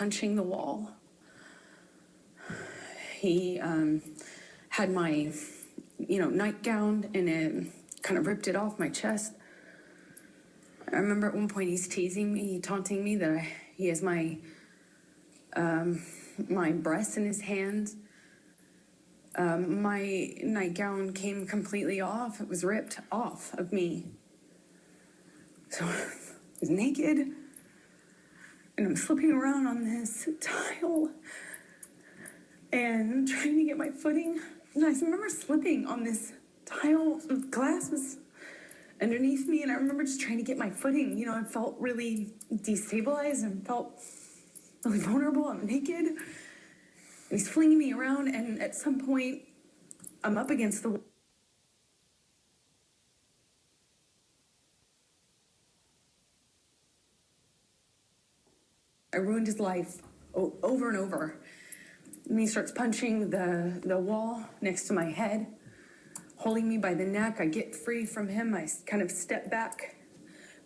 punching the wall. He had my, nightgown, and it kind of ripped it off my chest. I remember at one point he's teasing me, taunting me that he has my breasts in his hands. My nightgown came completely off. It was ripped off of me. So I was naked, and I'm slipping around on this tile and trying to get my footing. And I remember slipping on this tile. Glass was underneath me, and I remember just trying to get my footing. I felt really destabilized and felt really vulnerable. I'm naked. And he's flinging me around, and at some point, I'm up against the wall. I ruined his life over and over. And he starts punching the wall next to my head, holding me by the neck. I get free from him. I kind of step back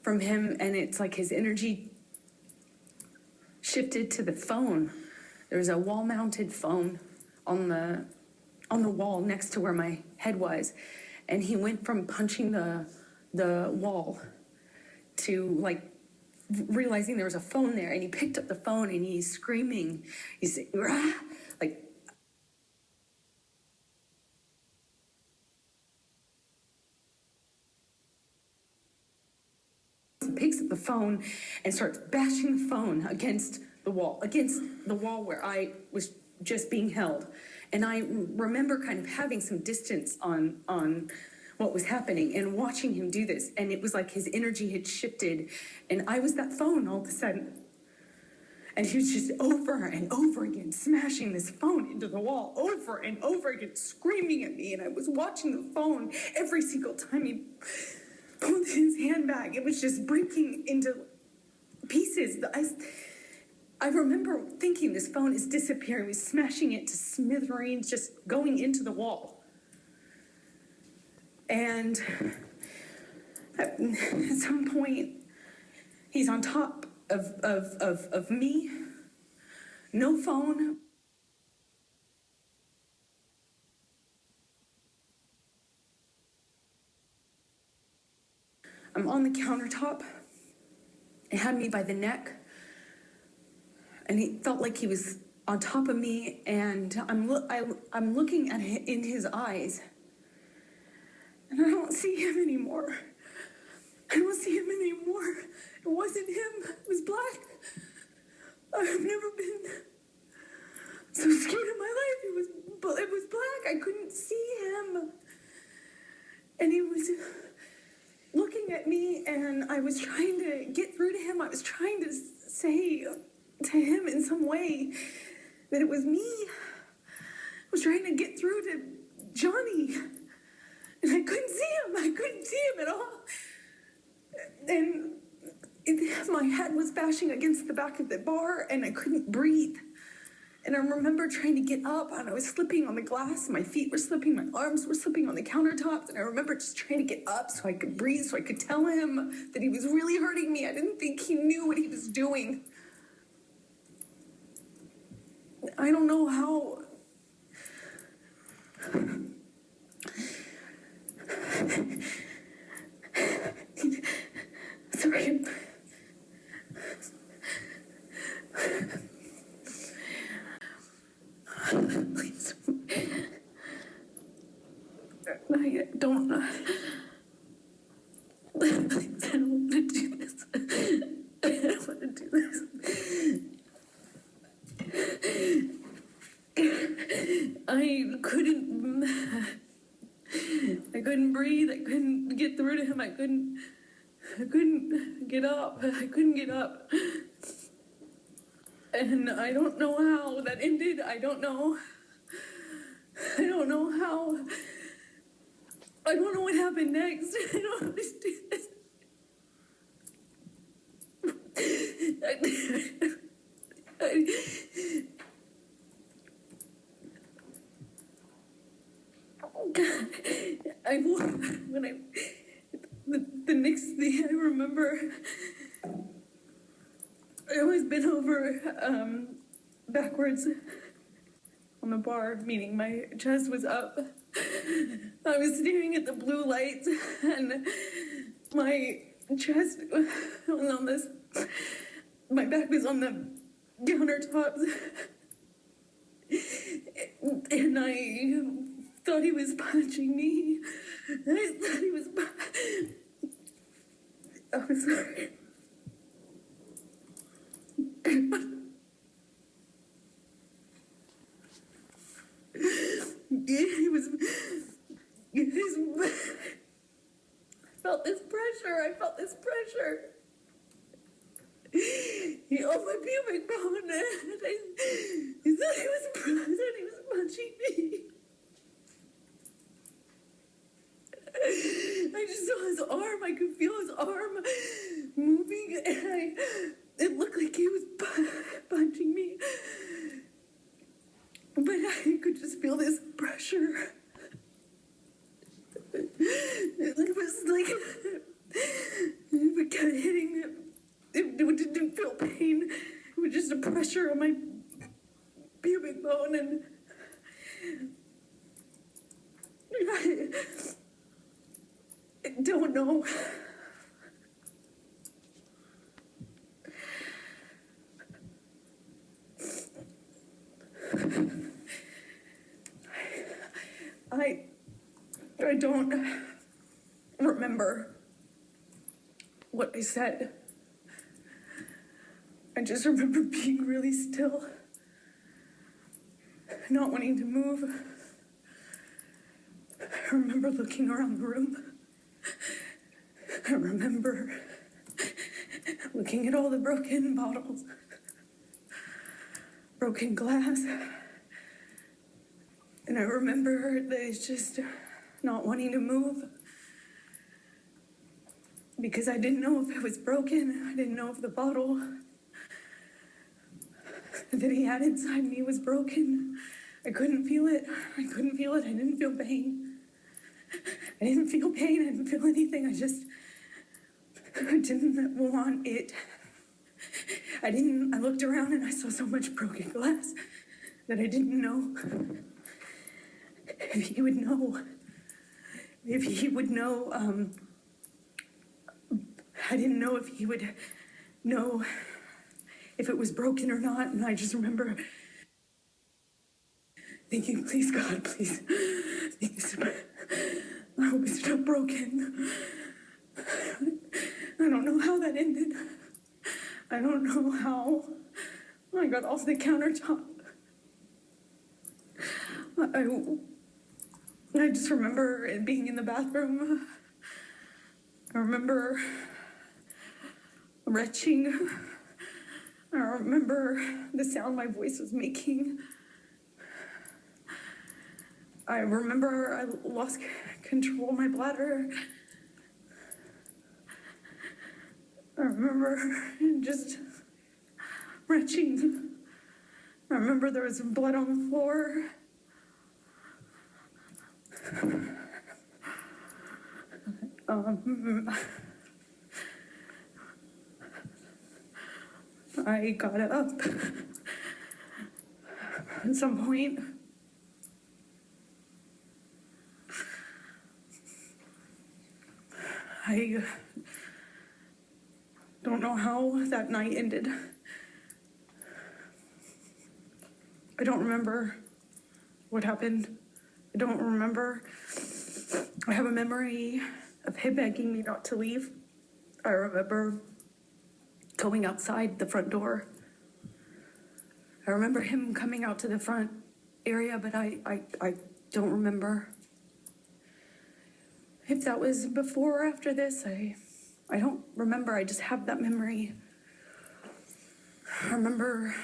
from him, and it's like his energy shifted to the phone. There's a wall-mounted phone on the wall next to where my head was, and he went from punching the wall to realizing there was a phone there, and he picked up the phone and he's screaming. He's rah! Picks up the phone and starts bashing the phone against the wall where I was just being held. And I remember kind of having some distance on what was happening and watching him do this. And it was like his energy had shifted, and I was that phone all of a sudden. And he was just over and over again smashing this phone into the wall, over and over again, screaming at me. And I was watching the phone every single time he pulled his hand back. It was just breaking into pieces. I remember thinking this phone is disappearing. He's smashing it to smithereens, just going into the wall. And at some point, he's on top of me. No phone. I'm on the countertop. He had me by the neck, and he felt like he was on top of me, and I'm looking at him in his eyes, and I don't see him anymore. I don't see him anymore. It wasn't him. It was black. I've never been so scared in my life. It was black. I couldn't see him, and he was looking at me, and I was trying to get through to him. I was trying to say to him in some way that it was me. I was trying to get through to Johnny, and I couldn't see him. I couldn't see him at all. And my head was bashing against the back of the bar, and I couldn't breathe. And I remember trying to get up, and I was slipping on the glass. My feet were slipping. My arms were slipping on the countertops. And I remember just trying to get up so I could breathe, so I could tell him that he was really hurting me. I didn't think he knew what he was doing. I don't know how. Sorry. Please. I don't know. Please, I don't want to do this. I don't want to do this. I couldn't breathe. I couldn't get through to him. I couldn't get up. I couldn't get up. And I don't know how that ended. I don't know how. I don't know what happened next. I don't understand. The next thing I remember, I always bent over backwards on the bar, meaning my chest was up. I was staring at the blue lights, and my chest was on this. My back was on the countertops, and I thought he was punching me. I thought he was. I'm sorry. He was. I felt this pressure. He opened my pubic bone, and he thought he was punching me. I just saw his arm. I could feel his arm moving, and it looked like he was punching me. But I could just feel this pressure. It was like it kept hitting him. It didn't feel pain. It was just a pressure on my pubic bone, and I don't know. I don't remember what I said. I just remember being really still, not wanting to move. I remember looking around the room. I remember looking at all the broken bottles, broken glass. And I remember that it's just not wanting to move because I didn't know if it was broken. I didn't know if the bottle that he had inside me was broken. I couldn't feel it. I didn't feel pain. I didn't feel anything. I didn't want it. I looked around and I saw so much broken glass that I didn't know if he would know. I didn't know if he would know if it was broken or not. And I just remember thinking, please, God, please. I hope it's not broken. I don't know how that ended. I don't know how I got off the countertop. I just remember it being in the bathroom. I remember retching. I remember the sound my voice was making. I remember I lost control of my bladder. I remember just retching. I remember there was some blood on the floor. I got up at some point. I don't know how that night ended. I don't remember what happened. I don't remember. I have a memory of him begging me not to leave. I remember going outside the front door. I remember him coming out to the front area, but I don't remember. If that was before or after this, I don't remember. I just have that memory. I remember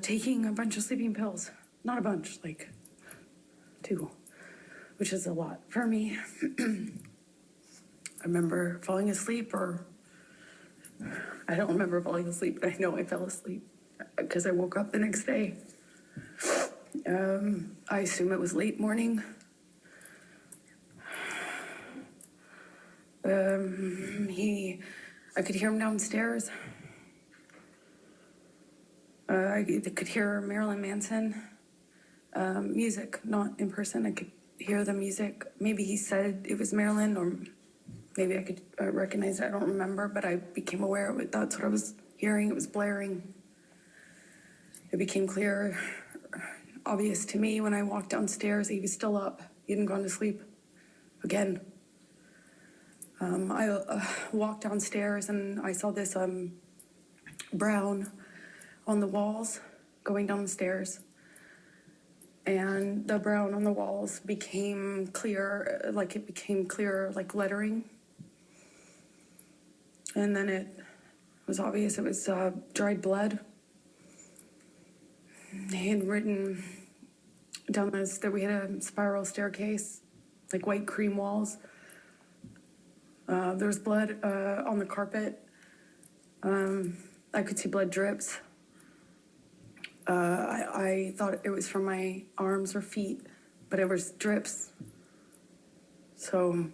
taking a bunch of sleeping pills. Not a bunch, like 2, which is a lot for me. I remember falling asleep, or I don't remember falling asleep, but I know I fell asleep because I woke up the next day. I assume it was late morning. I could hear him downstairs. I could hear Marilyn Manson music, not in person. I could hear the music. Maybe he said it was Marilyn, or maybe I could recognize it. I don't remember, but I became aware of it. That's what I was hearing. It was blaring. It became clear, obvious to me when I walked downstairs. He was still up. He hadn't gone to sleep again. I walked downstairs and I saw this brown on the walls going down the stairs. And the brown on the walls became clear, like it became clear, like lettering. And then it was obvious it was dried blood. He had written down this, that we had a spiral staircase, like white cream walls. There was blood on the carpet. I could see blood drips. I thought it was from my arms or feet, but it was drips. So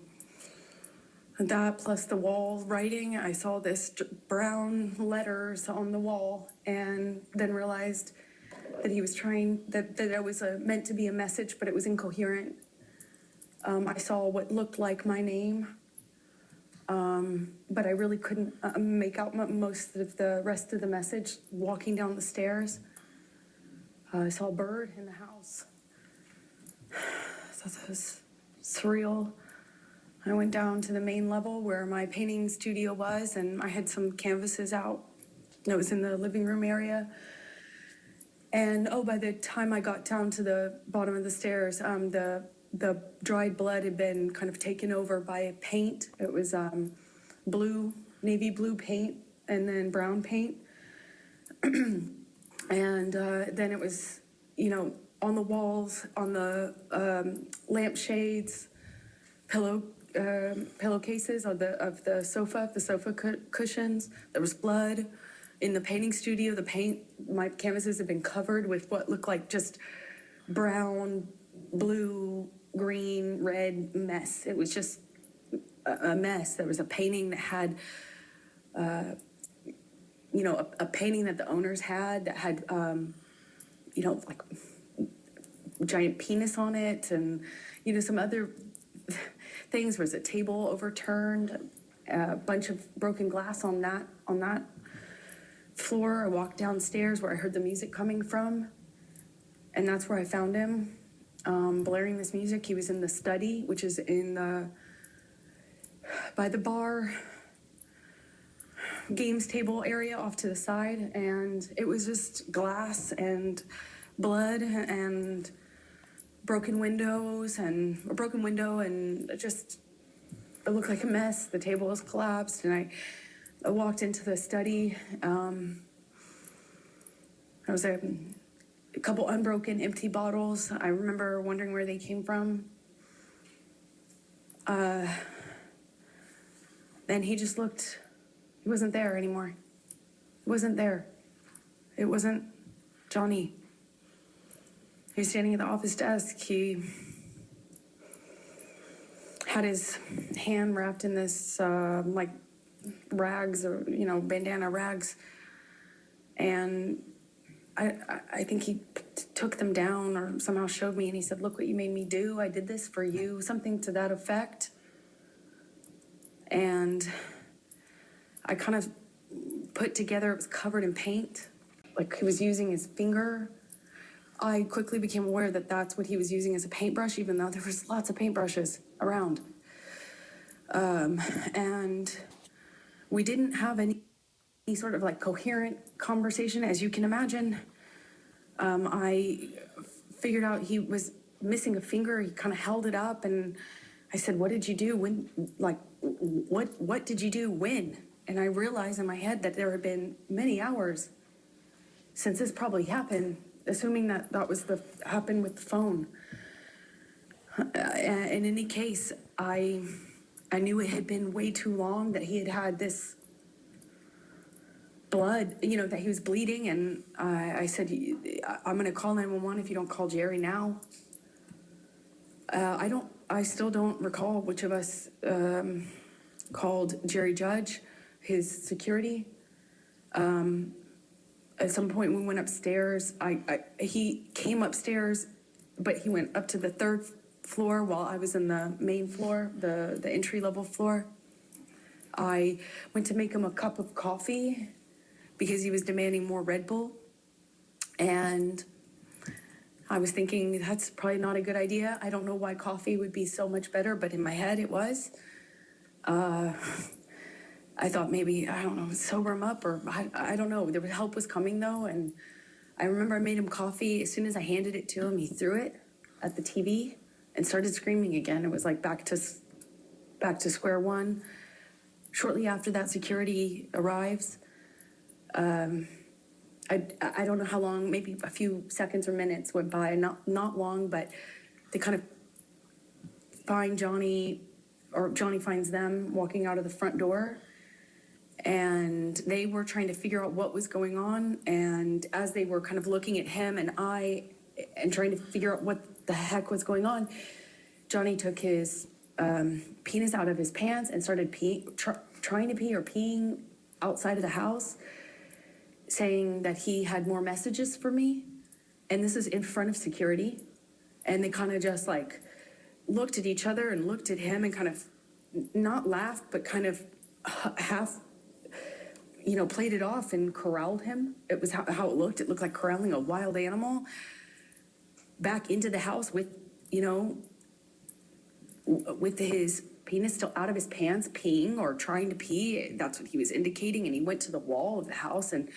that plus the wall writing, I saw this brown letters on the wall, and then realized that he was trying, that it was meant to be a message, but it was incoherent. I saw what looked like my name, but I really couldn't make out most of the rest of the message walking down the stairs. I saw a bird in the house. I thought that was surreal. I went down to the main level where my painting studio was, and I had some canvases out. It was in the living room area. And by the time I got down to the bottom of the stairs, the dried blood had been kind of taken over by paint. It was blue, navy blue paint, and then brown paint. And then it was, on the walls, on the lampshades, pillowcases of the sofa cushions. There was blood. In the painting studio, my canvases had been covered with what looked like just brown, blue, green, red mess. It was just a mess. There was a painting that had, a painting that the owners had that had, like giant penis on it, and, some other things. There was a table overturned, a bunch of broken glass on that floor. I walked downstairs where I heard the music coming from, and that's where I found him, blaring this music. He was in the study, which is by the bar games table area off to the side, and it was just glass and blood and a broken window, and just, it looked like a mess. The table was collapsed, and I walked into the study. There was a couple unbroken empty bottles. I remember wondering where they came from. Then he just looked, he wasn't there anymore. He wasn't there. It wasn't Johnny. He was standing at the office desk. He had his hand wrapped in this, rags, or bandana rags, and I think he took them down or somehow showed me, and he said, "Look what you made me do. I did this for you," something to that effect. And I kind of put together, it was covered in paint, like he was using his finger. I quickly became aware that that's what he was using as a paintbrush, even though there was lots of paintbrushes around. And we didn't have any sort of coherent conversation, as you can imagine. I figured out he was missing a finger. He kind of held it up, and I said, "What did you do? When? What did you do when?" And I realized in my head that there had been many hours since this probably happened, assuming that was happened with the phone. In any case, I knew it had been way too long, that he had this blood, that he was bleeding, and I said, "I'm going to call 911 if you don't call Jerry now." I still don't recall which of us called Jerry Judge, his security. At some point we went upstairs. He came upstairs, but he went up to the third floor while I was in the main floor, the entry-level floor. I went to make him a cup of coffee because he was demanding more Red Bull. And I was thinking, that's probably not a good idea. I don't know why coffee would be so much better, but in my head it was. I thought maybe, I don't know, sober him up, or I don't know. The help was coming though, and I remember I made him coffee. As soon as I handed it to him, he threw it at the TV and started screaming again. It was like back to square one. Shortly after that, security arrives. I don't know how long, maybe a few seconds or minutes went by, not long, but they kind of find Johnny, or Johnny finds them walking out of the front door. And they were trying to figure out what was going on. And as they were kind of looking at him and trying to figure out what the heck was going on, Johnny took his penis out of his pants and started trying to pee or peeing outside of the house, saying that he had more messages for me. And this is in front of security. And they kind of just like looked at each other and looked at him and kind of not laughed, but kind of half, played it off and corralled him. It was how it looked. It looked like corralling a wild animal back into the house with his penis still out of his pants, peeing or trying to pee. That's what he was indicating. And he went to the wall of the house. And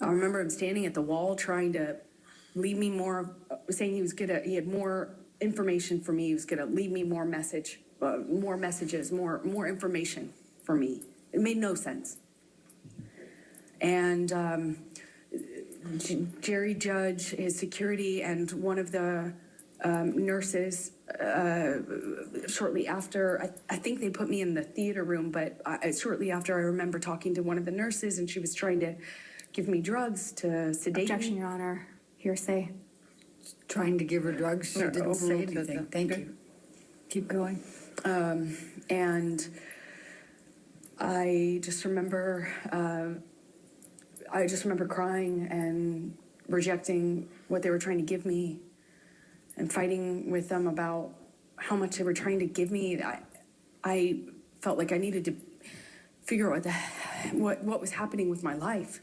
I remember him standing at the wall trying to leave me more, saying he had more information for me. He was going to leave me more messages, more information for me. It made no sense. And Jerry Judge, his security, and one of the nurses, shortly after, I think they put me in the theater room, but shortly after I remember talking to one of the nurses, and she was trying to give me drugs to sedate Objection, me. Your Honor. Hearsay. Trying to give her drugs. She didn't say Overruled anything. Thank you. Keep going. And I just remember crying and rejecting what they were trying to give me and fighting with them about how much they were trying to give me. I felt like I needed to figure out what was happening with my life,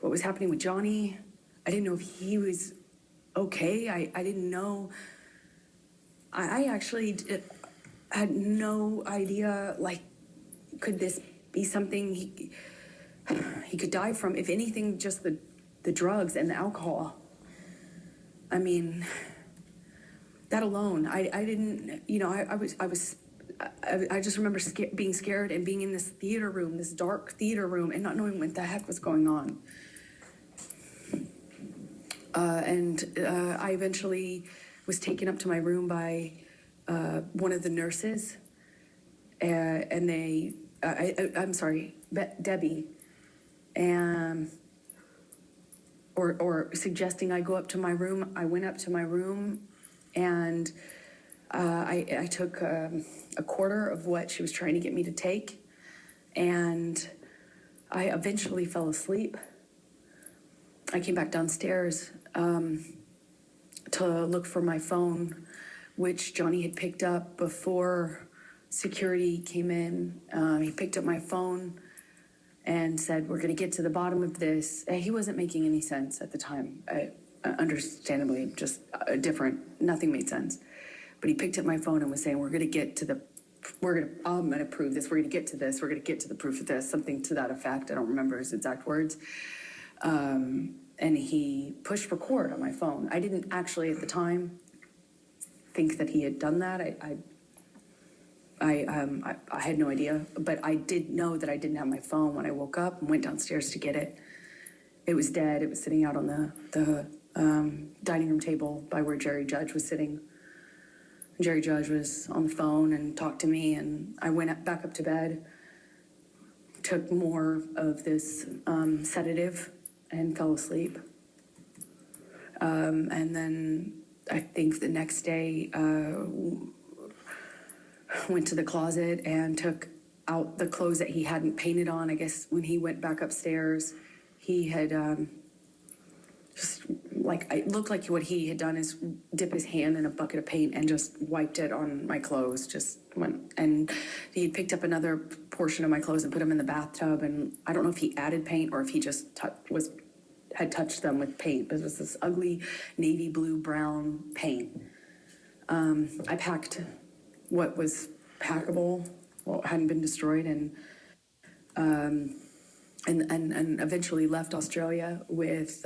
what was happening with Johnny. I didn't know if he was okay. I didn't know. I actually had no idea, like, could this be something he could die from? If anything, just the drugs and the alcohol. I mean, that alone, I didn't, I just remember being scared and being in this theater room, this dark theater room, and not knowing what the heck was going on. I eventually was taken up to my room by one of the nurses, and I'm sorry, Debbie, and or suggesting I go up to my room. I went up to my room, and I took a quarter of what she was trying to get me to take, and I eventually fell asleep. I came back downstairs to look for my phone, which Johnny had picked up before security came in. He picked up my phone and said, "We're going to get to the bottom of this." He wasn't making any sense at the time. Understandably, just different. Nothing made sense. But he picked up my phone and was saying, I'm going to prove this. We're going to get to this. We're going to get to the proof of this. Something to that effect. I don't remember his exact words. And he pushed record on my phone. I didn't actually at the time think that he had done that. I had no idea, but I did know that I didn't have my phone when I woke up and went downstairs to get it. It was dead. It was sitting out on the dining room table by where Jerry Judge was sitting. Jerry Judge was on the phone and talked to me, and I went back up to bed, took more of this sedative, and fell asleep. And then I think the next day went to the closet and took out the clothes that he hadn't painted on. I guess when he went back upstairs, he had just like, it looked like what he had done is dip his hand in a bucket of paint and just wiped it on my clothes. Just went, and he had picked up another portion of my clothes and put them in the bathtub. And I don't know if he added paint or if he just had touched them with paint, but it was this ugly navy blue brown paint. I packed what was packable, what hadn't been destroyed, and eventually left Australia with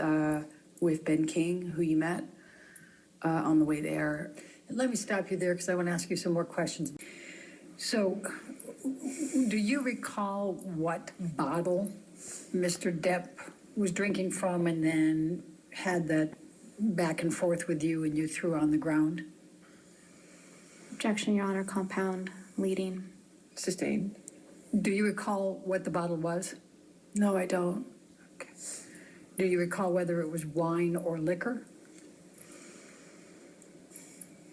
Ben King, who you met on the way there. Let me stop you there because I want to ask you some more questions. So, do you recall what bottle Mr. Depp was drinking from and then had that back and forth with you and you threw on the ground? Objection, Your Honor. Compound. Leading. Sustained. Do you recall what the bottle was? No, I don't. Okay. Do you recall whether it was wine or liquor?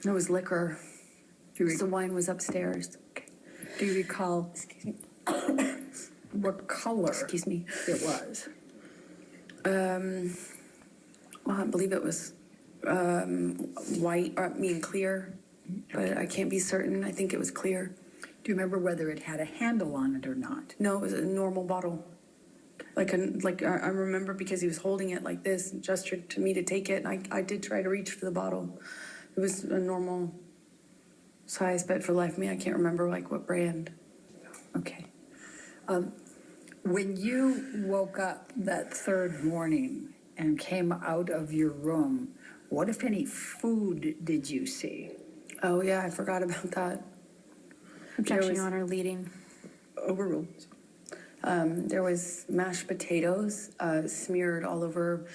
It was liquor. The wine was upstairs. Okay. Do you recall Excuse me. what color Excuse me. it was? Well, I believe it was white, or clear, but I can't be certain. I think it was clear. Do you remember whether it had a handle on it or not? No, it was a normal bottle. I remember because he was holding it like this and gestured to me to take it, and I did try to reach for the bottle. It was a normal size, but for the life of me, I can't remember like what brand. Okay. When you woke up that third morning and came out of your room, what, if any, food did you see? Oh yeah, I forgot about that. Objection, Your Honor. Leading. Overruled. There was mashed potatoes smeared all over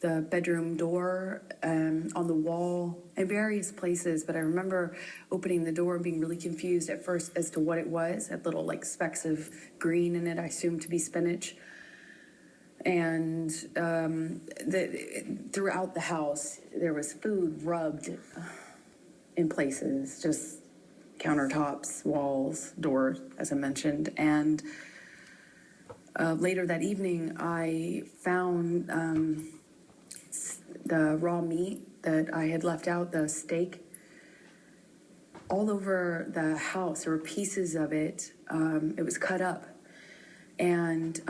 the bedroom door, on the wall, in various places. But I remember opening the door and being really confused at first as to what it was. It had little like specks of green in it, I assumed to be spinach. And throughout the house, there was food rubbed in places, just countertops, walls, doors, as I mentioned. And later that evening, I found the raw meat that I had left out, the steak, all over the house. There were pieces of it. It was cut up. And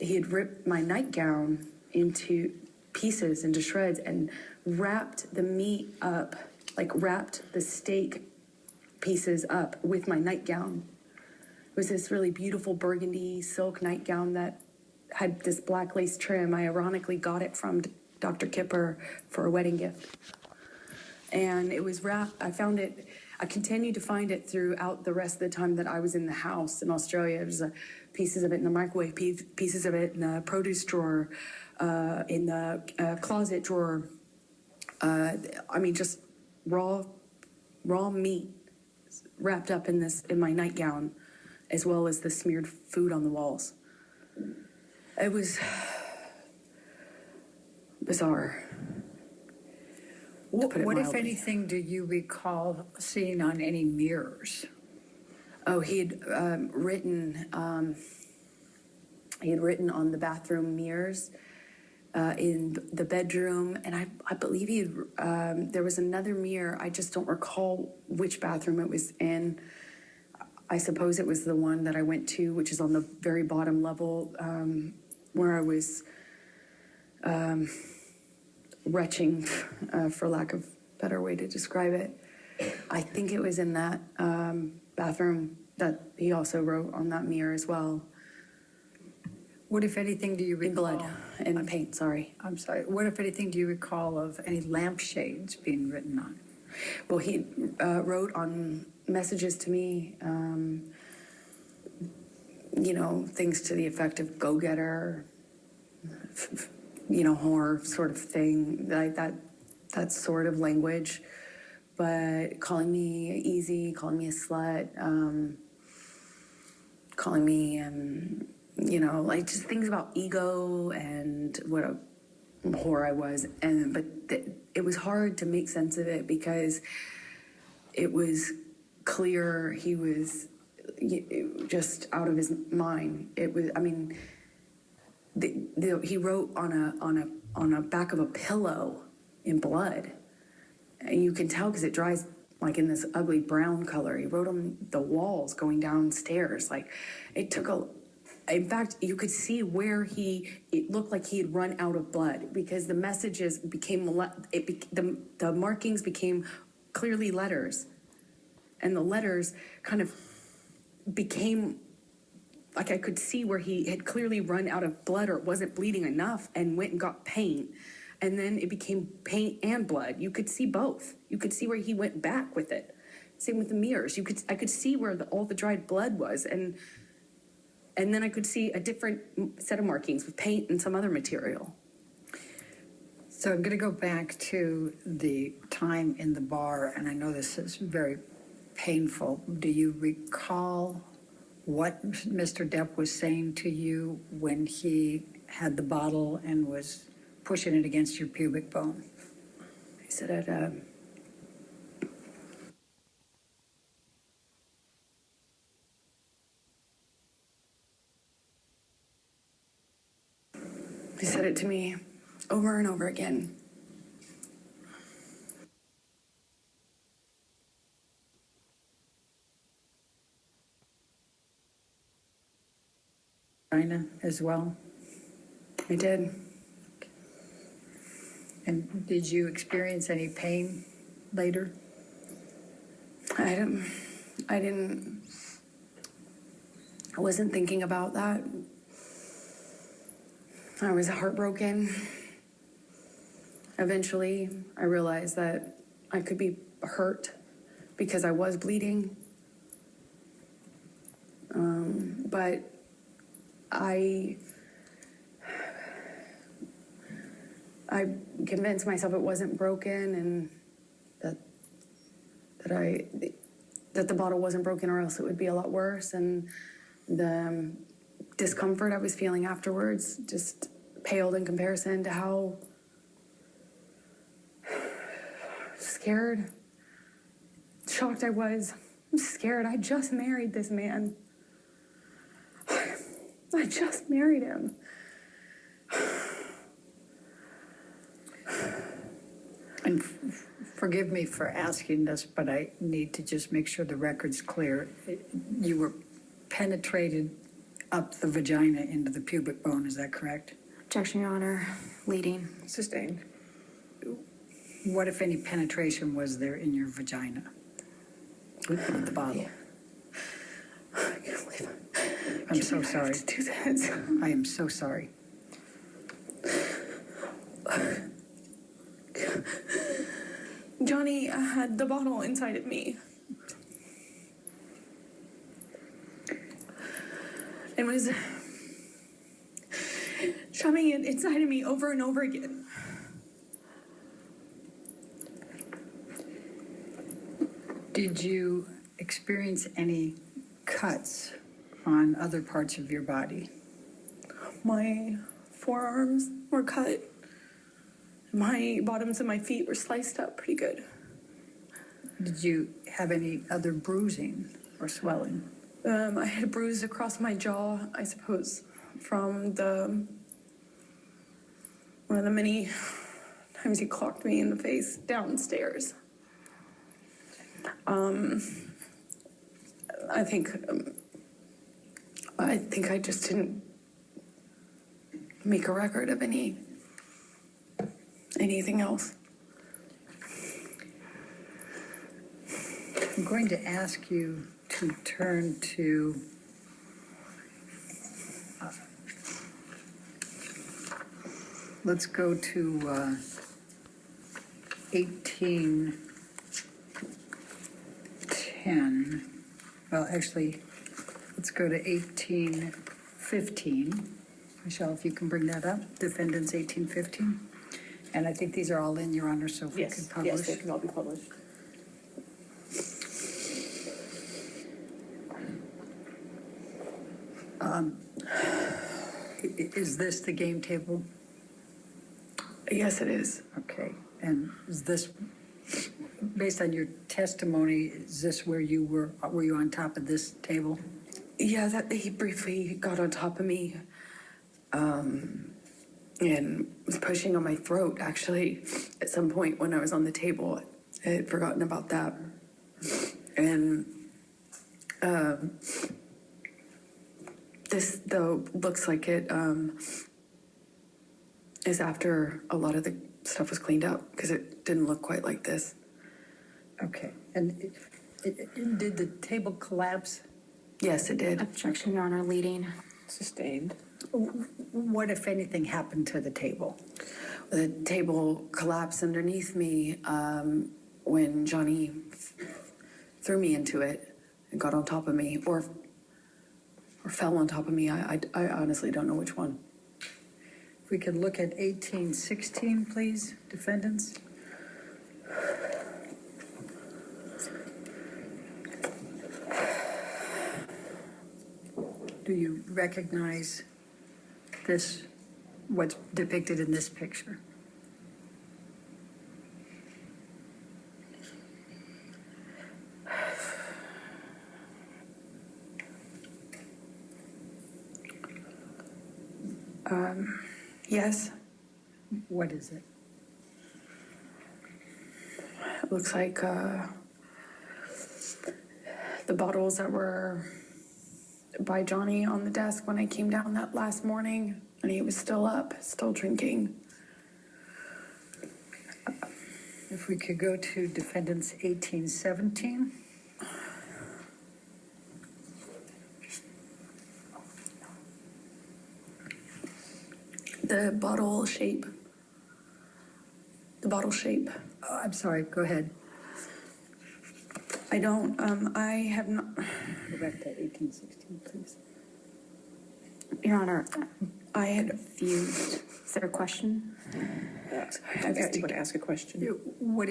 he had ripped my nightgown into pieces, into shreds, and wrapped the meat up, like wrapped the steak pieces up with my nightgown. It was this really beautiful burgundy silk nightgown that had this black lace trim. I ironically got it from Dr. Kipper for a wedding gift. And it was wrapped, I found it, I continued to find it throughout the rest of the time that I was in the house in Australia. There's pieces of it in the microwave, pieces of it in the produce drawer, in the closet drawer. Just raw meat wrapped up in my nightgown, as well as the smeared food on the walls. It was bizarre. What, if anything, do you recall seeing on any mirrors? Oh, he had written on the bathroom mirrors in the bedroom, and I believe he had, there was another mirror. I just don't recall which bathroom it was in. I suppose it was the one that I went to, which is on the very bottom level, where I was retching, for lack of a better way to describe it. I think it was in that bathroom that he also wrote on that mirror as well. What, if anything, do you recall? In blood and paint, sorry. I'm sorry. What, if anything, do you recall of any lampshades being written on? Well, he wrote on messages to me, things to the effect of go-getter, whore sort of thing, like that sort of language. But calling me easy, calling me a slut, calling me, just things about ego and what a whore I was. But it was hard to make sense of it because it was clear he was, just out of his mind. It was, I mean, he wrote on a back of a pillow in blood, and you can tell because it dries like in this ugly brown color. He wrote on the walls going downstairs. Like, it took a. In fact, you could see where it looked like he had run out of blood because the messages became, the markings became clearly letters. And the letters kind of became, like I could see where he had clearly run out of blood or wasn't bleeding enough and went and got paint. And then it became paint and blood. You could see both. You could see where he went back with it. Same with the mirrors. I could see where all the dried blood was. And then I could see a different set of markings with paint and some other material. So I'm going to go back to the time in the bar, and I know this is very painful. Do you recall what Mr. Depp was saying to you when he had the bottle and was pushing it against your pubic bone? He said, he said it to me over and over again. China as well? I did. And did you experience any pain later? I wasn't thinking about that. I was heartbroken. Eventually, I realized that I could be hurt because I was bleeding. But I convinced myself it wasn't broken and that the bottle wasn't broken, or else it would be a lot worse. And the discomfort I was feeling afterwards just paled in comparison to how scared, shocked I was. I'm scared. I just married this man. I just married him. And forgive me for asking this, but I need to just make sure the record's clear. You were penetrated up the vagina into the pubic bone, is that correct? Objection, Your Honor. Leading. Sustained. What, if any, penetration was there in your vagina with the bottle? I can't believe it. I'm so sorry. To do this. I am so sorry. Johnny had the bottle inside of me and was shoving it inside of me over and over again. Did you experience any cuts on other parts of your body? My forearms were cut. My bottoms of my feet were sliced up pretty good. Did you have any other bruising or swelling? I had a bruise across my jaw, I suppose, from one of the many times he clocked me in the face downstairs. I think I just didn't make a record of anything else. I'm going to ask you to turn to let's go to 1810. Well, actually, let's go to 1815. Michelle, if you can bring that up. Defendants 1815. And I think these are all in, Your Honor, so if we could publish. Yes, they can all be published. Is this the game table? Yes, it is. Okay. And is this based on your testimony, is this where you were you on top of this table? Yeah, that he briefly got on top of me and was pushing on my throat, actually, at some point when I was on the table. I had forgotten about that. And this, though, looks like it is after a lot of the stuff was cleaned up, because it didn't look quite like this. Okay, and did the table collapse? Yes, it did. Objection, Your Honor, leading. Sustained. What, if anything, happened to the table? The table collapsed underneath me when Johnny threw me into it and got on top of me, or fell on top of me. I honestly don't know which one. If we could look at 1816, please, defendants. Do you recognize this, what's depicted in this picture? Yes, What is it? it looks like the bottles that were by Johnny on the desk when I came down that last morning, and he was still up, still drinking. If we could go to defendants 1817. The bottle shape. Oh, I'm sorry, go ahead. I don't, I have not, Go back to 1816, please. Your Honor, I had, confused. Is there a question? I got you want to ask a question. What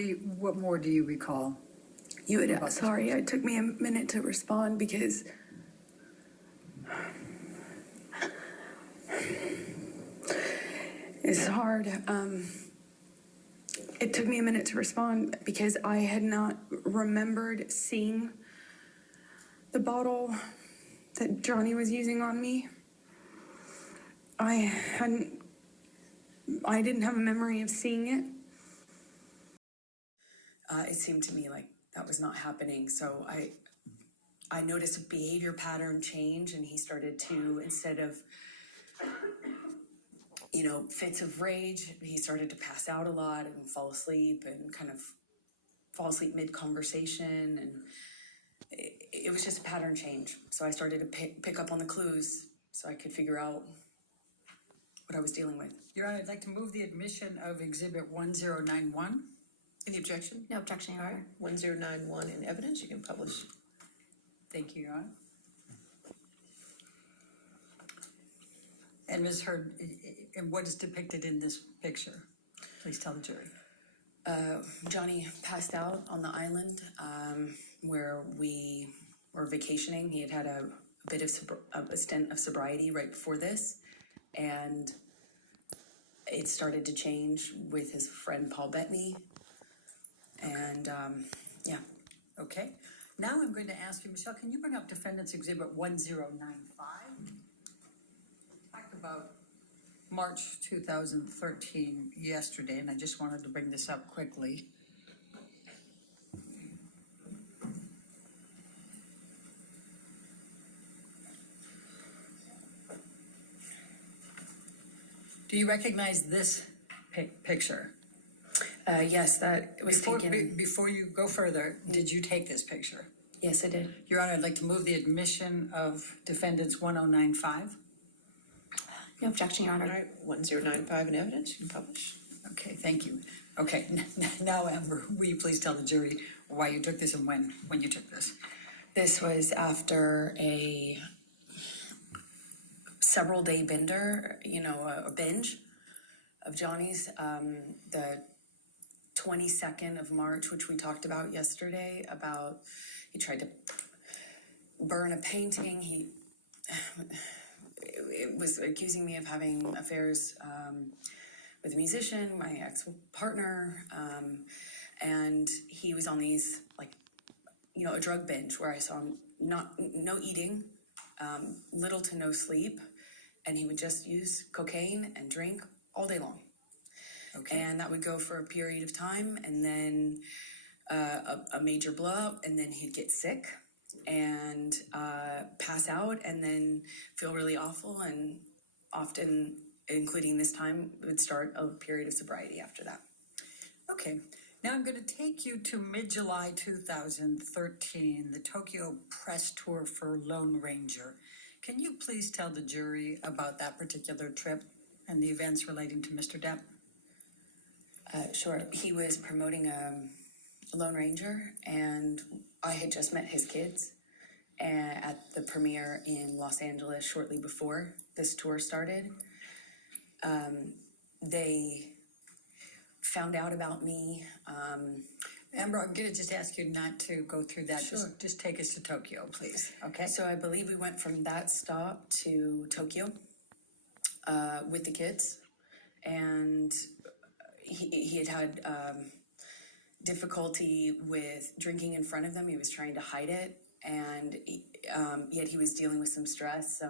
more do you recall? sorry, it took me a minute to respond because it's hard. It took me a minute to respond because I had not remembered seeing the bottle that Johnny was using on me. I didn't have a memory of seeing it. It seemed to me like that was not happening. So I noticed a behavior pattern change, and he started to, instead of, fits of rage, he started to pass out a lot and fall asleep mid-conversation. And it was just a pattern change. So I started to pick up on the clues so I could figure out what I was dealing with. Your Honor, I'd like to move the admission of Exhibit 1091. Any objection? No objection, Your Honor. 1091 in evidence, you can publish. Thank you, Your Honor. And Ms. Heard, and what is depicted in this picture? Please tell the jury. Johnny passed out on the island where we were vacationing. He had a bit of a stint of sobriety right before this, and it started to change with his friend Paul Betany. And yeah. Okay. Now I'm going to ask you, Michelle, can you bring up Defendants Exhibit 1095? Talked about March 2013 yesterday, and I just wanted to bring this up quickly. Do you recognize this picture? Yes, that was taken. Before you go further, did you take this picture? Yes, I did. Your Honor, I'd like to move the admission of Defendants 1095. No objection, Your All Honor. right, 1095 in evidence, you can publish. Okay, thank you. Okay, now Amber, will you please tell the jury why you took this and when you took this? This was after a several day bender, a binge of Johnny's. The 22nd of March, which we talked about yesterday, about he tried to burn a painting. It was accusing me of having affairs with a musician, my ex-partner, and he was on these, like, a drug binge where I saw him no eating, little to no sleep, and he would just use cocaine and drink all day long. Okay. And that would go for a period of time, and then a major blowout, and then he'd get sick and pass out, and then feel really awful, and often, including this time, would start a period of sobriety after that. Okay. Now I'm going to take you to mid-July 2013, the Tokyo press tour for Lone Ranger. Can you please tell the jury about that particular trip and the events relating to Mr. Depp? Sure. He was promoting Lone Ranger, and I had just met his kids at the premiere in Los Angeles shortly before this tour started. They found out about me. Amber, I'm going to just ask you not to go through that. Sure. Just take us to Tokyo, please. Okay. So I believe we went from that stop to Tokyo with the kids, and he had difficulty with drinking in front of them. He was trying to hide it, and yet he was dealing with some stress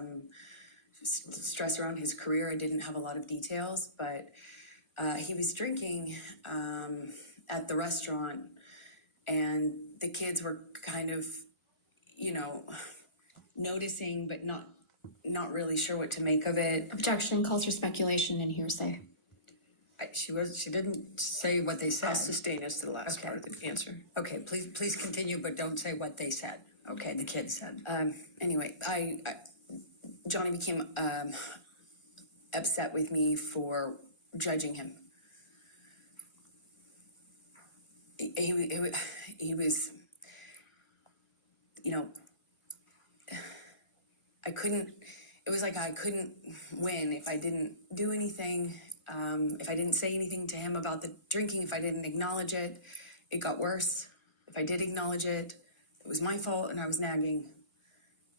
around his career. I didn't have a lot of details, but he was drinking at the restaurant, and the kids were kind of, noticing, but not really sure what to make of it. Objection calls for speculation and hearsay. She didn't say what they said. I'll sustain as to the last Okay. part of the answer. Okay, please continue, but don't say what they said. Okay, the kids said. Anyway, Johnny became upset with me for judging him. He was, it was like I couldn't win if I didn't do anything, if I didn't say anything to him about the drinking, if I didn't acknowledge it, it got worse. If I did acknowledge it, it was my fault and I was nagging.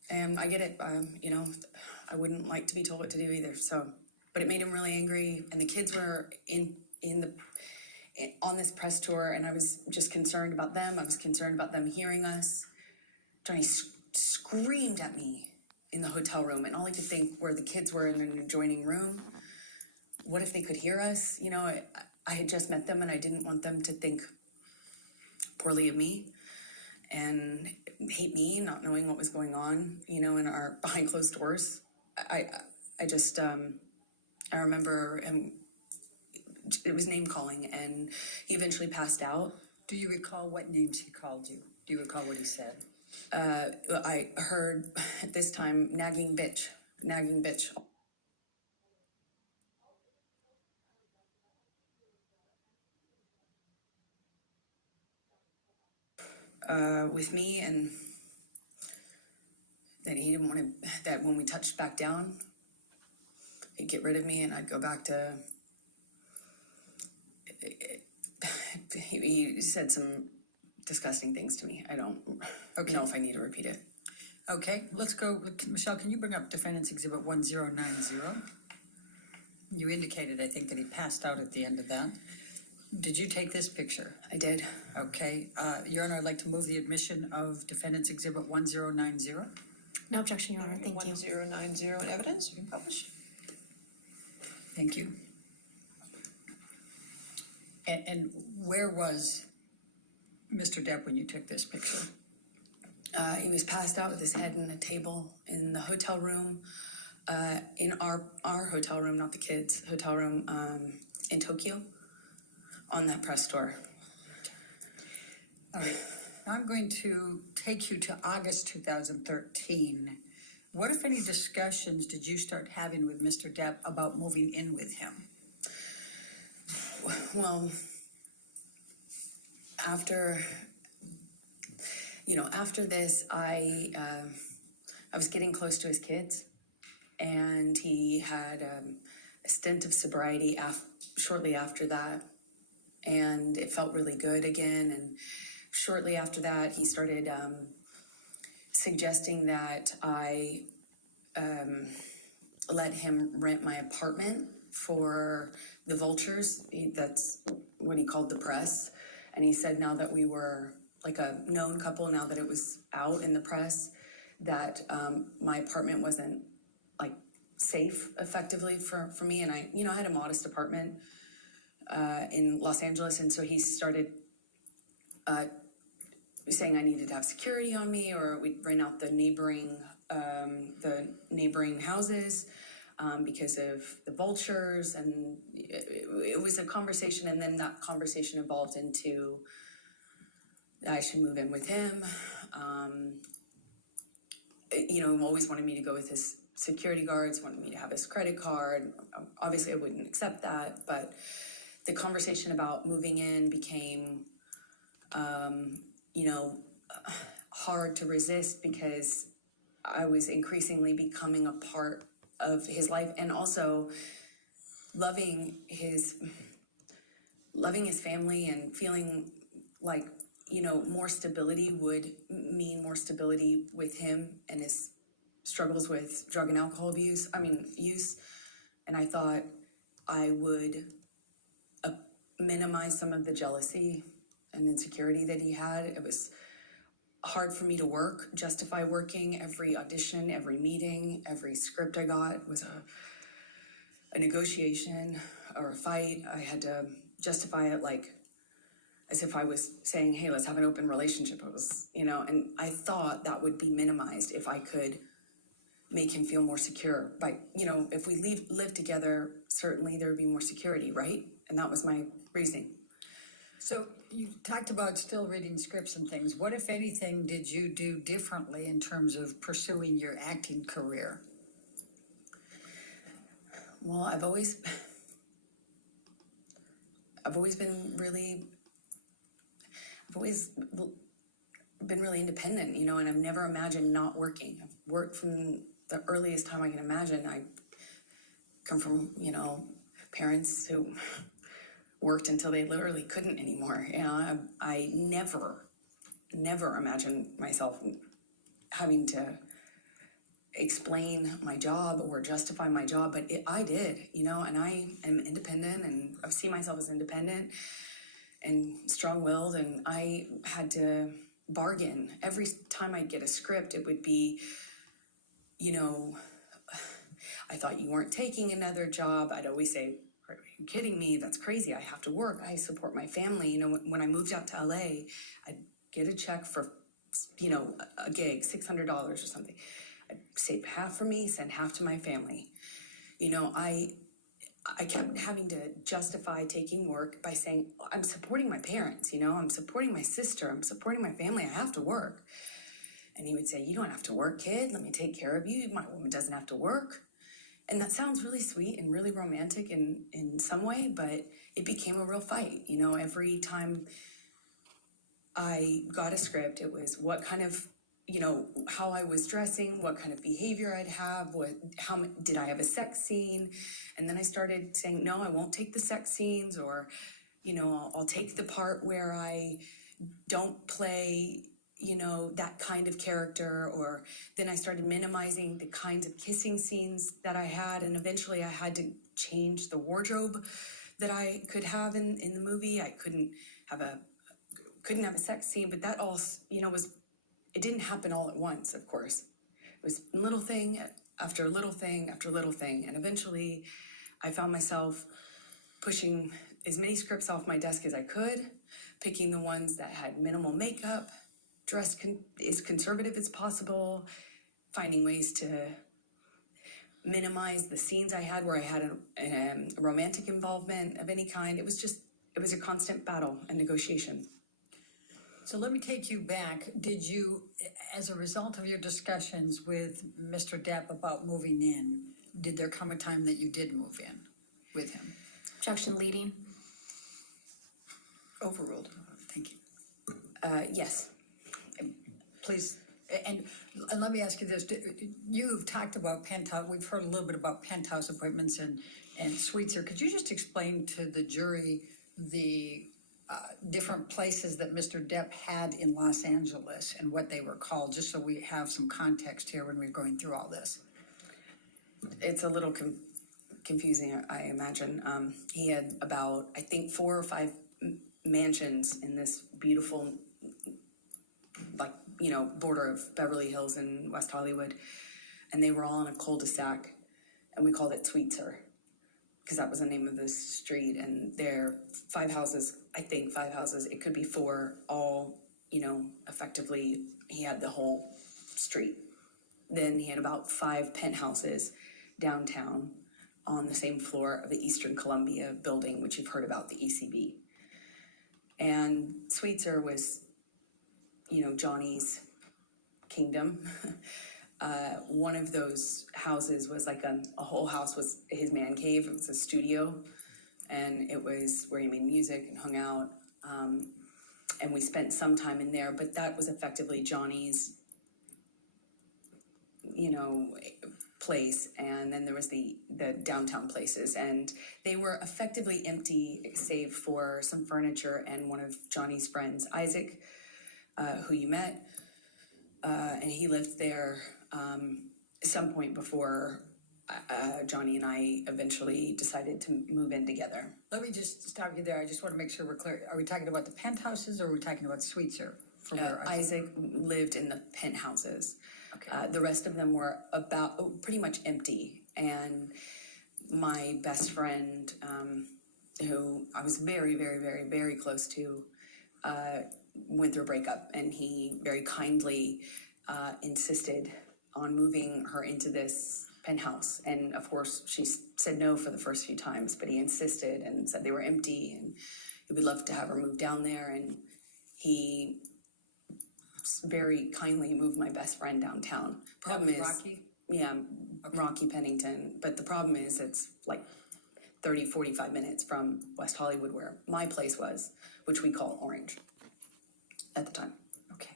And I get it, I wouldn't like to be told what to do either, but it made him really angry, and the kids were on this press tour, and I was just concerned about them. I was concerned about them hearing us. Johnny screamed at me in the hotel room, and all I could think were the kids were in an adjoining room. What if they could hear us? I had just met them, and I didn't want them to think poorly of me and hate me, not knowing what was going on, in our behind closed doors. I remember it was name calling, and he eventually passed out. Do you recall what names he called you? Do you recall what he said? I heard at this time, nagging bitch. With me, and that he didn't want to, that when we touched back down, he'd get rid of me and I'd go back to, he said some disgusting things to me. I don't know if I need to repeat it. Okay, let's go. Michelle, can you bring up Defendants Exhibit 1090? You indicated, I think, that he passed out at the end of that. Did you take this picture? I did. Okay. Your Honor, I'd like to move the admission of Defendants Exhibit 1090. No objection, Your Honor. Thank you. 1090 in evidence, you can publish. Thank you. And where was Mr. Depp when you took this picture? He was passed out with his head in a table in the hotel room, in our hotel room, not the kids' hotel room, in Tokyo, on that press tour. All right. I'm going to take you to August 2013. What, if any, discussions did you start having with Mr. Depp about moving in with him? Well, after this, I was getting close to his kids, and he had a stint of sobriety shortly after that, and it felt really good again. And shortly after that, he started suggesting that I let him rent my apartment for the vultures. That's what he called the press. And he said now that we were like a known couple, now that it was out in the press, that my apartment wasn't like safe effectively for me. And I had a modest apartment in Los Angeles. And so he started saying I needed to have security on me, or we'd rent out the neighboring houses because of the vultures. And it was a conversation, and then that conversation evolved into I should move in with him. Always wanted me to go with his security guards, wanted me to have his credit card. Obviously, I wouldn't accept that, but the conversation about moving in became, hard to resist because I was increasingly becoming a part of his life, and also loving his family and feeling like, more stability would mean more stability with him and his struggles with drug and alcohol use. And I thought I would minimize some of the jealousy and insecurity that he had. It was hard for me to justify working. Every audition, every meeting, every script I got was a negotiation or a fight. I had to justify it like as if I was saying, hey, let's have an open relationship. It was, and I thought that would be minimized if I could make him feel more secure. But, if we live together, certainly there would be more security, right? And that was my reasoning. So you talked about still reading scripts and things. What, if anything, did you do differently in terms of pursuing your acting career? Well, I've always been really independent, and I've never imagined not working. I've worked from the earliest time I can imagine. I come from, parents who worked until they literally couldn't anymore. I never imagined myself having to explain my job or justify my job, but I did, and I am independent, and I see myself as independent and strong-willed, and I had to bargain. Every time I'd get a script, it would be, I thought you weren't taking another job. I'd always say, are you kidding me? That's crazy. I have to work. I support my family. When I moved out to LA, I'd get a check for, a gig, $600 or something. I'd save half for me, send half to my family. I kept having to justify taking work by saying, I'm supporting my parents, I'm supporting my sister, I'm supporting my family, I have to work. And he would say, you don't have to work, kid, let me take care of you, my woman doesn't have to work. And that sounds really sweet and really romantic in some way, but it became a real fight. Every time I got a script, it was what kind of, how I was dressing, what kind of behavior I'd have, how did I have a sex scene? And then I started saying, no, I won't take the sex scenes, or, I'll take the part where I don't play, that kind of character, or then I started minimizing the kinds of kissing scenes that I had, and eventually I had to change the wardrobe that I could have in the movie. I couldn't have a sex scene, but that all, it didn't happen all at once, of course. It was little thing after little thing after little thing. And eventually I found myself pushing as many scripts off my desk as I could, picking the ones that had minimal makeup, dressed as conservative as possible, finding ways to minimize the scenes I had where I had a romantic involvement of any kind. It was a constant battle and negotiation. So let me take you back. Did you, as a result of your discussions with Mr. Depp about moving in, did there come a time that you did move in with him? Objection leading. Overruled. Thank you. Yes. Please, and let me ask you this. You've talked about penthouse, we've heard a little bit about penthouse appointments and suites here. Could you just explain to the jury the different places that Mr. Depp had in Los Angeles and what they were called, just so we have some context here when we're going through all this? It's a little confusing, I imagine. He had about, I think, 4 or 5 mansions in this beautiful, like, you know, border of Beverly Hills and West Hollywood. And they were all on a cul-de-sac, and we called it Sweetser, because that was the name of this street. And there, 5 houses, I think 5 houses, it could be 4, all, you know, effectively, he had the whole street. Then he had about 5 penthouses downtown on the same floor of the Eastern Columbia building, which you've heard about, the ECB. And Sweetser was, you know, Johnny's kingdom. One of those houses was like a whole house was his man cave. It was a studio, and it was where he made music and hung out. And we spent some time in there, but that was effectively Johnny's, you know, place. And then there was the downtown places, and they were effectively empty save for some furniture and one of Johnny's friends, Isaac, who you met, and he lived there some point before Johnny and I eventually decided to move in together. Let me just stop you there. I just want to make sure we're clear. Are we talking about the penthouses, or are we talking about Sweetser? Isaac lived in the penthouses. Okay. The rest of them were pretty much empty. And my best friend, who I was very, very, very, very close to, went through a breakup, and he very kindly insisted on moving her into this penthouse. And of course, she said no for the first few times, but he insisted and said they were empty, and he would love to have her move down there. And he very kindly moved my best friend downtown. Problem is, Rocky? yeah, okay. Rocky Pennington. But the problem is it's like 30, 45 minutes from West Hollywood, where my place was, which we call Orange at the time. Okay.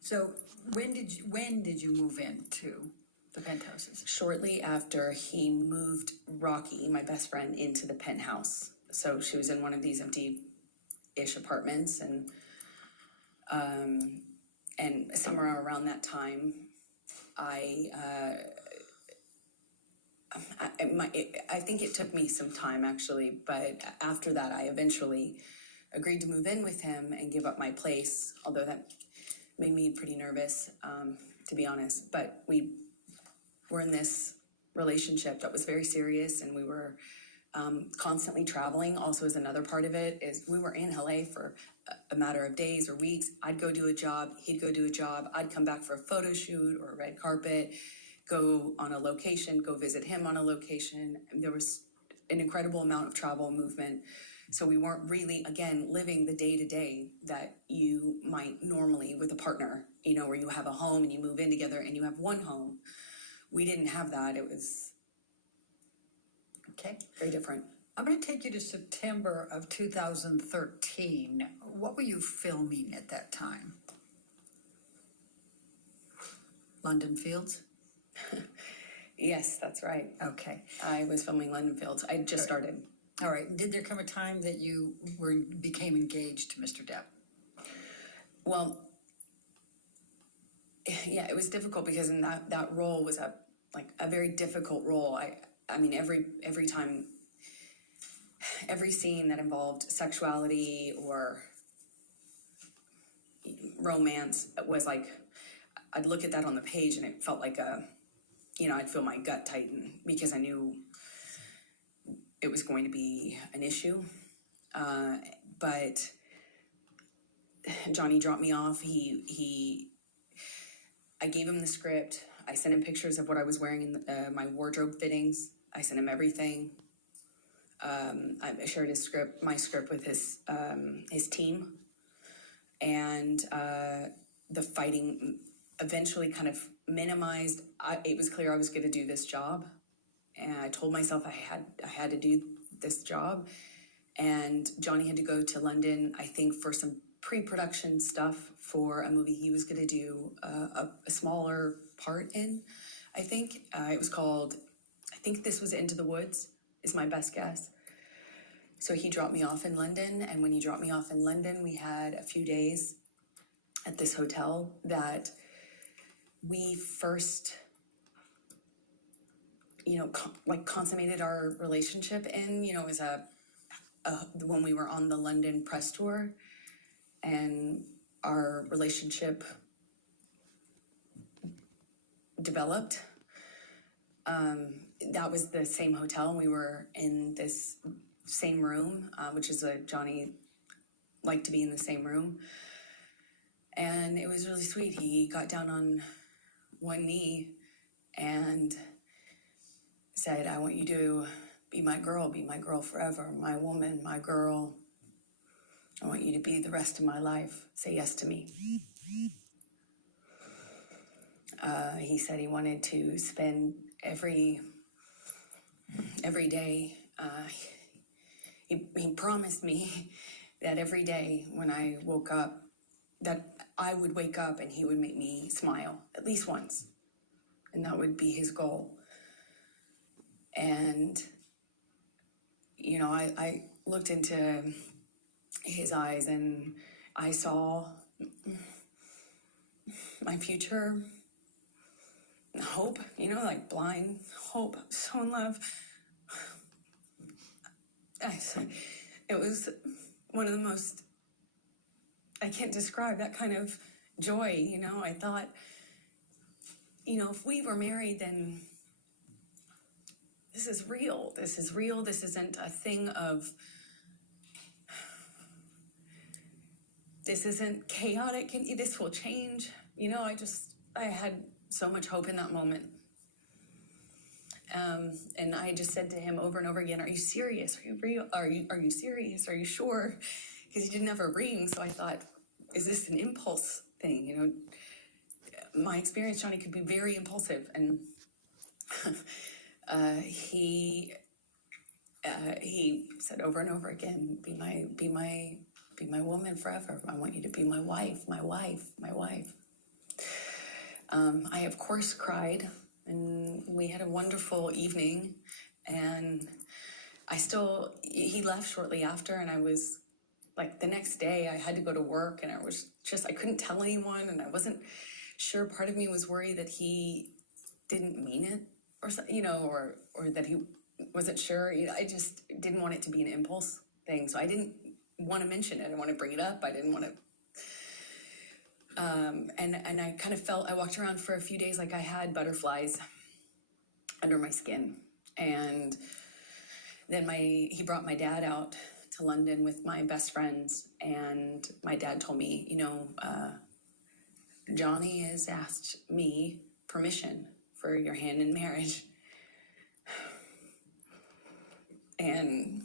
So when did you move into the penthouses? Shortly after he moved Rocky, my best friend, into the penthouse. So she was in one of these empty-ish apartments, and somewhere around that time, I think it took me some time, actually, but after that, I eventually agreed to move in with him and give up my place, although that made me pretty nervous, to be honest. But we were in this relationship that was very serious, and we were constantly traveling. Also, as another part of it, is we were in LA for a matter of days or weeks. I'd go do a job, he'd go do a job, I'd come back for a photo shoot or a red carpet, go on a location, go visit him on a location. And there was an incredible amount of travel and movement. So we weren't really, again, living the day-to-day that you might normally with a partner, you know, where you have a home and you move in together and you have one home. We didn't have that. It was very different. I'm going to take you to September of 2013. What were you filming at that time? London Fields? Yes, that's right. Okay. I was filming London Fields. I just started. All right. Did there come a time that you became engaged to Mr. Depp? Well, yeah, it was difficult because in that role was a very difficult role. I mean, every time, every scene that involved sexuality or romance was like, I'd look at that on the page and it felt like I'd feel my gut tighten because I knew it was going to be an issue. But Johnny dropped me off. I gave him the script. I sent him pictures of what I was wearing in my wardrobe fittings. I sent him everything. I shared my script with his team, and the fighting eventually kind of minimized. It was clear I was going to do this job, and I told myself I had to do this job. And Johnny had to go to London, I think, for some pre-production stuff for a movie he was going to do a smaller part in. I think it was called, I think this was Into the Woods, is my best guess. So he dropped me off in London, and when he dropped me off in London, we had a few days at this hotel that we first, consummated our relationship in. It was when we were on the London press tour, and our relationship developed. That was the same hotel, and we were in this same room, which is Johnny liked to be in the same room. And it was really sweet. He got down on one knee and said, I want you to be my girl forever, my woman, my girl. I want you to be the rest of my life. Say yes to me. He said he wanted to spend every day. He promised me that every day when I woke up, that I would wake up and he would make me smile at least once. And that would be his goal. And, you know, I looked into his eyes and I saw my future hope, you know, like blind hope. I was so in love. It was one of the most, I can't describe that kind of joy, you know. I thought, you know, if we were married, then this is real. This is real. This isn't a thing of, this isn't chaotic and this will change. You know, I had so much hope in that moment. And I just said to him over and over again, are you serious? Are you real? Are you serious? Are you sure? Because he didn't have a ring. So I thought, is this an impulse thing? You know, my experience, Johnny, could be very impulsive. And he said over and over again, be my woman forever. I want you to be my wife, my wife, my wife. I, of course, cried, and we had a wonderful evening, and he left shortly after, and I was, like, the next day I had to go to work, and I couldn't tell anyone, and I wasn't sure. Part of me was worried that he didn't mean it, or you know, or that he wasn't sure. You know, I just didn't want it to be an impulse thing, so I didn't want to mention it. I didn't want to bring it up. I didn't want to. And I kind of I walked around for a few days like I had butterflies under my skin. And then he brought my dad out to London with my best friends. And my dad told me, you know, Johnny has asked me permission for your hand in marriage. And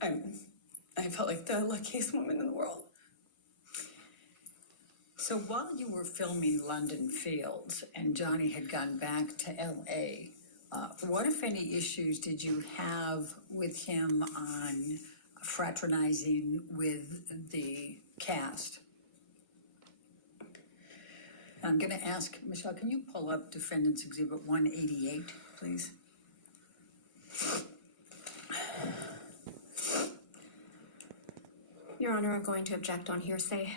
I felt like the luckiest woman in the world. So while you were filming London Fields and Johnny had gone back to LA, what, if any, issues did you have with him on fraternizing with the cast? I'm going to ask, Michelle, can you pull up Defendants Exhibit 188, please? Your Honor, I'm going to object on hearsay.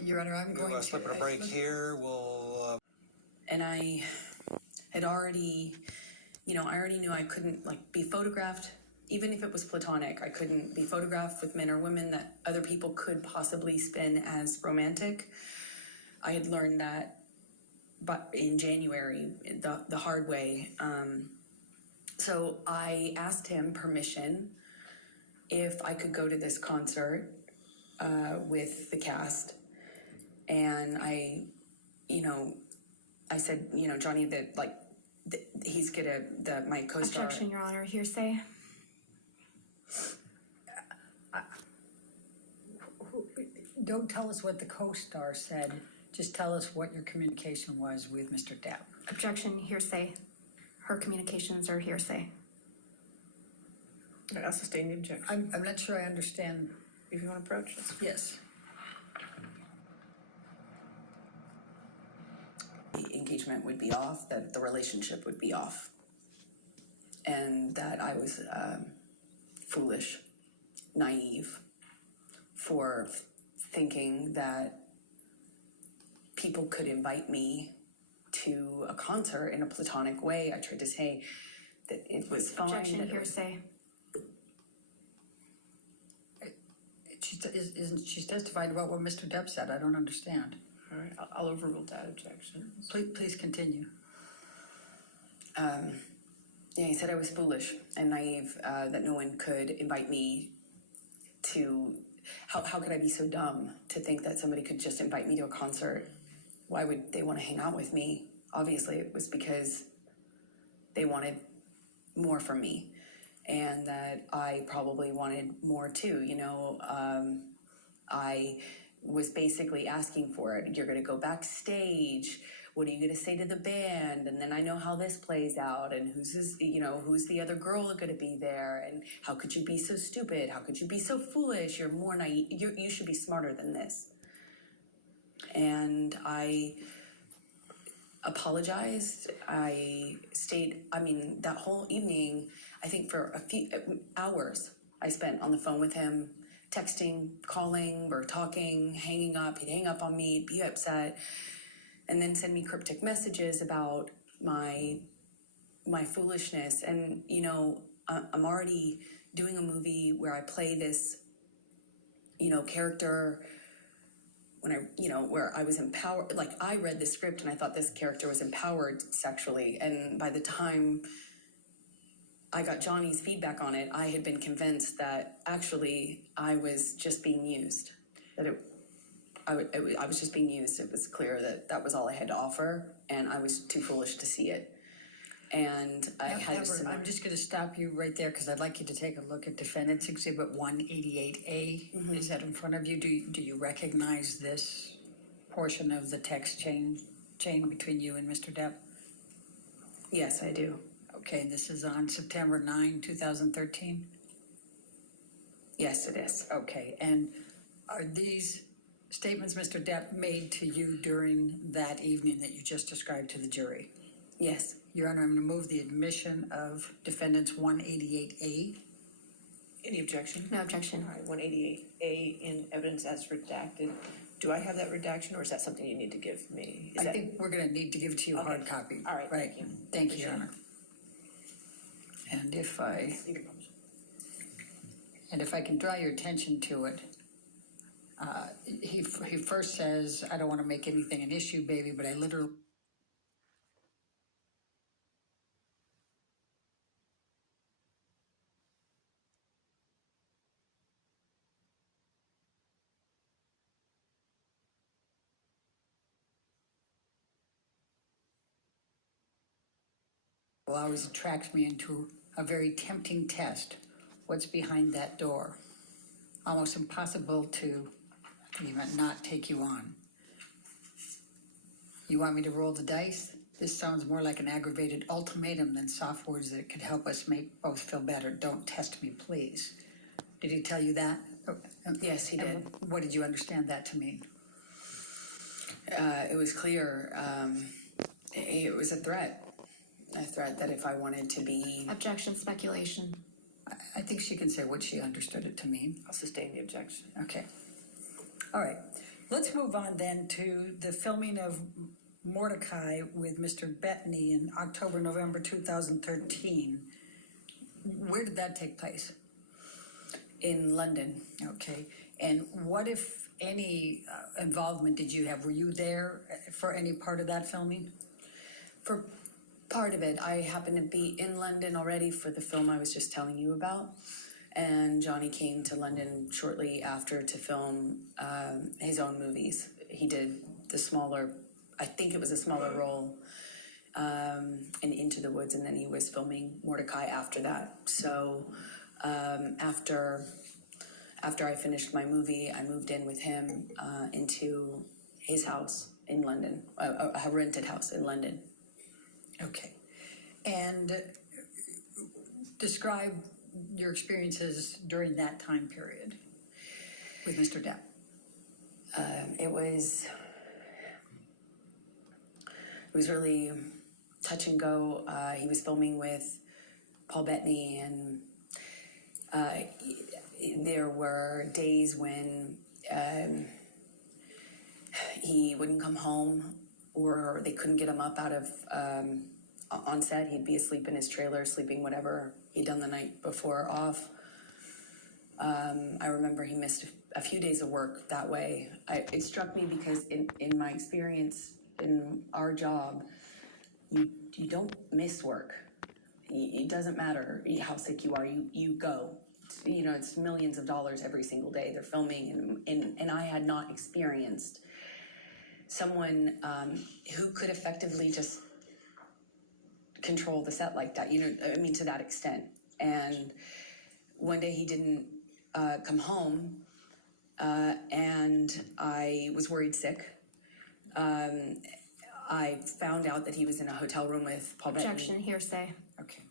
Your Honor, I'm going to... Slipping a break here, we'll... And I had already, you know, I already knew I couldn't, like, be photographed, even if it was platonic. I couldn't be photographed with men or women that other people could possibly spin as romantic. I had learned that but in January, the hard way. So I asked him permission if I could go to this concert with the cast. And I said, you know, Johnny, that, like, he's gonna, my co-star. Objection, Your Honor, hearsay. Don't tell us what the co-star said. Just tell us what your communication was with Mr. Depp. Objection, hearsay. Her communications are hearsay. I'll sustain the objection. I'm not sure I understand. If you want to approach this. Yes. The engagement would be off, that the relationship would be off. And that I was foolish, naive for thinking that people could invite me to a concert in a platonic way. I tried to say that it was fine. Objection, that hearsay. she's testified about what Mr. Depp said. I don't understand. All right, I'll overrule that objection. Please continue. Yeah, he said I was foolish and naive, that no one could invite me to. How could I be so dumb to think that somebody could just invite me to a concert? Why would they want to hang out with me? Obviously, it was because they wanted more from me, and that I probably wanted more too. You know, I was basically asking for it. You're going to go backstage. What are you going to say to the band? And then I know how this plays out, and who's the other girl going to be there? And how could you be so stupid? How could you be so foolish? You're more naive. You should be smarter than this. And I apologized. I stayed, that whole evening, I think for a few hours, I spent on the phone with him, texting, calling, or talking, hanging up. He'd hang up on me, be upset, and then send me cryptic messages about my foolishness. And, I'm already doing a movie where I play this, character where I was empowered. Like, I read the script and I thought this character was empowered sexually. And by the time I got Johnny's feedback on it, I had been convinced that actually I was just being used. I was just being used. It was clear that was all I had to offer, and I was too foolish to see it. And I'm just going to stop you right there because I'd like you to take a look at Defendants Exhibit 188A. Mm-hmm. Is that in front of you? Do you recognize this portion of the text chain between you and Mr. Depp? Yes, I do. Okay, this is on September 9, 2013? Yes, it is. Okay, and are these statements Mr. Depp made to you during that evening that you just described to the jury? Yes. Your Honor, I'm going to move the admission of Defendants 188A. Any objection? No objection. All right, 188A in evidence as redacted. Do I have that redaction, or is that something you need to give me? I think we're going to need to give it to you a hard copy. All right, thank you. Thank you, Your Honor. And if I can draw your attention to it, he first says, I don't want to make anything an issue, baby, but I literally... always attracts me into a very tempting test. What's behind that door? Almost impossible to even not take you on. You want me to roll the dice? This sounds more like an aggravated ultimatum than soft words that could help us make both feel better. Don't test me, please. Did he tell you that? Yes, he did. What did you understand that to mean? It was clear. It was a threat that if I wanted to be... Objection, speculation. I think she can say what she understood it to mean. I'll sustain the objection. Okay. All right. Let's move on then to the filming of Mordecai with Mr. Betany in October, November 2013. Where did that take place? In London. Okay. And what, if any, involvement did you have? Were you there for any part of that filming? For part of it, I happened to be in London already for the film I was just telling you about. And Johnny came to London shortly after to film his own movies. He did the smaller, I think it was a smaller role in Into the Woods, and then he was filming Mordecai after that. So after I finished my movie, I moved in with him into his house in London, a rented house in London. Okay. And describe your experiences during that time period with Mr. Depp. It was really touch and go. He was filming with Paul Betany, and there were days when he wouldn't come home, or they couldn't get him up out of on set. He'd be asleep in his trailer, sleeping whatever he'd done the night before off. I remember he missed a few days of work that way. It struck me because in my experience in our job, you don't miss work. It doesn't matter how sick you are, you go. You know, it's millions of dollars every single day they're filming, and I had not experienced someone who could effectively just control the set like that, you know, I mean, to that extent. And one day he didn't come home, and I was worried sick. I found out that he was in a hotel room with Paul Betany. Objection, hearsay. Okay.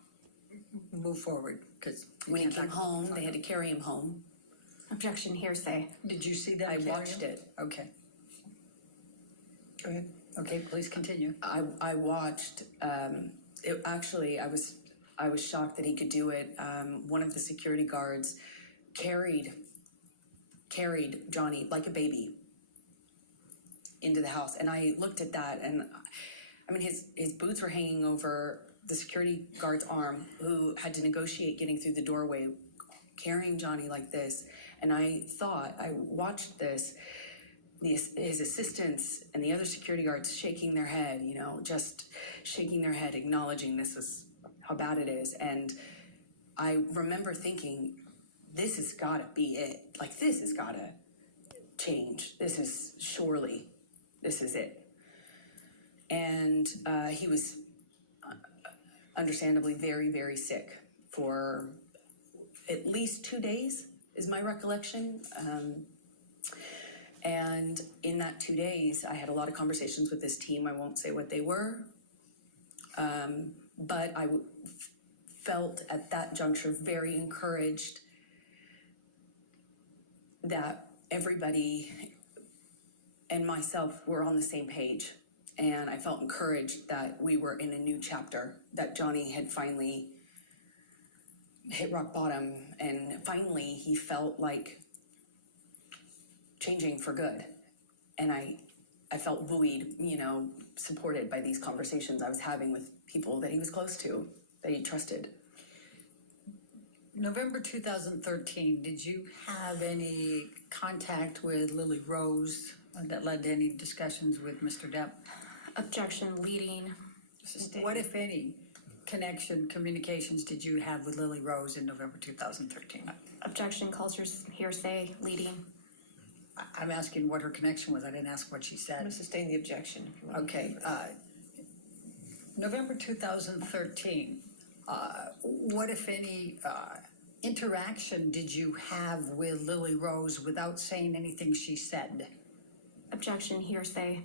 Move forward, because. When he came home, they had to carry him home. Objection, hearsay. Did you see that? I carry watched him? it. Okay. Go ahead. Okay, please continue. I watched. It actually, I was shocked that he could do it. One of the security guards carried Johnny like a baby into the house, and I looked at that, and I mean his boots were hanging over the security guard's arm, who had to negotiate getting through the doorway, carrying Johnny like this. And I watched this. His assistants and the other security guards shaking their head, you know, just shaking their head, acknowledging this is how bad it is. And I remember thinking, this has got to be it. Like, this has got to change. This is it. And he was understandably very, very sick for at least 2 days, is my recollection. And in that 2 days, I had a lot of conversations with this team. I won't say what they were, but I felt at that juncture very encouraged that everybody and myself were on the same page. And I felt encouraged that we were in a new chapter, that Johnny had finally hit rock bottom, and finally he felt like changing for good. And I felt buoyed, you know, supported by these conversations I was having with people that he was close to, that he trusted. November 2013, did you have any contact with Lily Rose that led to any discussions with Mr. Depp? Objection, leading. Sustained. What, if any, communications did you have with Lily Rose in November 2013? Objection, calls hearsay, leading. I'm asking what her connection was. I didn't ask what she I'm going said. to sustain the objection if you want. Okay. November 2013, what, if any, interaction did you have with Lily Rose without saying anything she said? Objection, hearsay.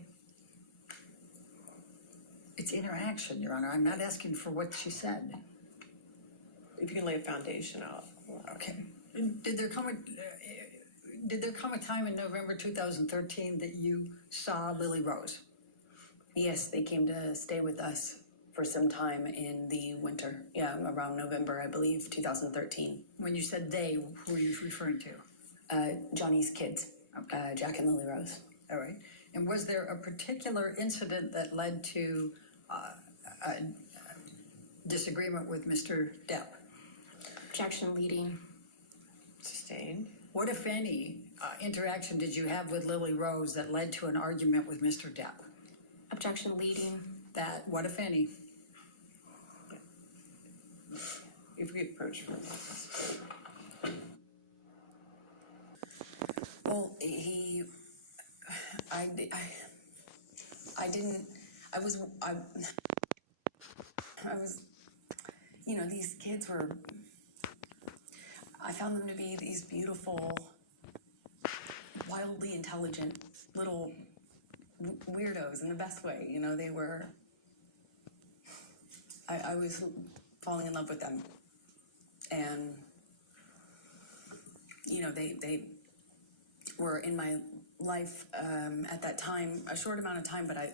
It's interaction, Your Honor. I'm not asking for what she said. If you can lay a foundation out. Okay. Did there come a time in November 2013 that you saw Lily Rose? Yes, they came to stay with us for some time in the winter. Yeah, around November, I believe, 2013. When you said they, who are you referring to? Johnny's kids, Okay. Jack and Lily Rose. All right. And was there a particular incident that led to a disagreement with Mr. Depp? Objection, leading. Sustained. What, if any, interaction did you have with Lily Rose that led to an argument with Mr. Depp? Objection, leading. That, what, if any? If we approach from that. Well, I was, you know, these kids were, I found them to be these beautiful, wildly intelligent little weirdos in the best way. You know, they were, I was falling in love with them. And, you know, they were in my life at that time, a short amount of time, but I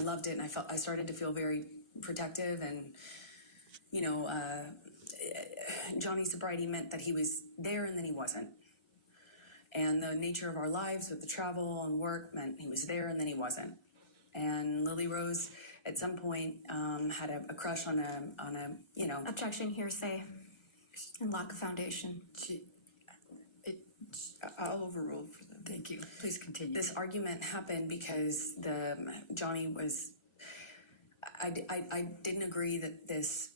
loved it, and I started to feel very protective. And, you know, Johnny's sobriety meant that he was there and then he wasn't. And the nature of our lives with the travel and work meant he was there and then he wasn't. And Lily Rose, at some point, had a crush on a, you know. Objection, hearsay, and lack of foundation. I'll overrule for them. Thank you. Please continue. This argument happened because Johnny was. I didn't agree that this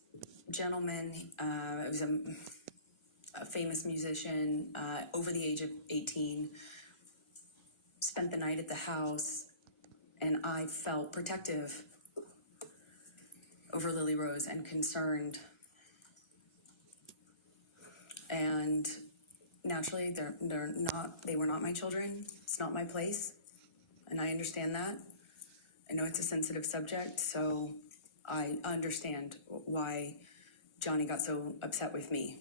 gentleman, it was a famous musician, over the age of 18, spent the night at the house, and I felt protective over Lily Rose and concerned. And naturally, they were not my children. It's not my place, and I understand that. I know it's a sensitive subject, so I understand why Johnny got so upset with me.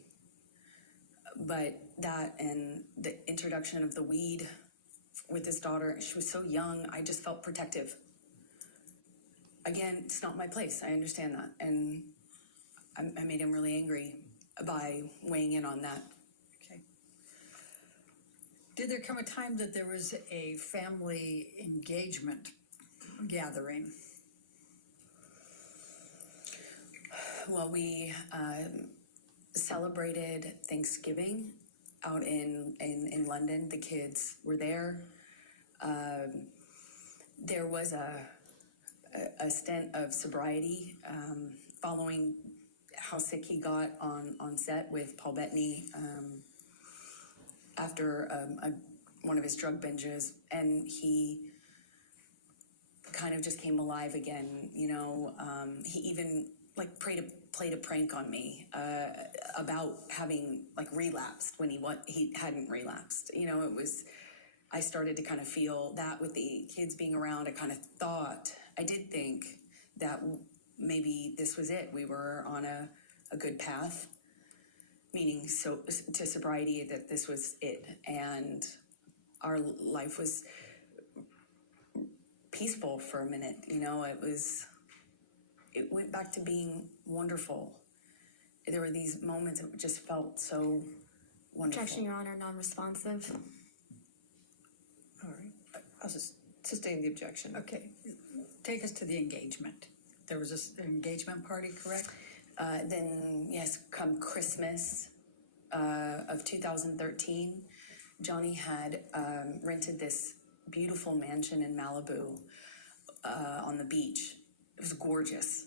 But that and the introduction of the weed with his daughter, she was so young, I just felt protective. Again, it's not my place. I understand that. And I made him really angry by weighing in on that. Okay. Did there come a time that there was a family engagement gathering? Well, we celebrated Thanksgiving out in London. The kids were there. There was a stint of sobriety following how sick he got on set with Paul Betany after one of his drug binges, and he kind of just came alive again. You know, he even played a prank on me about having relapsed when he hadn't relapsed. You know, I started to kind of feel that with the kids being around. I did think that maybe this was it. We were on a good path, meaning to sobriety, that this was it. And our life was peaceful for a minute. You know, it went back to being wonderful. There were these moments that just felt so wonderful. Objection, Your Honor, non-responsive. All right, I'll just sustain the objection. Okay, take us to the engagement. There was an engagement party, correct? Then, yes, come Christmas of 2013, Johnny had rented this beautiful mansion in Malibu on the beach. It was gorgeous.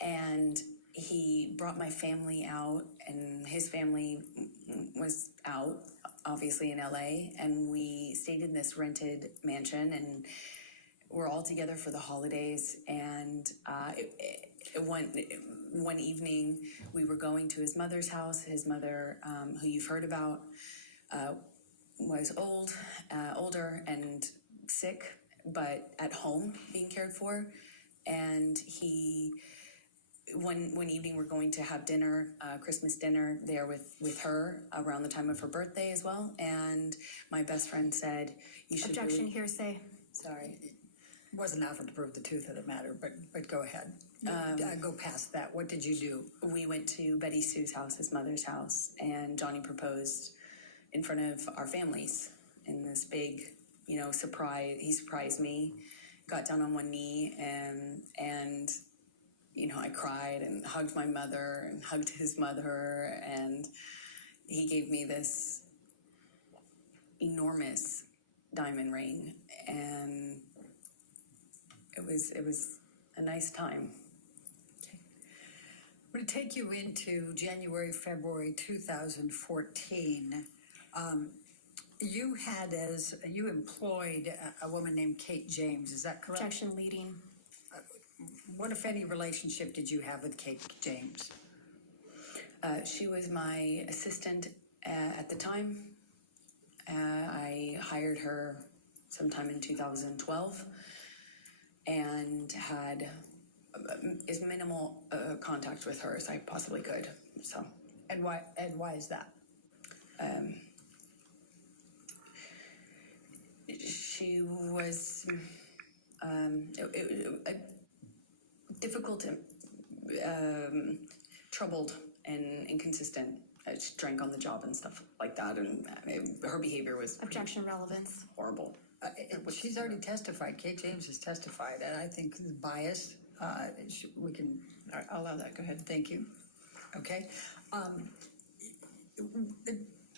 And he brought my family out, and his family was out, obviously in LA, and we stayed in this rented mansion, and we're all together for the holidays. And one evening we were going to his mother's house. His mother, who you've heard about, was older and sick, but at home being cared for. And one evening we're going to have dinner, Christmas dinner there with her around the time of her birthday as well. And my best friend said, "You should." Objection, hearsay. Sorry. It wasn't offered to prove the truth of the matter, but go ahead. Go past that. What did you do? We went to Betty Sue's house, his mother's house, and Johnny proposed in front of our families in this big, surprise. He surprised me, got down on one knee, and I cried and hugged my mother and hugged his mother, and he gave me this enormous diamond ring, and it was a nice time. Okay. I'm going to take you into January, February 2014. You employed a woman named Kate James, is that correct? Objection, leading. What, if any, relationship did you have with Kate James? She was my assistant at the time. I hired her sometime in 2012 and had as minimal contact with her as I possibly could. So, And why is that? She was difficult, troubled, and inconsistent. She drank on the job and stuff like that, and her behavior was Objection, relevance. horrible. She's already testified. Kate James has testified, and I think is biased. We can. I'll allow that. Go ahead. Thank you. Okay.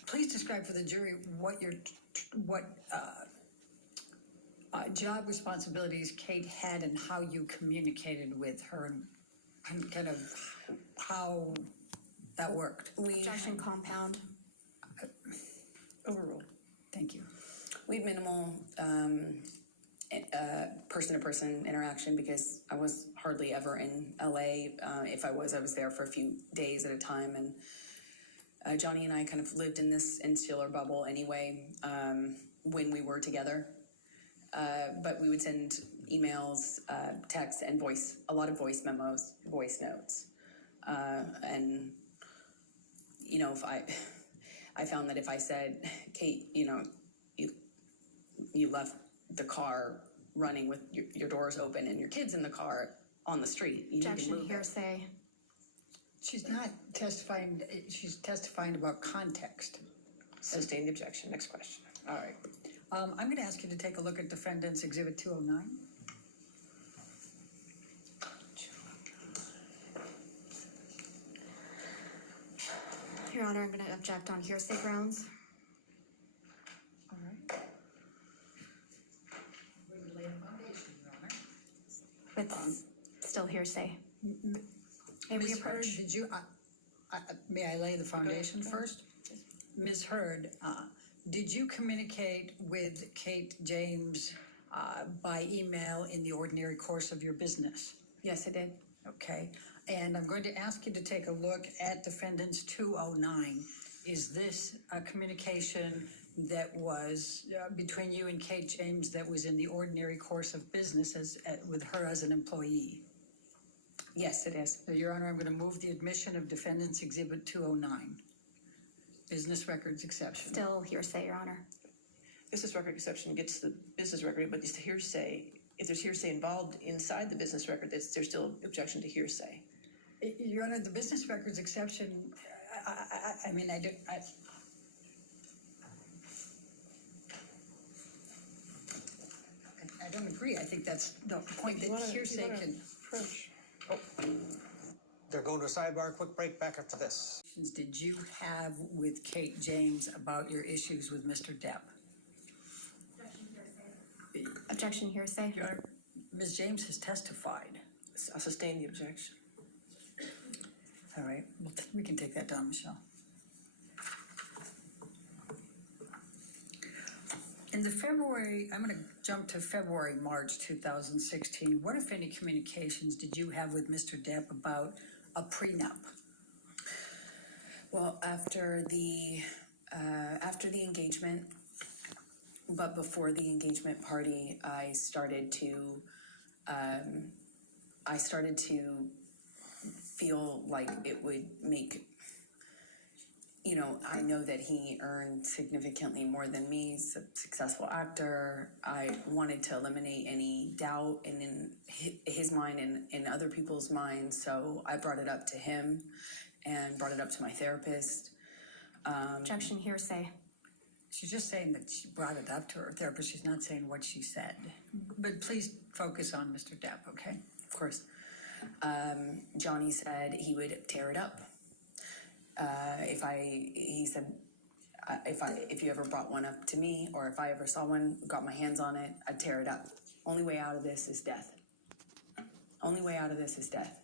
please describe for the jury what job responsibilities Kate had and how you communicated with her and kind of how that worked. Objection compound. Overruled. Thank you. We had minimal person-to-person interaction because I was hardly ever in LA. If I was there for a few days at a time. And Johnny and I kind of lived in this insular bubble anyway when we were together. But we would send emails, texts, and a lot of voice memos, voice notes. And, you know, if I found that if I said, Kate, you know, you left the car running with your doors open and your kids in the car on the street. You need to Objection move it. hearsay. She's not testifying, she's testifying about context. Sustain the objection. Next question. All right. I'm going to ask you to take a look at Defendants Exhibit 209. Your Honor, I'm going to object on hearsay grounds. All right. We're going to lay a foundation, Your Honor. With still hearsay. May we Ms. Heard, approach? did you, may I lay the foundation first? Ms. Heard, did you communicate with Kate James by email in the ordinary course of your business? Yes, I did. Okay, and I'm going to ask you to take a look at Defendants 209. Is this a communication that was between you and Kate James that was in the ordinary course of business with her as an employee? Yes, it is. So, Your Honor, I'm going to move the admission of Defendants Exhibit 209. Business records exception. Still hearsay, Your Honor. Business record exception gets the business record, but it's hearsay. If there's hearsay involved inside the business record, there's still objection to hearsay. Your Honor, the business records exception, I mean, I don't agree. I think that's the point that hearsay can. Approach. They're going to a sidebar, quick break, back after this. Did you have with Kate James about your issues with Mr. Depp? Objection hearsay. Your Honor, Ms. James has testified. I'll sustain the objection. All right, well, we can take that down, Michelle. In the February, I'm going to jump to February, March 2016. What, if any, communications did you have with Mr. Depp about a prenup? Well, after the engagement, but before the engagement party, I started to feel like it would make, you know, I know that he earned significantly more than me. He's a successful actor. I wanted to eliminate any doubt in his mind and in other people's minds. So I brought it up to him and brought it up to my therapist. Objection hearsay. She's just saying that she brought it up to her therapist. She's not saying what she said. But please focus on Mr. Depp, okay? Of course. Johnny said he would tear it up. He said, if you ever brought one up to me, or if I ever saw one, got my hands on it, I'd tear it up. Only way out of this is death. Only way out of this is death.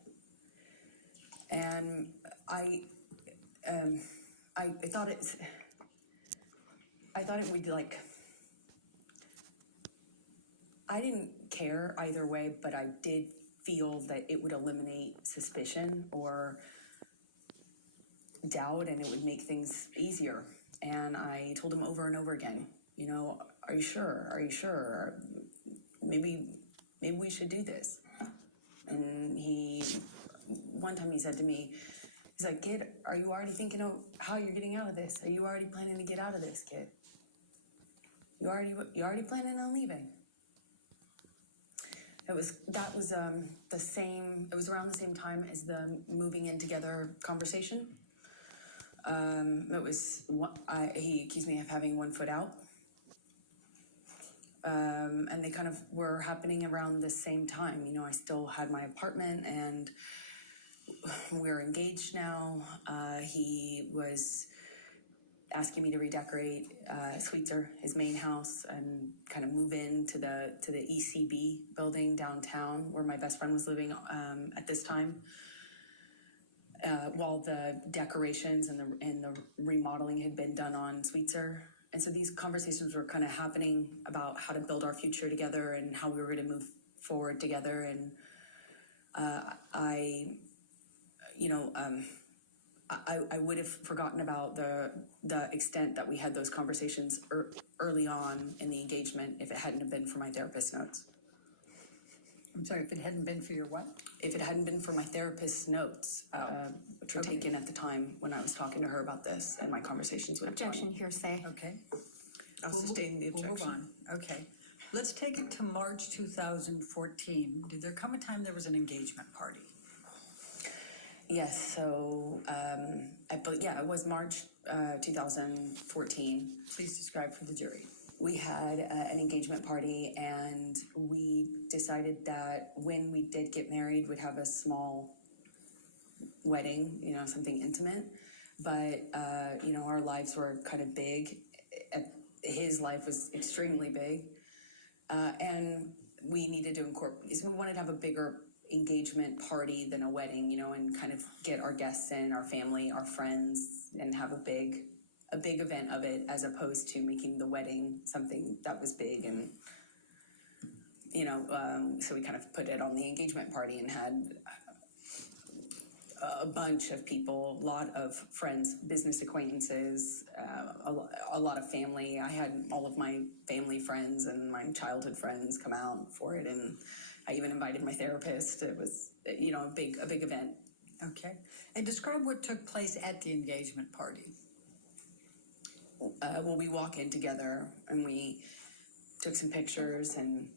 And I thought it would, like, I didn't care either way, but I did feel that it would eliminate suspicion or doubt, and it would make things easier. And I told him over and over again, you know, are you sure? Are you sure? Maybe we should do this. And one time he said to me, he's like, kid, are you already thinking of how you're getting out of this? Are you already planning to get out of this, kid? You already planning on leaving? It was around the same time as the moving in together conversation. He accused me of having 1 foot out. And they kind of were happening around the same time. You know, I still had my apartment and we're engaged now. He was asking me to redecorate Sweetser, his main house, and kind of move into the ECB building downtown where my best friend was living at this time. While the decorations and the remodeling had been done on Sweetser. And so these conversations were kind of happening about how to build our future together and how we were going to move forward together. And I would have forgotten about the extent that we had those conversations early on in the engagement if it hadn't have been for my therapist's notes. I'm sorry, if it hadn't been for your what? If it hadn't been for my therapist's notes, which were taken at the time when I was talking to her about this and my conversations with Objection, Johnny. hearsay. Okay. I'll sustain the We'll objection. move on. Okay. Let's take it to March 2014. Did there come a time there was an engagement party? Yes, so it was March 2014. Please describe for the jury. We had an engagement party, and we decided that when we did get married, we'd have a small wedding, something intimate. But, our lives were kind of big. His life was extremely big. And we needed to incorporate, we wanted to have a bigger engagement party than a wedding, and kind of get our guests in, our family, our friends, and have a big event of it, as opposed to making the wedding something that was big. And so we kind of put it on the engagement party and had a bunch of people, a lot of friends, business acquaintances, a lot of family. I had all of my family friends and my childhood friends come out for it, and I even invited my therapist. It was a big event. Okay. And describe what took place at the engagement party. We walk in together and we took some pictures and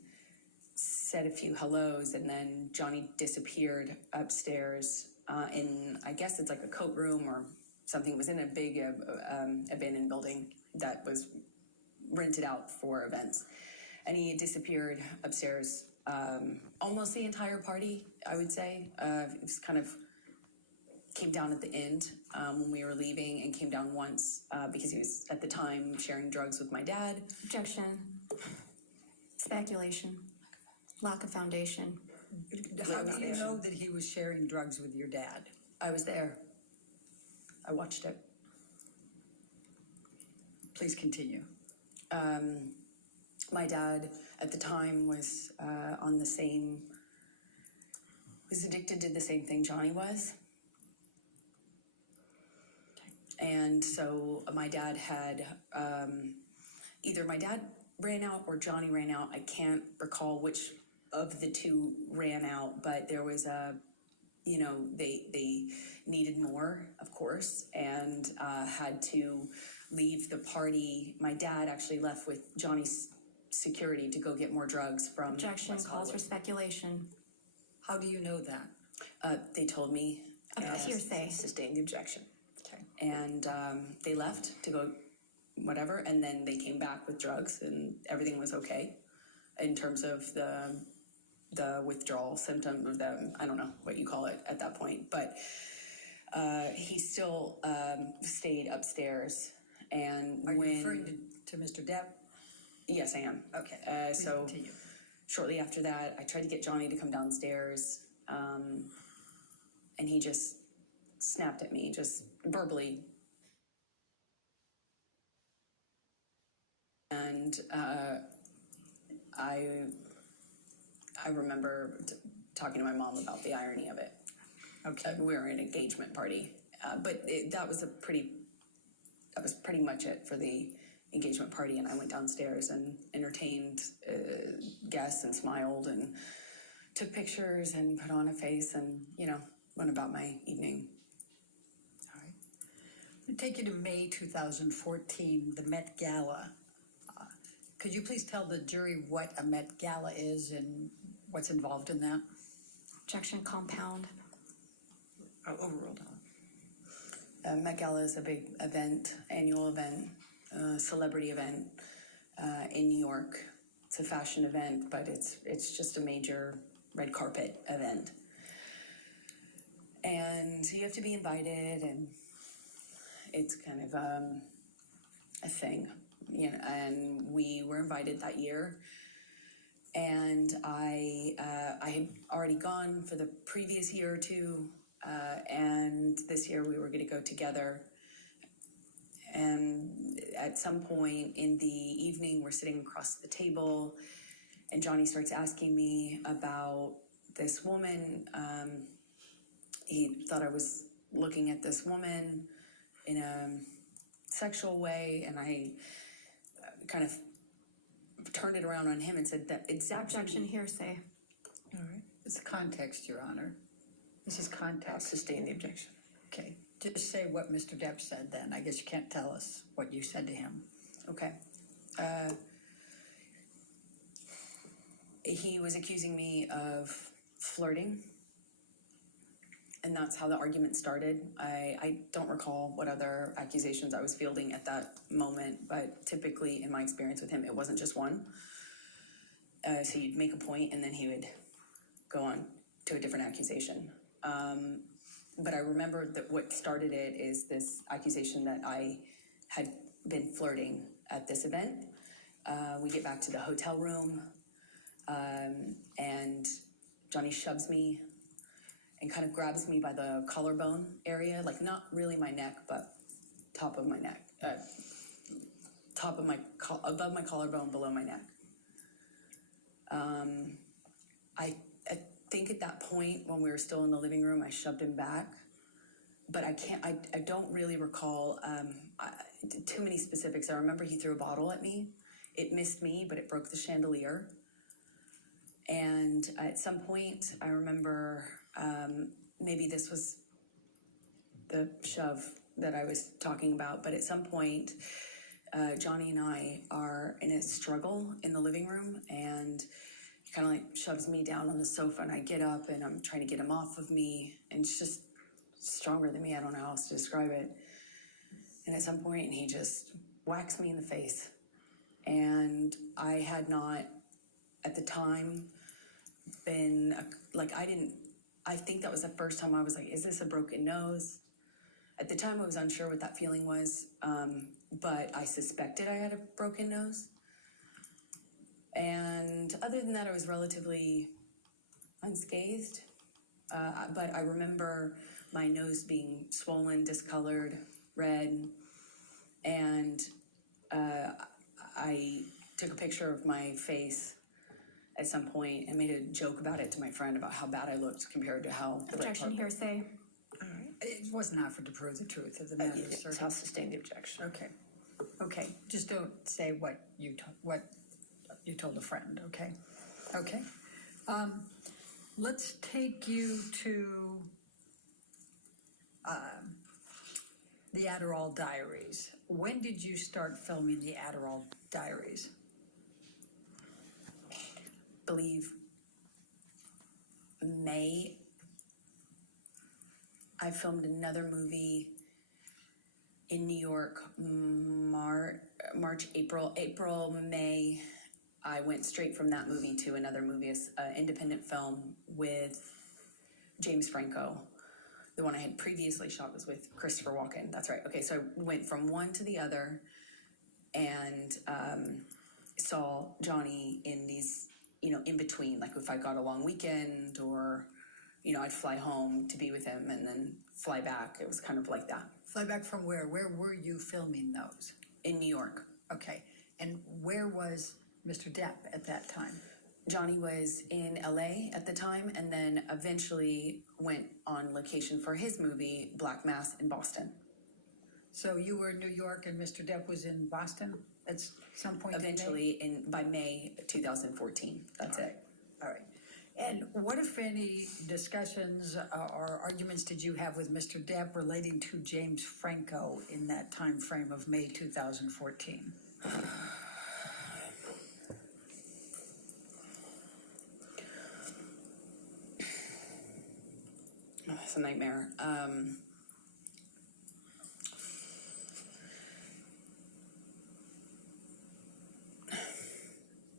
said a few hellos, and then Johnny disappeared upstairs in, I guess it's like a coat room or something. It was in a big abandoned building that was rented out for events, and he disappeared upstairs almost the entire party, I would say. It was kind of came down at the end when we were leaving, and came down once because he was at the time sharing drugs with my dad. Objection. Speculation. Lack of foundation. How do you know that he was sharing drugs with your dad? I was there. I watched it. Please continue. My dad at the time was was addicted to the same thing Johnny was. And so my dad had, either my dad ran out or Johnny ran out. I can't recall which of the two ran out, but there was they needed more, of course, and had to leave the party. My dad actually left with Johnny's security to go get more drugs from Objection. West Calls for Hollywood. speculation. How do you know that? They told me. Hearsay. Sustain the objection. Okay. And they left to go whatever, and then they came back with drugs, and everything was okay in terms of the withdrawal symptom of them. I don't know what you call it at that point, but he still stayed upstairs. And Are you when referring to Mr. Depp? yes, I am. Okay. Please So continue. shortly after that, I tried to get Johnny to come downstairs, and he just snapped at me, just verbally. And I remember talking to my mom about the irony of it. Okay. We were in an engagement party, but that was pretty much it for the engagement party. And I went downstairs and entertained guests and smiled and took pictures and put on a face and, went about my evening. All right. Let me take you to May 2014, the Met Gala. Could you please tell the jury what a Met Gala is and what's involved in that? Objection. Compound. Overruled. Met Gala is a big event, annual event, celebrity event in New York. It's a fashion event, but it's just a major red carpet event. And you have to be invited, and it's kind of a thing, you know, and we were invited that year. And I had already gone for the previous year or two, and this year we were going to go together. And at some point in the evening, we're sitting across the table, and Johnny starts asking me about this woman. He thought I was looking at this woman in a sexual way, and I kind of turned it around on him and said that it's Objection, hearsay. All right. It's context, Your Honor. This is I'll context. sustain the objection. Okay, just say what Mr. Depp said then. I guess you can't tell us what you said to him. okay. He was accusing me of flirting, and that's how the argument started. I don't recall what other accusations I was fielding at that moment, but typically in my experience with him, it wasn't just one. So you'd make a point and then he would go on to a different accusation. But I remember that what started it is this accusation that I had been flirting at this event. We get back to the hotel room, and Johnny shoves me and kind of grabs me by the collarbone area, like not really my neck, but top of my neck, above my collarbone, below my neck. I think at that point when we were still in the living room, I shoved him back, but I don't really recall too many specifics. I remember he threw a bottle at me. It missed me, but it broke the chandelier. And at some point, I remember maybe this was the shove that I was talking about, but at some point, Johnny and I are in a struggle in the living room, and he kind of like shoves me down on the sofa, and I get up and I'm trying to get him off of me, and it's just stronger than me. I don't know how else to describe it. And at some point, he just whacks me in the face. And I had not, at the time, been, I think that was the first time I was like, is this a broken nose? At the time, I was unsure what that feeling was, but I suspected I had a broken nose. And other than that, I was relatively unscathed. But I remember my nose being swollen, discolored, red, and I took a picture of my face at some point and made a joke about it to my friend about how bad I looked compared to how the red Objection, carpet. hearsay. All right. It wasn't offered to prove the truth of the matter, sir. I'll sustain the objection. Okay, okay. Just don't say what you told a friend. Okay, okay. Let's take you to the Adderall Diaries. When did you start filming the Adderall Diaries? Believe May. I filmed another movie in New York, March, April, May. I went straight from that movie to another movie, an independent film with James Franco. The one I had previously shot was with Christopher Walken. That's right. Okay, so I went from one to the other and saw Johnny in these, in between. Like if I got a long weekend or, I'd fly home to be with him and then fly back. It was kind of like that. Fly back from where? Where were you filming those? In New York. Okay, and where was Mr. Depp at that time? Johnny was in LA at the time and then eventually went on location for his movie, Black Mass, in Boston. So you were in New York and Mr. Depp was in Boston at some point? Eventually, by May 2014. That's it. All right. And what, if any, discussions or arguments did you have with Mr. Depp relating to James Franco in that time frame of May 2014? It's a nightmare.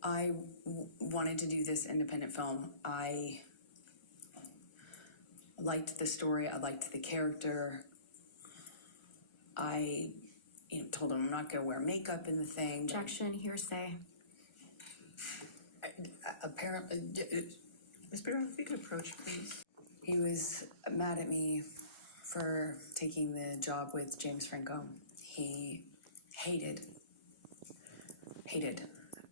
I wanted to do this independent film. I liked the story. I liked the character. I told him I'm not going to wear makeup in the thing. Objection, hearsay. Apparently, Ms. Barrow, if you could approach, please. he was mad at me for taking the job with James Franco. He hated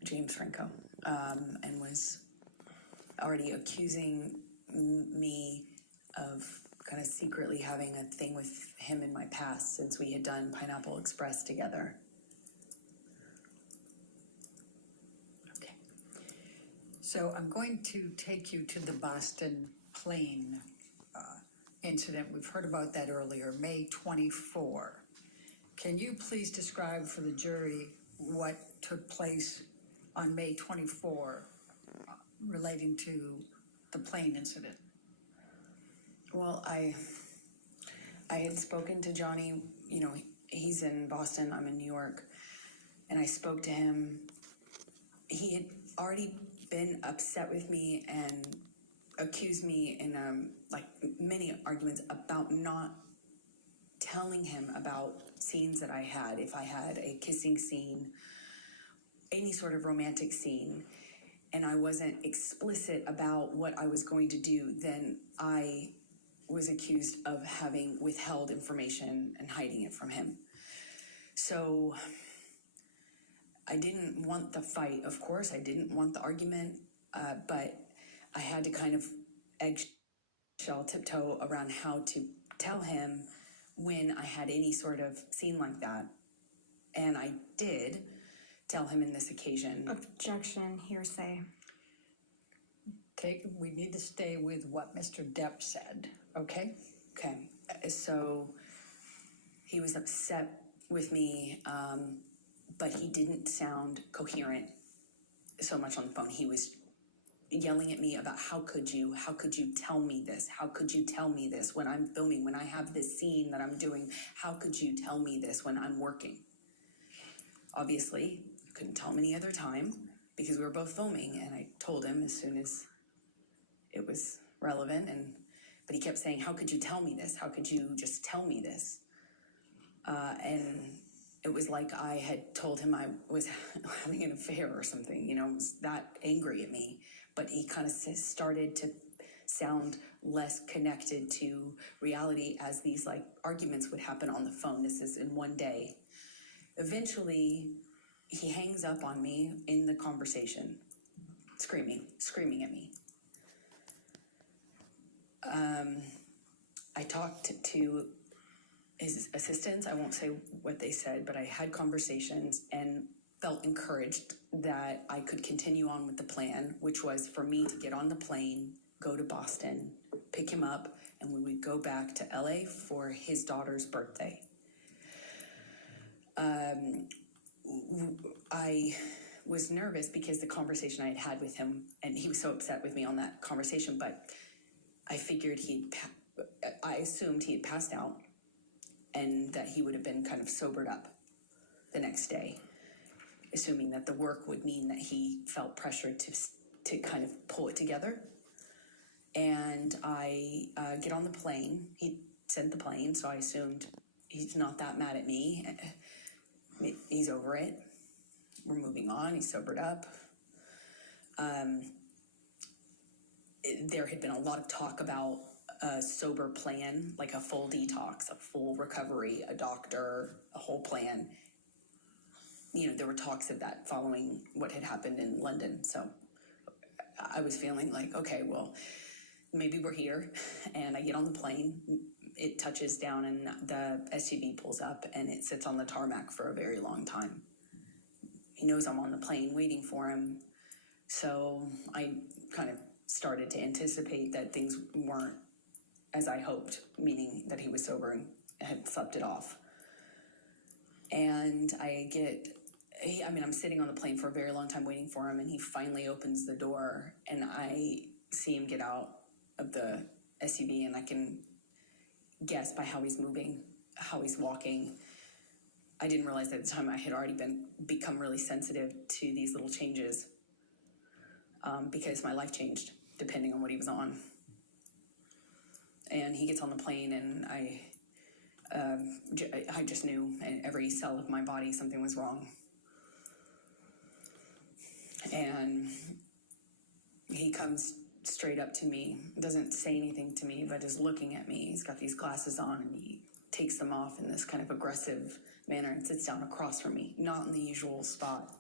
James Franco, and was already accusing me of kind of secretly having a thing with him in my past since we had done Pineapple Express together. Okay. So I'm going to take you to the Boston plane incident. We've heard about that earlier, May 24. Can you please describe for the jury what took place on May 24 relating to the plane incident? Well, I had spoken to Johnny, he's in Boston, I'm in New York, and I spoke to him. He had already been upset with me and accused me in many arguments about not telling him about scenes that I had. If I had a kissing scene, any sort of romantic scene, and I wasn't explicit about what I was going to do, then I was accused of having withheld information and hiding it from him. So I didn't want the fight, of course. I didn't want the argument, but I had to kind of eggshell tiptoe around how to tell him when I had any sort of scene like that. And I did tell him in this occasion. Objection, hearsay. We need to stay with what Mr. Depp said, okay? Okay, so he was upset with me, but he didn't sound coherent so much on the phone. He was yelling at me about how could you tell me this? How could you tell me this when I'm filming, when I have this scene that I'm doing? How could you tell me this when I'm working? Obviously, couldn't tell him any other time because we were both filming, and I told him as soon as it was relevant, but he kept saying, how could you tell me this? How could you just tell me this? And it was like I had told him I was having an affair or something, was that angry at me. But he kind of started to sound less connected to reality as these arguments would happen on the phone. This is in one day. Eventually, he hangs up on me in the conversation, screaming at me. I talked to his assistants. I won't say what they said, but I had conversations and felt encouraged that I could continue on with the plan, which was for me to get on the plane, go to Boston, pick him up, and we would go back to LA for his daughter's birthday. I was nervous because the conversation I had had with him, and he was so upset with me on that conversation, but I figured I assumed he had passed out and that he would have been kind of sobered up the next day, assuming that the work would mean that he felt pressured to kind of pull it together. And I get on the plane. He sent the plane, so I assumed he's not that mad at me. He's over it. We're moving on. He's sobered up. There had been a lot of talk about a sober plan, like a full detox, a full recovery, a doctor, a whole plan. There were talks of that following what had happened in London. So I was feeling like, okay, well, maybe we're here. And I get on the plane. It touches down and the SUV pulls up and it sits on the tarmac for a very long time. He knows I'm on the plane waiting for him. So I kind of started to anticipate that things weren't as I hoped, meaning that he was sober and had slept it off. And I'm sitting on the plane for a very long time waiting for him, and he finally opens the door, and I see him get out of the SUV, and I can guess by how he's moving, how he's walking. I didn't realize at the time I had already become really sensitive to these little changes because my life changed depending on what he was on. And he gets on the plane, and I I just knew in every cell of my body something was wrong. And he comes straight up to me, doesn't say anything to me, but is looking at me. He's got these glasses on and he takes them off in this kind of aggressive manner and sits down across from me, not in the usual spot.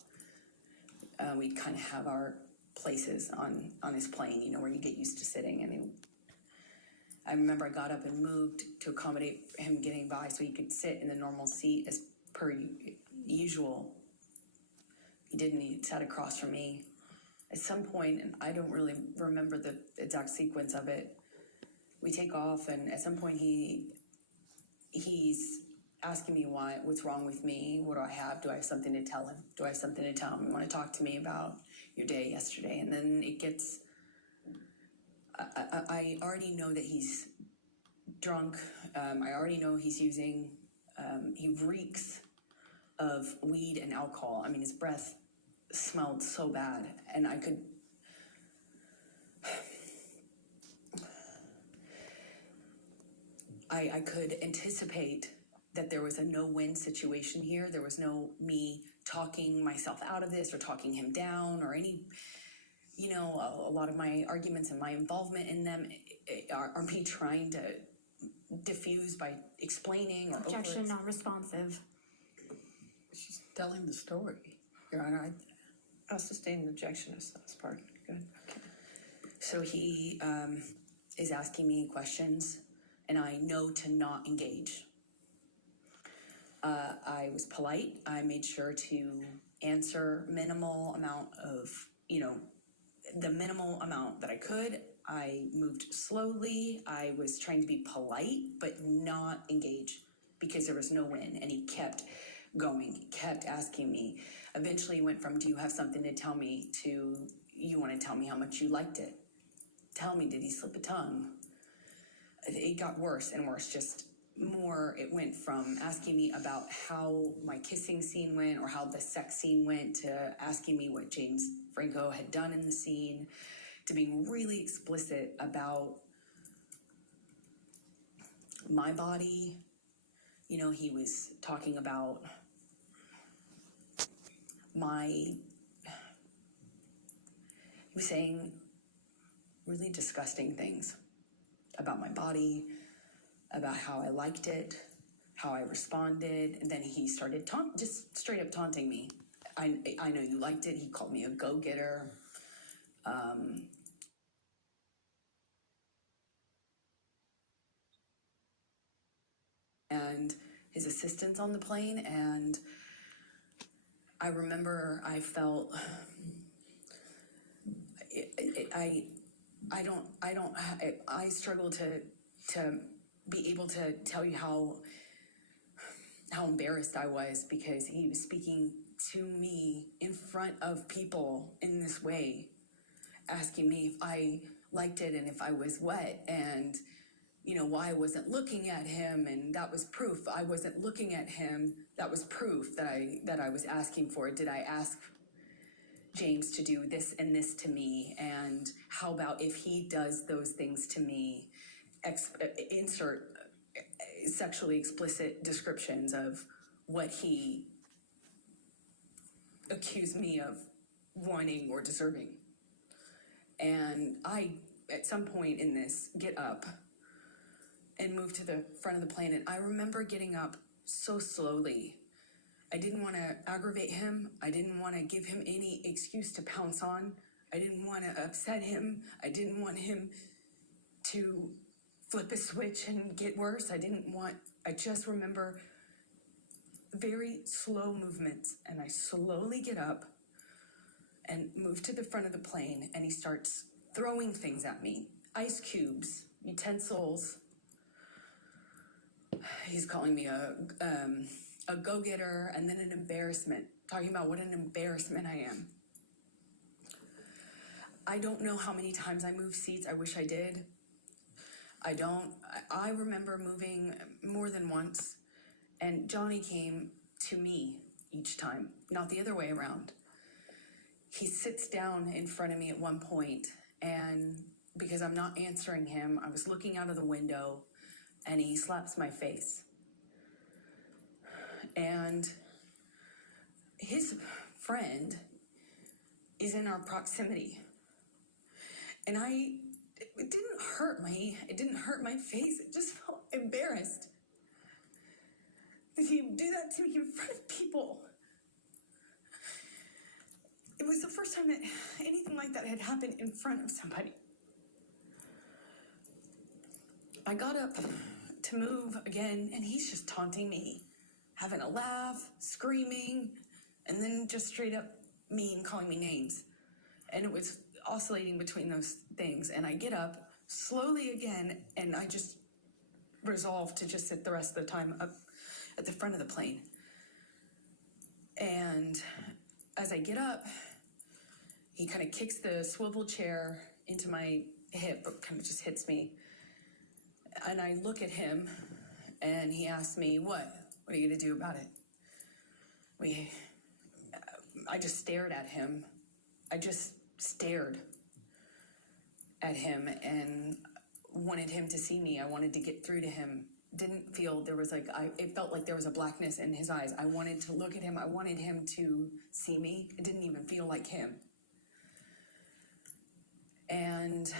We'd kind of have our places on his plane, you know, where you get used to sitting. And I remember I got up and moved to accommodate him getting by so he could sit in the normal seat as per usual. He didn't. He sat across from me. At some point, and I don't really remember the exact sequence of it, we take off, and at some point he's asking me what's wrong with me. What do I have? Do I have something to tell him? Do I have something to tell him? You want to talk to me about your day yesterday? And then it gets, I already know that he's drunk. I already know he's using, he reeks of weed and alcohol. I mean, his breath smelled so bad, and I could anticipate that there was a no-win situation here. There was no me talking myself out of this or talking him down or any, you know, a lot of my arguments and my involvement in them are me trying to diffuse by explaining or Objection, non-responsive. She's telling the story, Your Honor. I'll sustain an objection as part. Good. Okay. So he is asking me questions, and I know to not engage. I was polite. I made sure to answer minimal amount of, you know, the minimal amount that I could. I moved slowly. I was trying to be polite, but not engage because there was no win. And he kept going. He kept asking me. Eventually went from, do you have something to tell me, to, you want to tell me how much you liked it? Tell me, did he slip a tongue? It got worse and worse, just more. It went from asking me about how my kissing scene went or how the sex scene went to asking me what James Franco had done in the scene, to being really explicit about my body. You know, he was talking about he was saying really disgusting things about my body, about how I liked it, how I responded, and then he started just straight up taunting me. I know you liked it. He called me a go-getter. And his assistants on the plane, and I remember I felt I struggle to be able to tell you how embarrassed I was, because he was speaking to me in front of people in this way, asking me if I liked it and if I was wet, and you know, why I wasn't looking at him, and that was proof. I wasn't looking at him. That was proof that I was asking for. Did I ask James to do this and this to me? And how about if he does those things to me? Insert sexually explicit descriptions of what he accused me of wanting or deserving. And I, at some point in this, get up and move to the front of the plane. And I remember getting up so slowly. I didn't want to aggravate him. I didn't want to give him any excuse to pounce on. I didn't want to upset him. I didn't want him to flip a switch and get worse. I just remember very slow movements. And I slowly get up and move to the front of the plane. And he starts throwing things at me. Ice cubes, utensils. He's calling me a go-getter, and then an embarrassment, talking about what an embarrassment I am. I don't know how many times I moved seats. I wish I did. I remember moving more than once, and Johnny came to me each time, not the other way around. He sits down in front of me at one point, and because I'm not answering him, I was looking out of the window, and he slaps my face. and his friend is in our proximity. And it didn't hurt my face. It just felt embarrassed that he would do that to me in front of people. It was the first time that anything like that had happened in front of somebody. I got up to move again, and he's just taunting me, having a laugh, screaming, and then just straight up mean, calling me names. And it was oscillating between those things. And I get up slowly again, and I just resolve to just sit the rest of the time up at the front of the plane. And as I get up, he kind of kicks the swivel chair into my hip, kind of just hits me. And I look at him, and he asks me, what are you going to do about it? I just stared at him. I just stared at him and wanted him to see me. I wanted to get through to him. Didn't feel there was it felt like there was a blackness in his eyes. I wanted to look at him. I wanted him to see me. It didn't even feel like him. And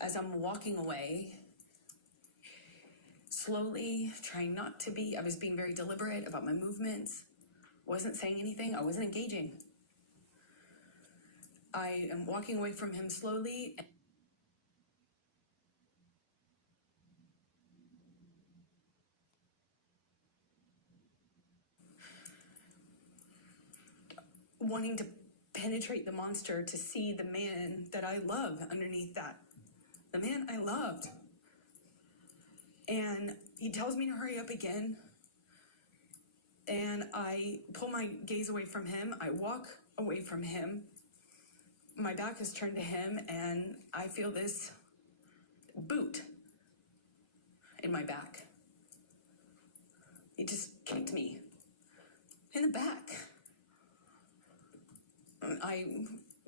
as I'm walking away, slowly, trying not to be, I was being very deliberate about my movements, wasn't saying anything, I wasn't engaging. I am walking away from him slowly. Wanting to penetrate the monster to see the man that I love underneath that. The man I loved. And he tells me to hurry up again. And I pull my gaze away from him. I walk away from him. My back is turned to him, and I feel this boot in my back. He just kicked me in the back. I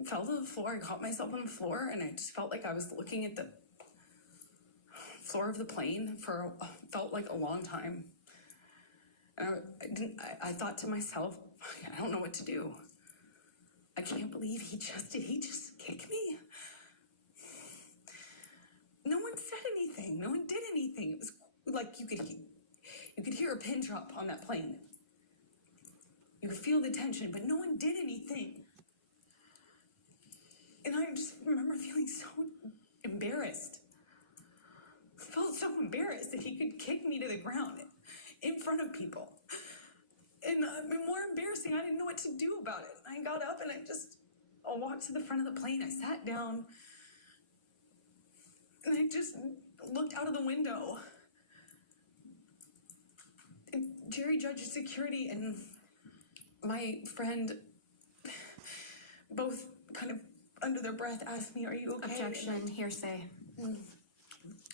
fell to the floor. I caught myself on the floor, and I just felt like I was looking at the floor of the plane for felt like a long time. And I thought to myself, I don't know what to do. I can't believe did he just kick me? No one said anything. No one did anything. It was like you could hear a pin drop on that plane. You could feel the tension, but no one did anything. And I just remember feeling so embarrassed. I felt so embarrassed that he could kick me to the ground in front of people. And more embarrassing, I didn't know what to do about it. I got up and I walked to the front of the plane. I sat down and I just looked out of the window. And jury, judge, security, and my friend both kind of under their breath asked me, "Are you okay?" Objection, hearsay.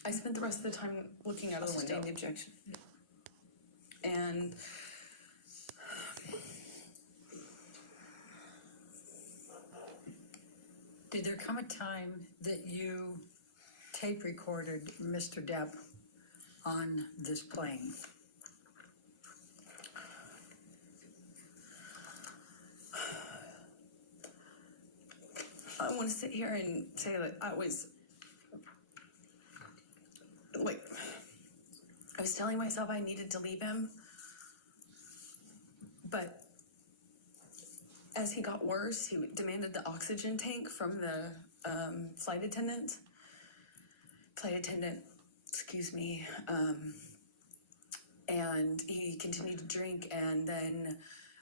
I spent the rest of the time looking out of the window. Sustain the objection. And Did there come a time that you tape recorded Mr. Depp on this plane? I want to sit here and say that I was telling myself I needed to leave him, but as he got worse, he demanded the oxygen tank from the flight attendant, and he continued to drink, and then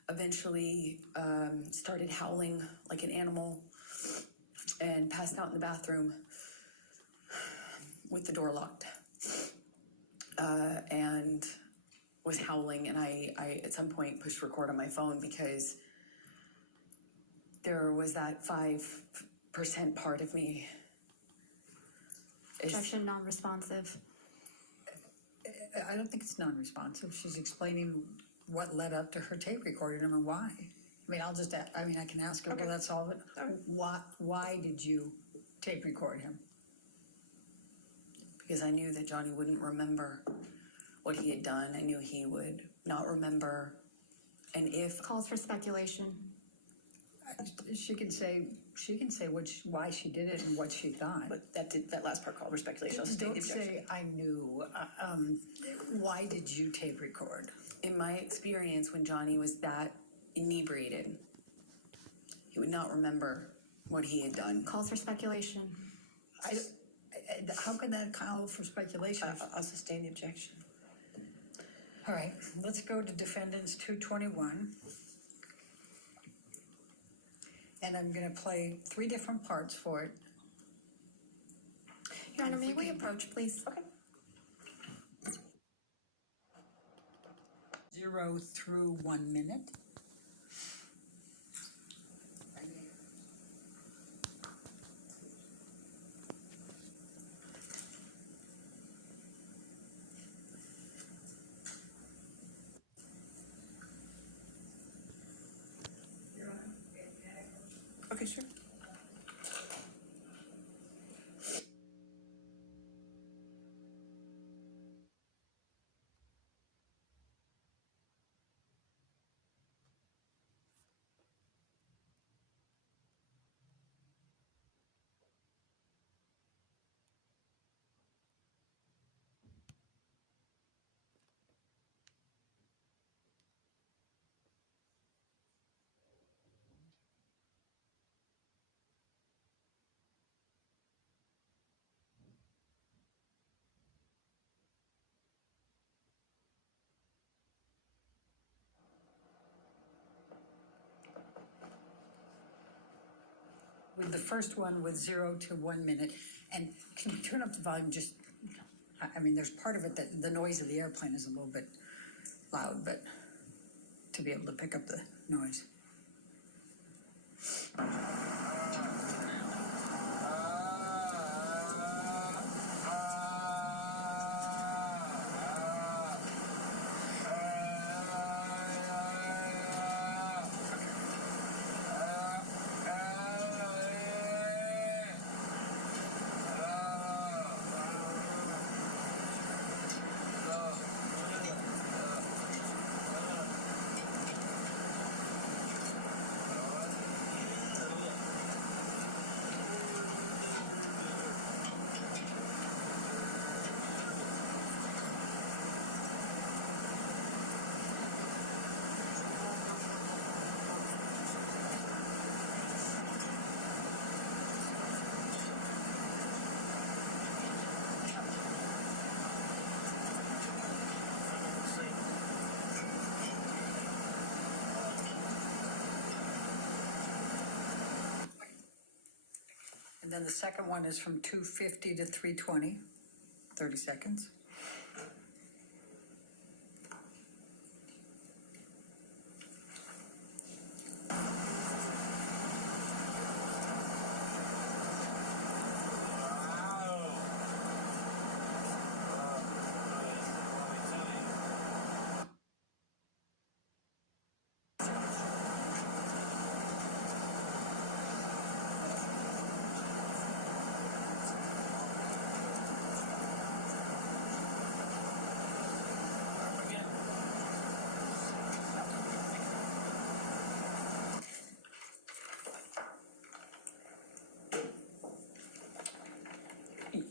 eventually started howling like an animal and passed out in the bathroom with the door locked, and was howling. And I at some point pushed record on my phone because there was that 5% part of me. Objection, non-responsive. I don't think it's non-responsive. She's explaining what led up to her tape recording him and why. I mean, I can ask her, okay. Will that solve it? Why did you tape record him? Because I knew that Johnny wouldn't remember what he had done. I knew he would not remember. And if Calls for speculation. She can say why she did it and what she thought. But that last part called for speculation. I'll sustain the Don't objection. say I knew. Why did you tape record? in my experience, when Johnny was that inebriated, he would not remember what he had done. Calls for speculation. How can that call for speculation? I'll sustain the objection. All right, let's go to Defendants 221. And I'm going to play 3 different parts for it. Your Honor, may we approach, please? Okay. 0 through 1 minute. Okay, sure. With the first one with 0 to 1 minute. And can you turn up the volume just, I mean, there's part of it that the noise of the airplane is a little bit loud, but to be able to pick up the noise. And then the second one is from 2:50 to 3:20, 30 seconds.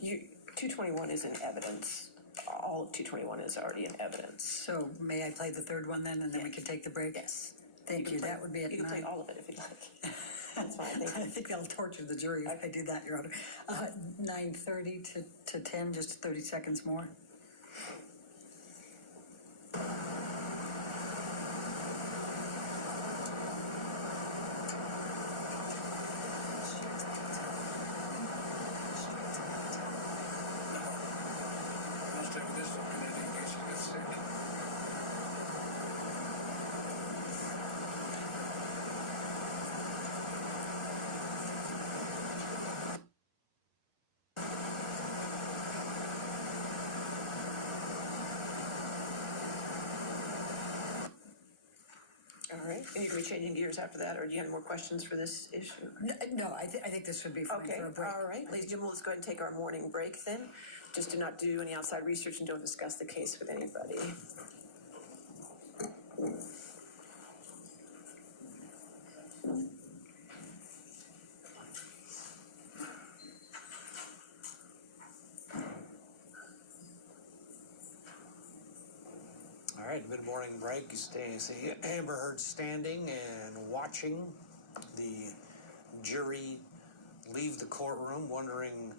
You, 221 is in evidence. All of 221 is already in evidence. So may I play the third one then, and then we can take the break? Yes. Thank you. Play- That would be at You can play 9. all of it if you'd like. That's fine. Thank I you. think that'll torture the jury if I do that, Your Honor. 9:30 to 10, just 30 seconds more. right, and you're gonna be changing gears after that, or do you have more questions for this issue? No, I think this would be fine Okay, for a break. all right, ladies and gentlemen, let's go ahead and take our morning break then. Just do not do any outside research and don't discuss the case with anybody. All right, mid-morning break. You see Amber Heard standing and watching the jury leave the courtroom, wondering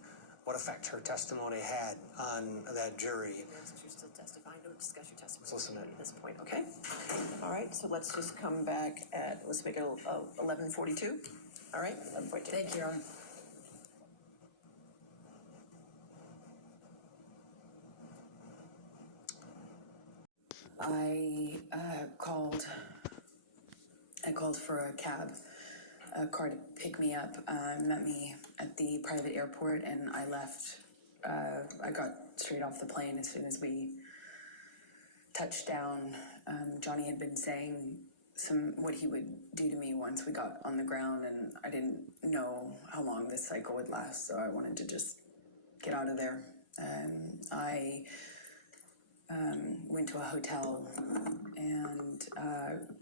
what effect her testimony had on that jury. Since you're still testifying, don't discuss your testimony Let's listen in. at this point, okay? All right, so let's just come back at, let's make it 11:42. All right, 11:42. Thank you, Your Honor. I called for a cab, a car to pick me up, met me at the private airport, and I left. I got straight off the plane as soon as we touched down. Johnny had been saying what he would do to me once we got on the ground, and I didn't know how long this cycle would last, so I wanted to just get out of there. I went to a hotel and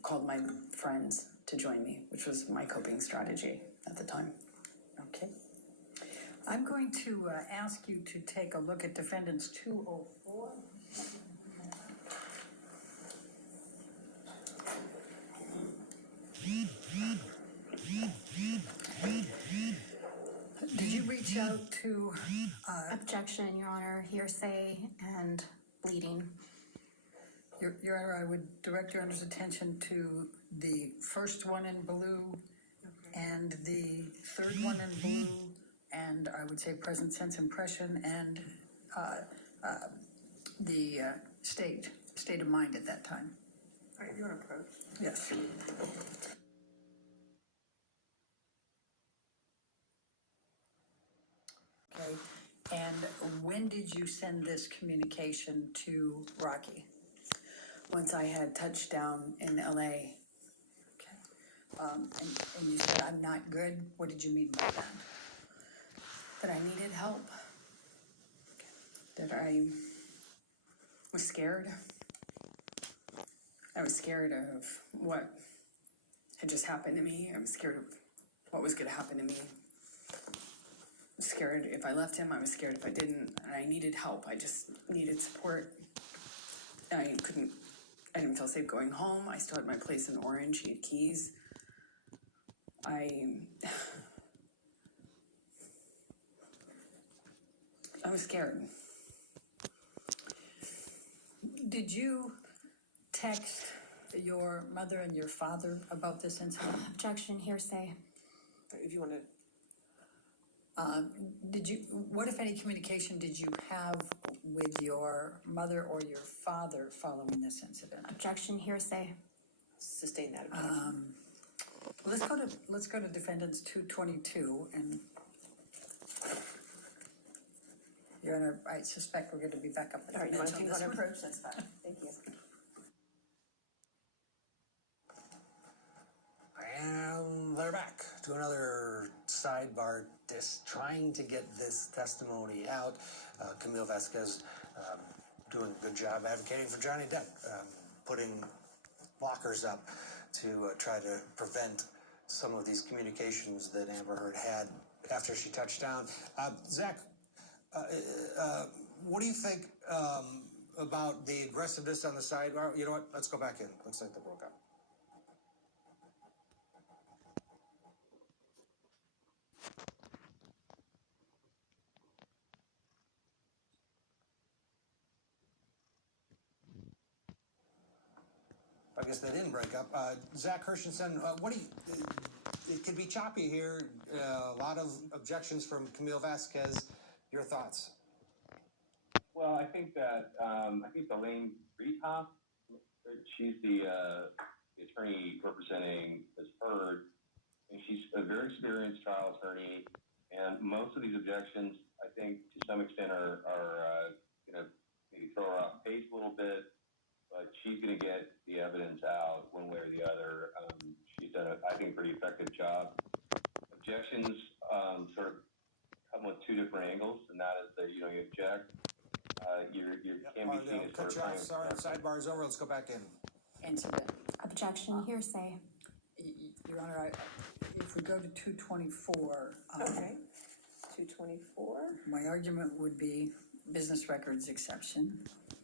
called my friends to join me, which was my coping strategy at the time. Okay. I'm going to ask you to take a look at Defendants 204. Did you reach out to... Objection, Your Honor, hearsay and leading. Your Honor, I would direct Your Honor's attention to the first one in blue and the third one in blue, and I would say present sense impression and the state of mind at that time. All right, you want to approach? Yes. Okay, and when did you send this communication to Rocky? Once I had touched down in LA, Okay. And you said, I'm not good. What did you mean by that? that I needed help, that I was scared. I was scared of what had just happened to me. I was scared of what was going to happen to me. I was scared if I left him. I was scared if I didn't. And I needed help. I just needed support. I didn't feel safe going home. I still had my place in Orange. He had keys. I was scared. Did you text your mother and your father about this incident? Objection, hearsay. If you want to, What, if any, communication did you have with your mother or your father following this incident? Objection, hearsay. sustain that objection. Let's go to Defendants 222, and Your Honor, I suspect we're going to be back up at All right, the you bench want on to this one. approach? That's fine. Thank you. And they're back to another sidebar, trying to get this testimony out. Camille Vasquez doing a good job advocating for Johnny Depp, putting blockers up to try to prevent some of these communications that Amber Heard had after she touched down. Zach, what do you think about the aggressiveness on the side? You know what? Let's go back in. Looks like they broke up. I guess they didn't break up. Zach Hershenson, what do you? It could be choppy here. A lot of objections from Camille Vasquez. Your thoughts? Well, I think that Elaine Reethoff, she's the attorney representing Ms. Heard, and she's a very experienced trial attorney. And most of these objections, I think, to some extent, are maybe throw her off pace a little bit. but she's going to get the evidence out one way or the other. She's done, I think, a pretty effective job. Objections sort of come with two different angles, and that is that, you object. You can't be seen as cut sort you of off. Sorry, sidebar's over. Let's go back in. Answer that. Objection, hearsay. Your Honor, if we go to 224. Okay. 224. All My argument would be business records exception.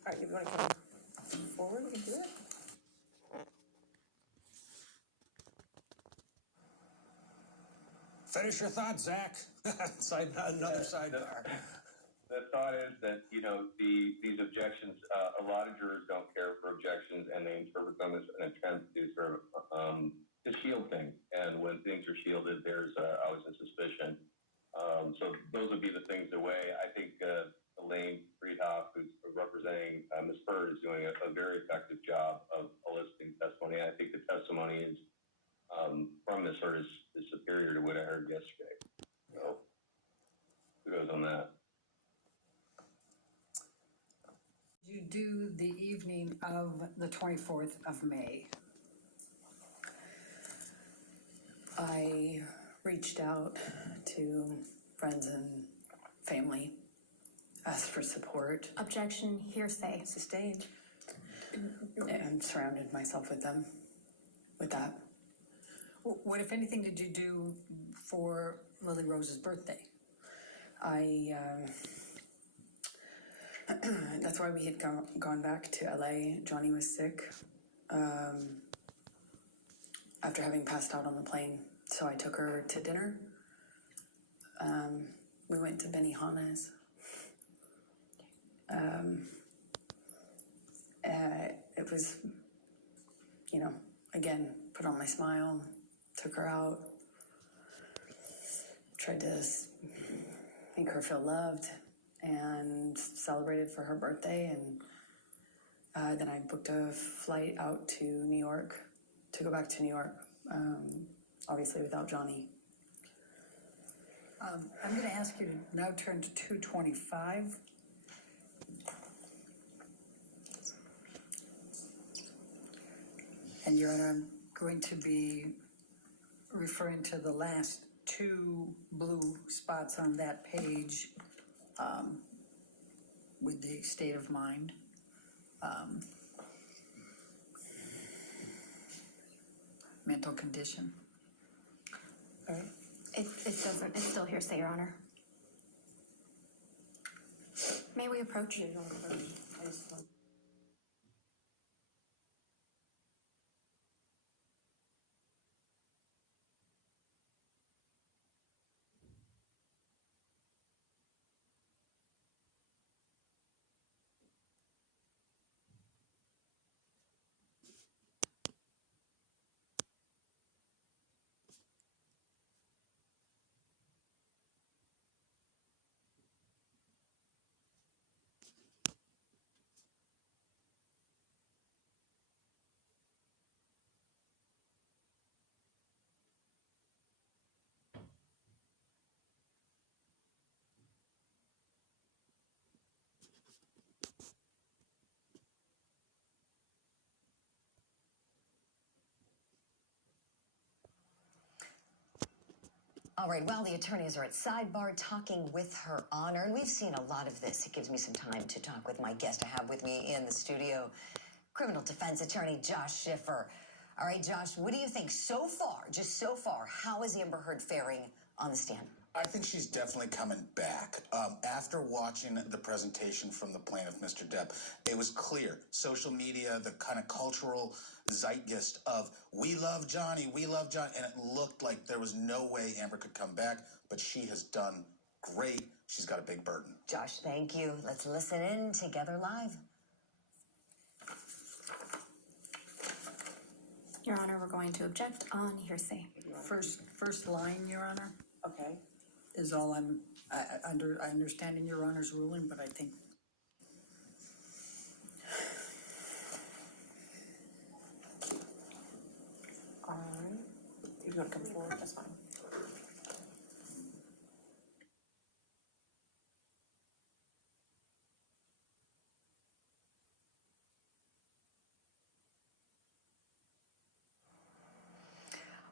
right, if you want to come forward, we can do it. Finish your thought, Zach. Another sidebar. The thought is that, these objections, a lot of jurors don't care for objections, and they interpret them as an attempt to sort of to shield things. And when things are shielded, there's always a suspicion. So those would be the things away. I think Elaine Friedhoff, who's representing Ms. Bird, is doing a very effective job of eliciting testimony. I think the testimony is from Ms. Bird is superior to what I heard yesterday. So kudos on that. You do the evening of the 24th of May. I reached out to friends and family, asked for support, Objection, hearsay. Sustained. and surrounded myself with them with that. What, if anything, did you do for Lily Rose's birthday? That's why we had gone back to LA. Johnny was sick after having passed out on the plane. So I took her to dinner. We went to Benihana's. It was, again, put on my smile, took her out, tried to make her feel loved, and celebrated for her birthday. And then I booked a flight out to New York to go back to New York, obviously without Johnny. I'm going to ask you to now turn to 225. And Your Honor, I'm going to be referring to the last two blue spots on that page with the state of mind. Mental condition. All right. It doesn't, it's still hearsay, Your Honor. May we approach? You don't approach. I just want- All right, while the attorneys are at sidebar talking with Her Honor, and we've seen a lot of this, it gives me some time to talk with my guest I have with me in the studio, criminal defense attorney Josh Schiffer. All right, Josh, what do you think so far, just so far, how is Amber Heard faring on the stand? I think she's definitely coming back. After watching the presentation from the plaintiff, Mr. Depp, it was clear. Social media, the kind of cultural zeitgeist of we love Johnny, and it looked like there was no way Amber could come back, but she has done great. She's got a big burden. Josh, thank you. Let's listen in together live. Your Honor, we're going to object on hearsay. First line, Your Honor, Okay. is all I understand in Your Honor's ruling, but I think All right. If you want to come forward, that's fine.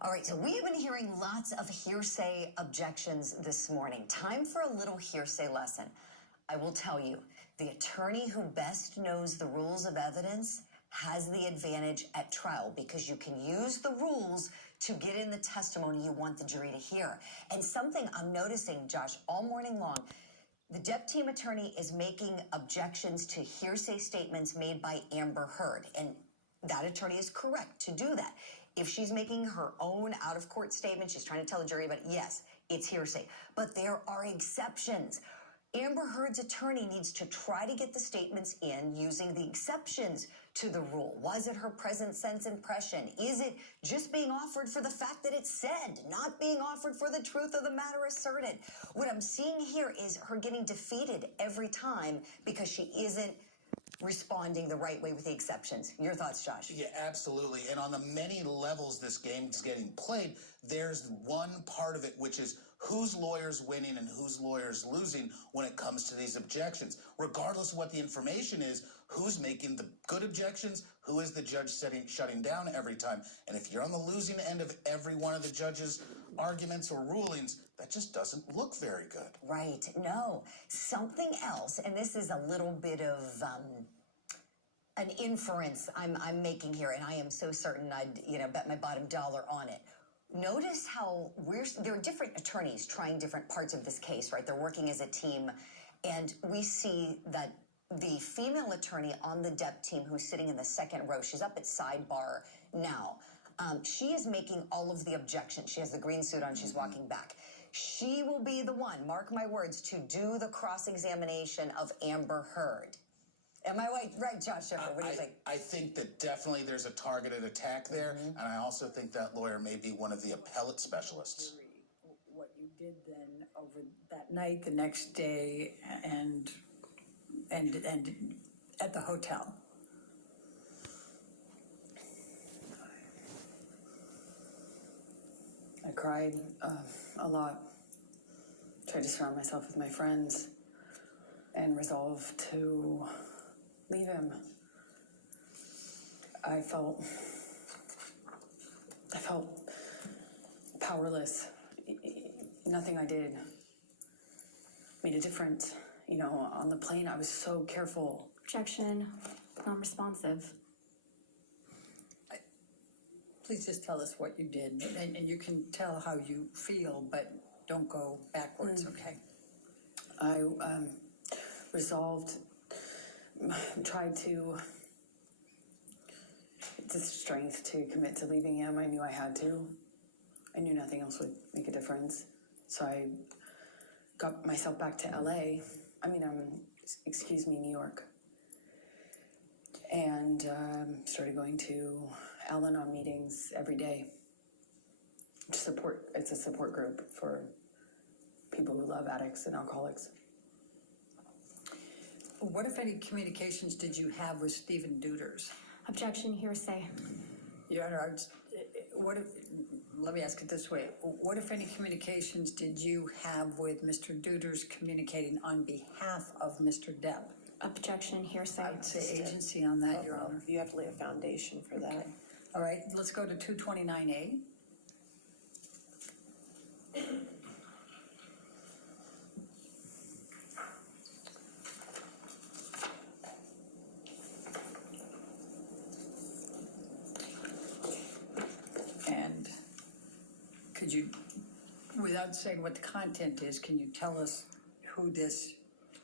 All right, so we have been hearing lots of hearsay objections this morning. Time for a little hearsay lesson. I will tell you, the attorney who best knows the rules of evidence has the advantage at trial because you can use the rules to get in the testimony you want the jury to hear. And something I'm noticing, Josh, all morning long, the Depp team attorney is making objections to hearsay statements made by Amber Heard. And that attorney is correct to do that. If she's making her own out-of-court statement, she's trying to tell the jury about it, yes, it's hearsay. But there are exceptions. Amber Heard's attorney needs to try to get the statements in using the exceptions to the rule. Was it her present sense impression? Is it just being offered for the fact that it's said, not being offered for the truth of the matter asserted? What I'm seeing here is her getting defeated every time because she isn't responding the right way with the exceptions. Your thoughts, Josh? Yeah, absolutely. And on the many levels this game is getting played, there's one part of it which is whose lawyer's winning and whose lawyer's losing when it comes to these objections. Regardless of what the information is, who's making the good objections, who is the judge shutting down every time. And if you're on the losing end of every one of the judge's arguments or rulings, that just doesn't look very good. Right. No. Something else, and this is a little bit of an inference I'm making here, and I am so certain I'd bet my bottom dollar on it. Notice how there are different attorneys trying different parts of this case, right? They're working as a team, and we see that the female attorney on the Depp team who's sitting in the second row, she's up at sidebar now. She is making all of the objections. She has the green suit on. She's walking back. She will be the one, mark my words, to do the cross-examination of Amber Heard. Am I right, Josh Shepard? What do you think? I think that definitely there's a targeted attack there, and I also think that lawyer may be one of the appellate specialists. What you did then over that night, the next day, and at the hotel. I cried a lot, tried to surround myself with my friends, and resolved to leave him. I felt powerless. Nothing I did made a difference. On the plane, I was so careful. Objection, non-responsive. Please just tell us what you did, and you can tell how you feel, but don't go backwards, okay? I resolved, tried to, the strength to commit to leaving him. I knew I had to. I knew nothing else would make a difference. So I got myself back to LA. New York. And started going to Al-Anon meetings every day. It's a support group for people who love addicts and alcoholics. What, if any, communications did you have with Stephen Deuters? Objection, hearsay. Your Honor, let me ask it this way. What, if any, communications did you have with Mr. Deuters communicating on behalf of Mr. Depp? Objection, hearsay. I would say agency on that, Your Honor. You have to lay a foundation for that. All right, let's go to 229A. And could you, without saying what the content is, can you tell us who this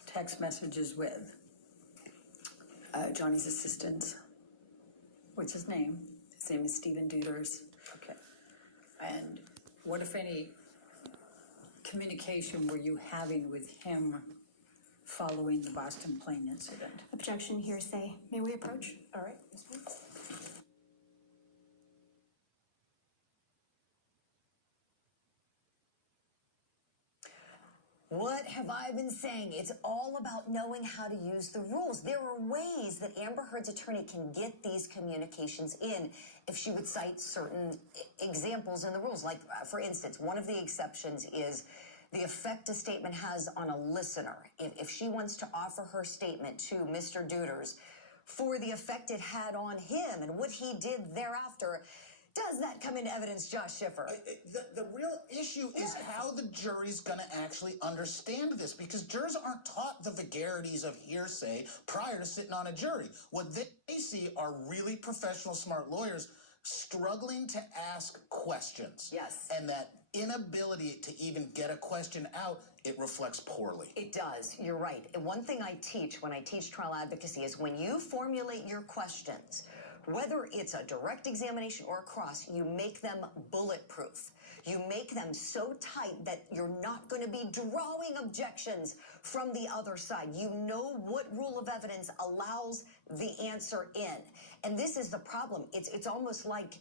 text message is with? Johnny's assistant. What's his name? His name is Stephen Deuters. Okay. And what, if any, communication were you having with him following the Boston plane incident? Objection, hearsay. May we approach? All right, Ms. Woods. What have I been saying? It's all about knowing how to use the rules. There are ways that Amber Heard's attorney can get these communications in if she would cite certain examples in the rules. Like, for instance, one of the exceptions is the effect a statement has on a listener. If she wants to offer her statement to Mr. Deuters for the effect it had on him and what he did thereafter, Does that come into evidence, Josh Schiffer? The real issue is how the jury's going to actually understand this, because jurors aren't taught the vagaries of hearsay prior to sitting on a jury. What they see are really professional, smart lawyers struggling to ask questions. Yes. And that inability to even get a question out, it reflects poorly. It does. You're right. And one thing I teach when I teach trial advocacy is when you formulate your questions, whether it's a direct examination or a cross, you make them bulletproof. You make them so tight that you're not going to be drawing objections from the other side. You know what rule of evidence allows the answer in. And this is the problem. It's almost like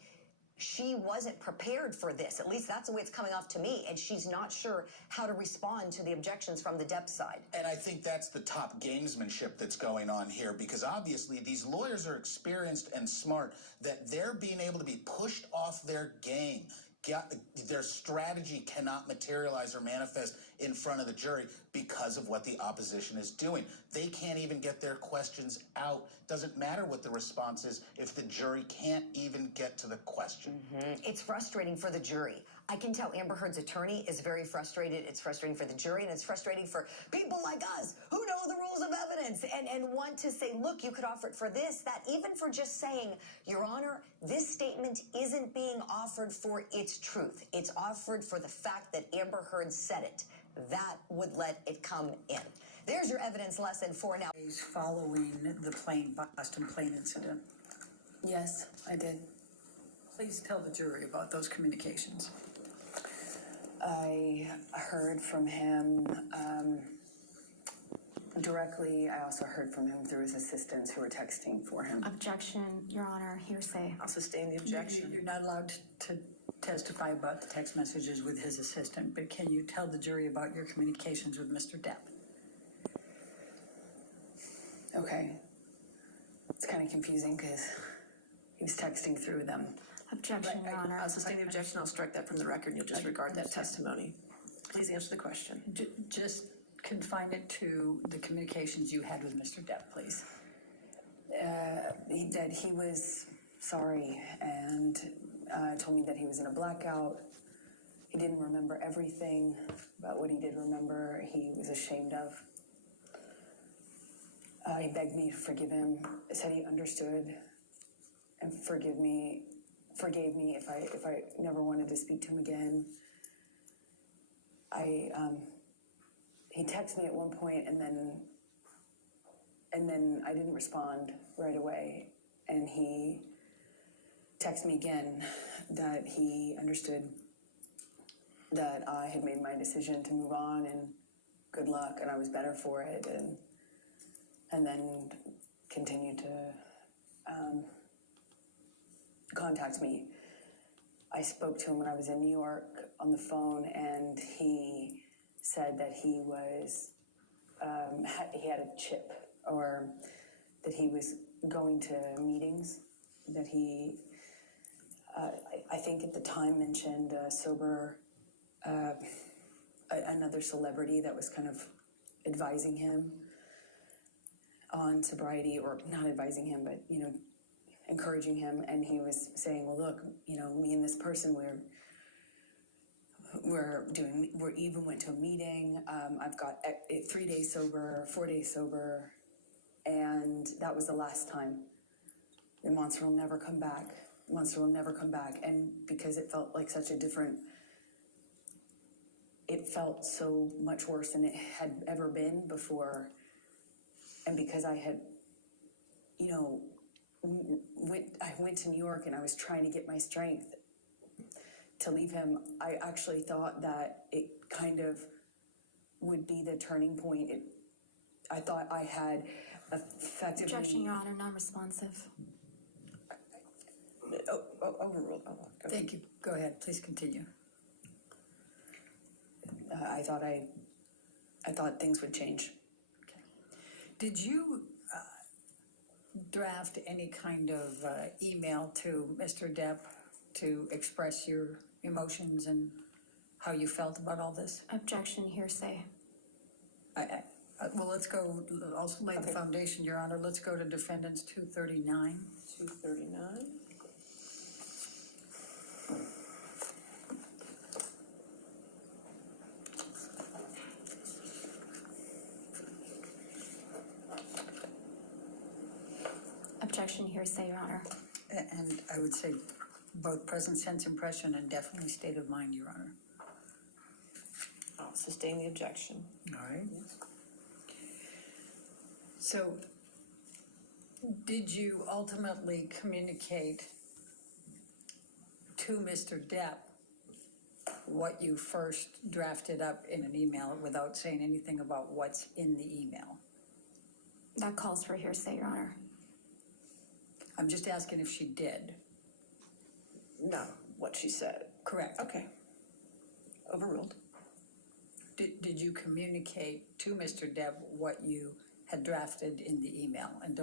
she wasn't prepared for this. At least that's the way it's coming off to me. And she's not sure how to respond to the objections from the Depp side. And I think that's the top gamesmanship that's going on here, because obviously these lawyers are experienced and smart, that they're being able to be pushed off their game. Their strategy cannot materialize or manifest in front of the jury because of what the opposition is doing. They can't even get their questions out. Doesn't matter what the response is if the jury can't even get to the question. It's frustrating for the jury. I can tell Amber Heard's attorney is very frustrated. It's frustrating for the jury, and it's frustrating for people like us who know the rules of evidence and want to say, look, you could offer it for this, that, even for just saying, Your Honor, this statement isn't being offered for its truth. It's offered for the fact that Amber Heard said it. That would let it come in. There's your evidence lesson for now. Following the Boston plane incident. Yes, I did. Please tell the jury about those communications. I heard from him directly. I also heard from him through his assistants who were texting for him. Objection, Your Honor, hearsay. I'll sustain the objection. You're not allowed to testify about the text messages with his assistant, but can you tell the jury about your communications with Mr. Depp? Okay. It's kind of confusing because he was texting through them. Objection, Your Honor. I'll sustain the objection. I'll strike that from the record, and you'll just regard that testimony. Please answer the question. Just confine it to the communications you had with Mr. Depp, please. He was sorry and told me that he was in a blackout. He didn't remember everything, but what he did remember, he was ashamed of. He begged me to forgive him, said he understood and forgave me if I never wanted to speak to him again. He texted me at one point, and then I didn't respond right away, and he texted me again that he understood that I had made my decision to move on and good luck, and I was better for it, and then continued to contact me. I spoke to him when I was in New York on the phone, and he said that he was he had a chip, or that he was going to meetings, that he I think at the time mentioned another celebrity that was kind of advising him on sobriety, or not advising him, but encouraging him, and he was saying, well, look, me and this person, we even went to a meeting. I've got 3 days sober, 4 days sober, and that was the last time. The monster will never come back. Monster will never come back. And because it felt like it felt so much worse than it had ever been before. And because I had, I went to New York and I was trying to get my strength to leave him, I actually thought that it kind of would be the turning point. I thought I had effectively... Objection, Your Honor, non-responsive. Overruled. Thank you. Go ahead. Please continue. I thought things would change. Okay. Did you draft any kind of email to Mr. Depp to express your emotions and how you felt about all this? Objection, hearsay. Well, let's go, also lay the foundation, Your Honor. Let's go to Defendants 239. 239. Objection, hearsay, Your Honor. And I would say both present sense impression and definitely state of mind, Your Honor. I'll sustain the objection. All right. So, did you ultimately communicate to Mr. Depp what you first drafted up in an email without saying anything about what's in the email? That calls for hearsay, Your Honor. I'm just asking if she did. Not what she said. Correct. Okay. Overruled. Did you communicate to Mr. Depp what you had drafted in the email? And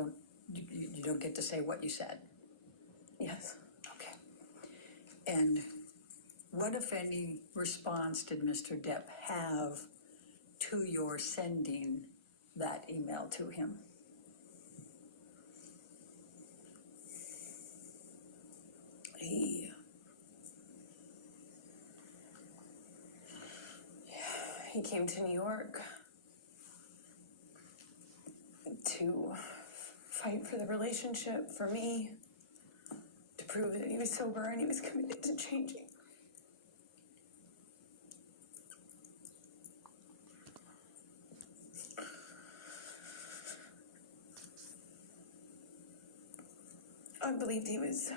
you don't get to say what you said? Yes. Okay. And what, if any, response did Mr. Depp have to your sending that email to him? He came to New York to fight for the relationship, for me, to prove that he was sober and he was committed to changing. I believed he was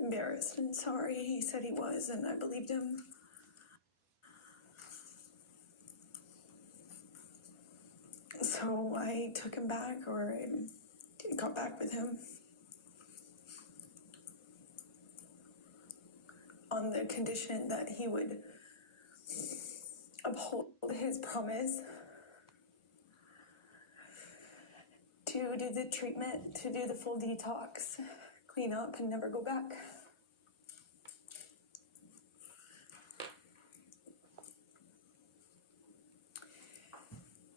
embarrassed and sorry. He said he was, and I believed him. So I took him back, or I got back with him on the condition that he would uphold his promise to do the treatment, to do the full detox, clean up, and never go back.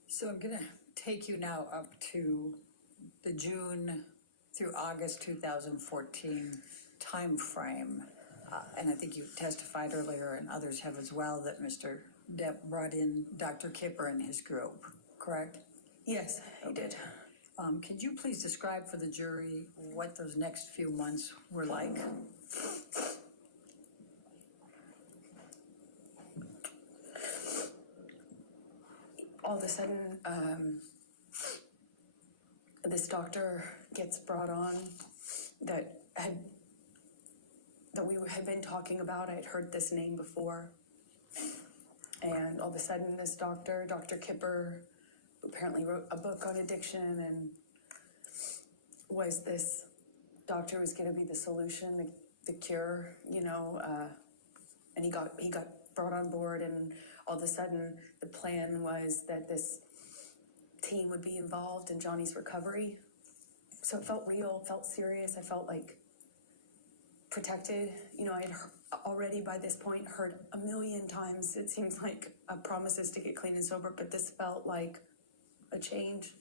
So I'm going to take you now up to the June through August 2014 time frame. And I think you testified earlier, and others have as well, that Mr. Depp brought in Dr. Kipper and his group, correct? Yes, he did. Could you please describe for the jury what those next few months were like? All of a sudden, this doctor gets brought on that we had been talking about. I had heard this name before. And all of a sudden, this doctor, Dr. Kipper, who apparently wrote a book on addiction and was this doctor was going to be the solution, the cure, you know, and he got brought on board, and all of a sudden the plan was that this team would be involved in Johnny's recovery. So it felt real, felt serious. I felt like protected. You know, I had already by this point heard a million times, it seems like, promises to get clean and sober, but this felt like a change.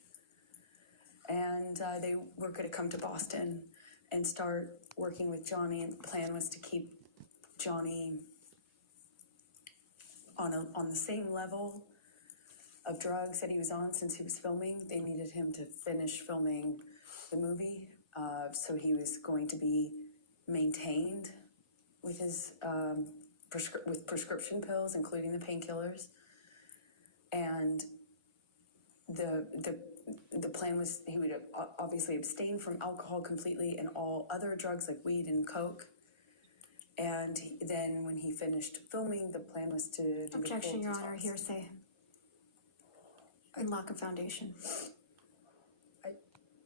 And they were going to come to Boston and start working with Johnny, and the plan was to keep Johnny on the same level of drugs that he was on since he was filming. They needed him to finish filming the movie, so he was going to be maintained with his with prescription pills, including the painkillers. And the plan was he would obviously abstain from alcohol completely and all other drugs like weed and coke. And then when he finished filming, the plan was to do Objection, the Your full Honor, detox. hearsay. And lack of foundation.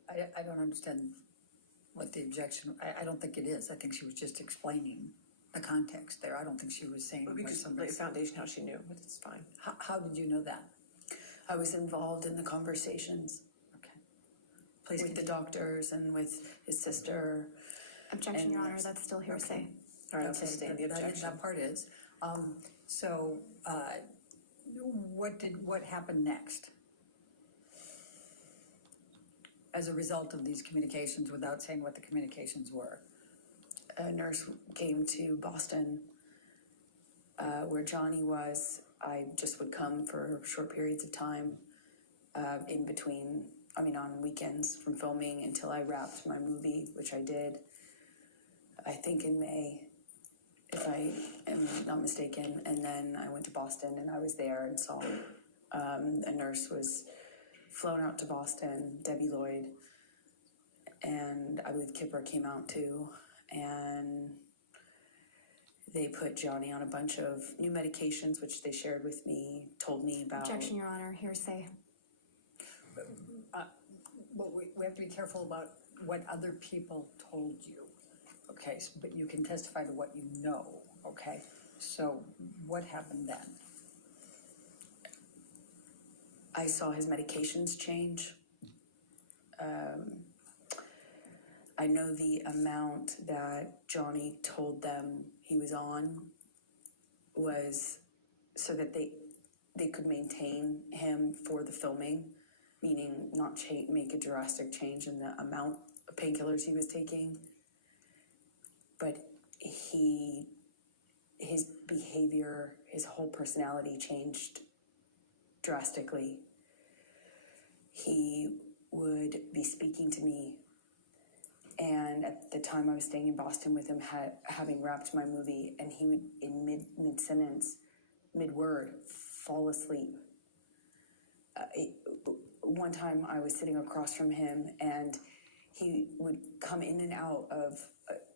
I don't understand what the objection, I don't think it is. I think she was just explaining the context there. I don't think she was saying But we what could somebody lay a foundation how she knew, but it's fine. How did you know that? I was involved in the conversations Okay. Please with the continue. doctors and with his sister. Objection, And Your Honor, next- that's still hearsay. All right, I'll Okay, sustain the that objection. part is. So what happened next? As a result of these communications, without saying what the communications were? A nurse came to Boston where Johnny was. I just would come for short periods of time in between on weekends from filming until I wrapped my movie, which I did, I think in May, if I am not mistaken. And then I went to Boston and I was there and saw a nurse was flown out to Boston, Debbie Lloyd, and I believe Kipper came out too. And they put Johnny on a bunch of new medications, which they shared with me, told me about. Objection, Your Honor. Hearsay. But we have to be careful about what other people told you, okay? But you can testify to what you know, okay? So what happened then? I saw his medications change. I know the amount that Johnny told them he was on was so that they could maintain him for the filming, meaning not make a drastic change in the amount of painkillers he was taking. But his behavior, his whole personality changed drastically. He would be speaking to me, and at the time I was staying in Boston with him, having wrapped my movie, and he would, in mid-sentence, mid-word, fall asleep. One time I was sitting across from him, and he would come in and out of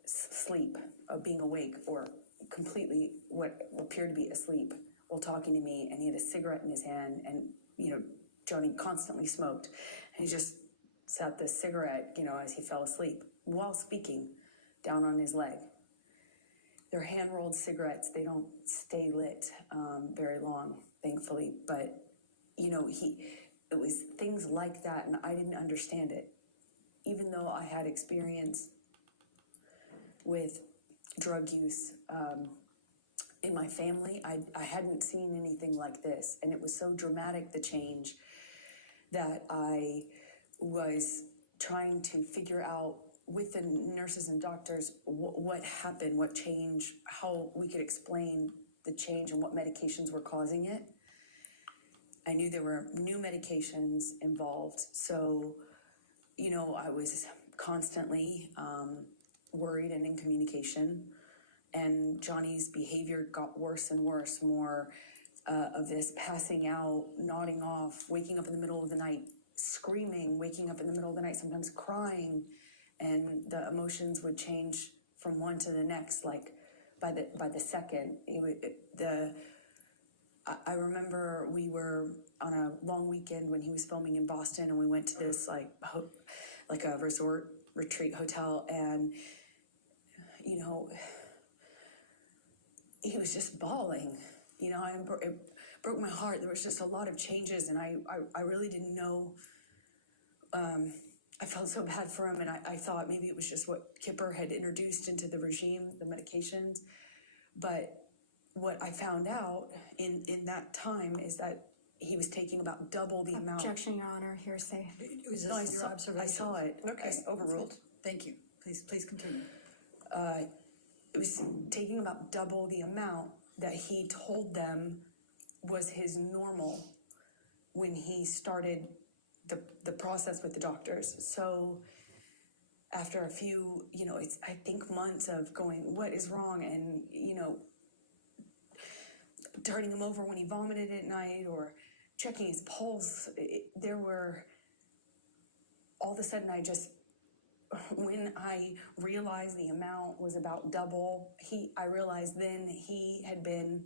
sleep, of being awake, or completely what appeared to be asleep while talking to me, and he had a cigarette in his hand, and, Johnny constantly smoked, and he just set the cigarette, as he fell asleep, while speaking, down on his leg. They're hand-rolled cigarettes. They don't stay lit very long, thankfully, but, it was things like that, and I didn't understand it. Even though I had experience with drug use in my family, I hadn't seen anything like this, and it was so dramatic, the change, that I was trying to figure out with the nurses and doctors what happened, what changed, how we could explain the change and what medications were causing it. I knew there were new medications involved, so, I was constantly worried and in communication, and Johnny's behavior got worse and worse, more of this passing out, nodding off, waking up in the middle of the night, screaming, waking up in the middle of the night, sometimes crying, and the emotions would change from one to the next, like by the second. I remember we were on a long weekend when he was filming in Boston, and we went to this like a resort retreat hotel, and he was just bawling. It broke my heart. There was just a lot of changes, and I really didn't know. I felt so bad for him, and I thought maybe it was just what Kipper had introduced into the regime, the medications. But what I found out in that time is that he was taking about double the amount. Objection, Your Honor. Hearsay. Was this No, your observation? I saw it. Okay, Overruled. Thank you. Please continue. It was taking about double the amount that he told them was his normal when he started the process with the doctors. So after a few, it's, I think, months of going, what is wrong? And, turning him over when he vomited at night or checking his pulse. There were, all of a sudden when I realized the amount was about double, I realized then he had been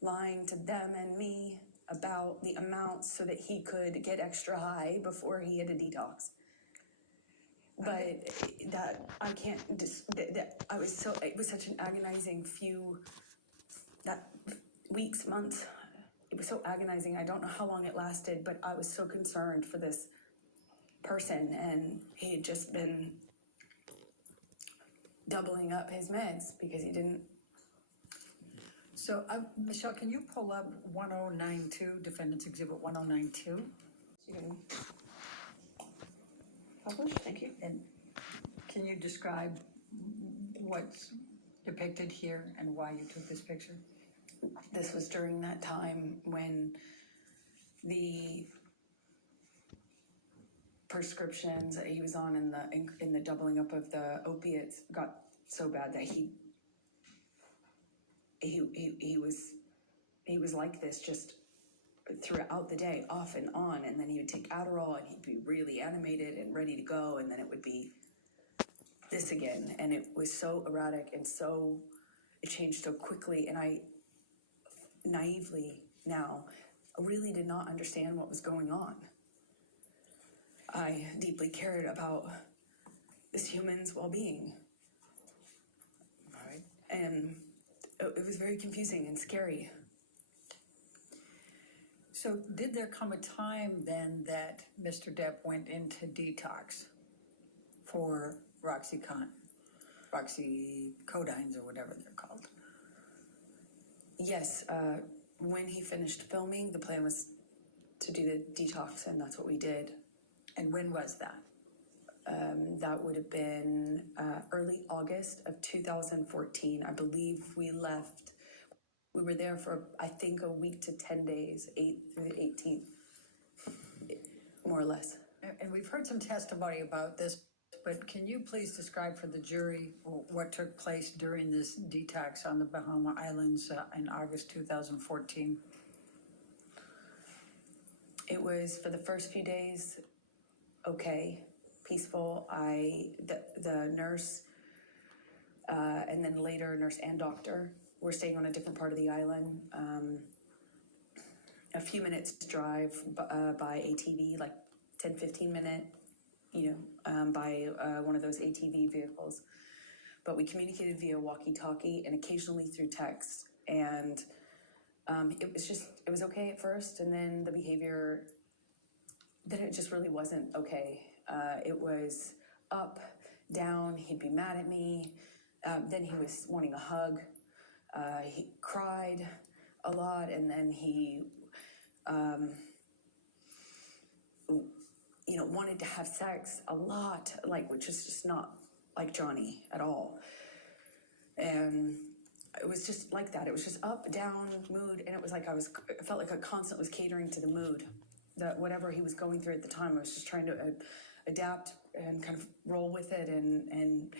lying to them and me about the amounts so that he could get extra high before he had a detox. But that I can't it was such an agonizing weeks, months. It was so agonizing. I don't know how long it lasted, but I was so concerned for this person, and he had just been doubling up his meds because he didn't. So, Michelle, can you pull up 1092, Defendants Exhibit 1092? You can publish. Thank you. And can you describe what's depicted here and why you took this picture? This was during that time when the prescriptions that he was on in the doubling up of the opiates got so bad that he was like this just throughout the day, off and on, and then he would take Adderall and he'd be really animated and ready to go, and then it would be this again, and it was so erratic and so it changed so quickly, and I naively now really did not understand what was going on. I deeply cared about this human's well-being. Right. And it was very confusing and scary. So did there come a time then that Mr. Depp went into detox for Roxycodines or whatever they're called? Yes, when he finished filming, the plan was to do the detox, and that's what we did. And when was that? That would have been early August of 2014. I believe we left. We were there for, I think, a week to 10 days, 8th through the 18th, more or less. And we've heard some testimony about this, but can you please describe for the jury what took place during this detox on the Bahama Islands in August 2014? It was, for the first few days, okay, peaceful. The nurse, and then later nurse and doctor were staying on a different part of the island. A few minutes drive by ATV, like 10, 15 minute, by one of those ATV vehicles. But we communicated via walkie-talkie and occasionally through text. And it was okay at first, and then the behavior, then it just really wasn't okay. It was up, down, he'd be mad at me. Then he was wanting a hug. He cried a lot, and then he, wanted to have sex a lot, which is just not like Johnny at all. And it was just like that. It was just up, down, mood, and it was like I felt like I constantly was catering to the mood, that whatever he was going through at the time. I was just trying to adapt and kind of roll with it and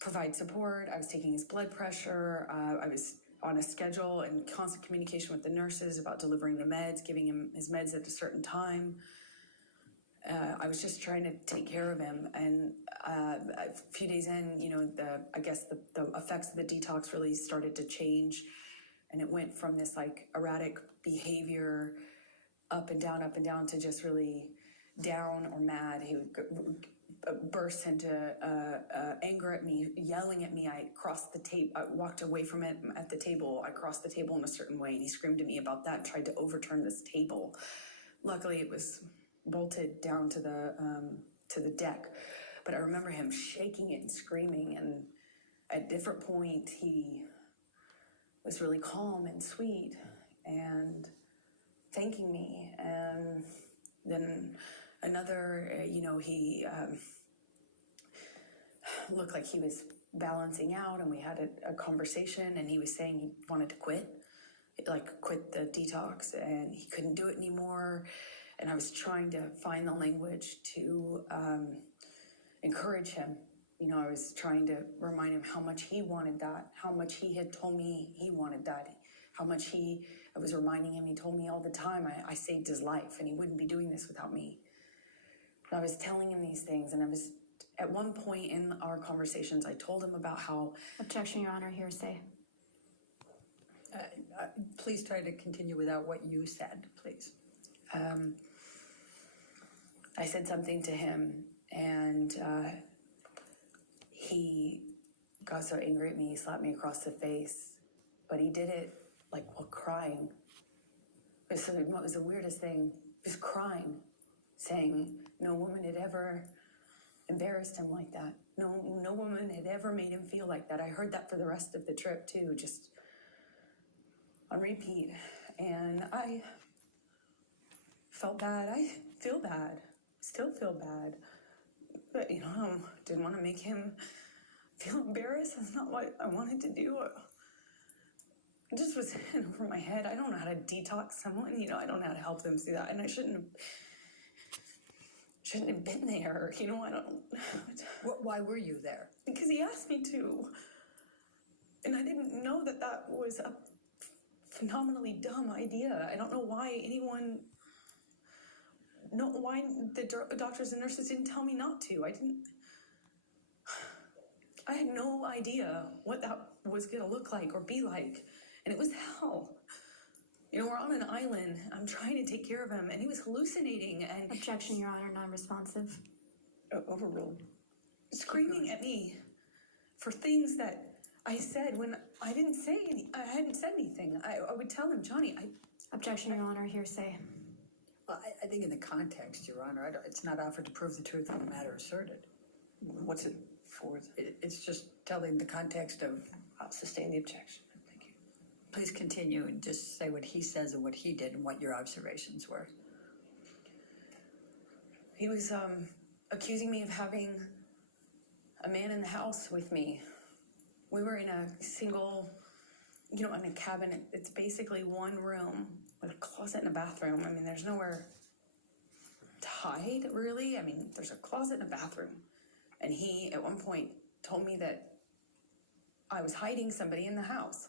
provide support. I was taking his blood pressure. I was on a schedule and constant communication with the nurses about delivering the meds, giving him his meds at a certain time. I was just trying to take care of him. And a few days in, the effects of the detox really started to change. And it went from this erratic behavior up and down to just really down or mad. He would burst into anger at me, yelling at me. I crossed the table. I walked away from it at the table. I crossed the table in a certain way, and he screamed at me about that and tried to overturn this table. Luckily, it was bolted down to the deck. But I remember him shaking it and screaming, and at a different point, he was really calm and sweet and thanking me. And then another, he looked like he was balancing out, and we had a conversation, and he was saying he wanted to quit the detox, and he couldn't do it anymore. And I was trying to find the language to encourage him. I was trying to remind him how much he wanted that, how much he had told me he wanted that, how much I was reminding him, he told me all the time, I saved his life, and he wouldn't be doing this without me. And I was telling him these things, and at one point in our conversations, I told him about how... Objection, Your Honor, hearsay. Please try to continue without what you said, please. I said something to him, and he got so angry at me, he slapped me across the face, but he did it while crying. It was the weirdest thing, just crying, saying no woman had ever embarrassed him like that. No woman had ever made him feel like that. I heard that for the rest of the trip too, just on repeat. And I felt bad. I feel bad. Still feel bad. But, I didn't want to make him feel embarrassed. That's not what I wanted to do. It just was in over my head. I don't know how to detox someone. I don't know how to help them see that. And I shouldn't shouldn't have been there. You know, I don't. Why were you there? Because he asked me to. And I didn't know that that was a phenomenally dumb idea. I don't know why why the doctors and nurses didn't tell me not to. I had no idea what that was going to look like or be like. And it was hell. You know, we're on an island. I'm trying to take care of him, and he was hallucinating and... Objection, Your Honor, non-responsive. Overruled. Screaming at me for things that I said when I didn't say I hadn't said anything. I would tell him, Johnny, Objection, Your Honor, hearsay. Well, I think in the context, Your Honor, it's not offered to prove the truth of the matter asserted. What's it for? It's just telling the context of... I'll sustain the objection. Thank you. Please continue and just say what he says and what he did and what your observations were. He was accusing me of having a man in the house with me. We were in a single, you know, in a cabin. It's basically one room with a closet and a bathroom. I mean, there's nowhere to hide, really. I mean, there's a closet and a bathroom. And he, at one point, told me that I was hiding somebody in the house.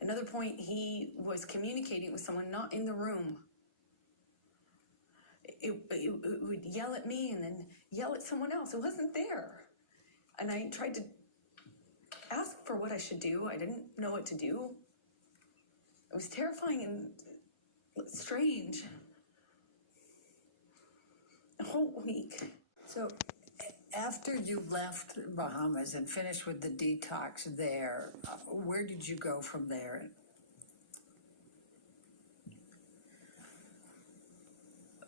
Another point, he was communicating with someone not in the room. It would yell at me and then yell at someone else who wasn't there. And I tried to ask for what I should do. I didn't know what to do. It was terrifying and strange. A whole week. So after you left Bahamas and finished with the detox there, where did you go from there?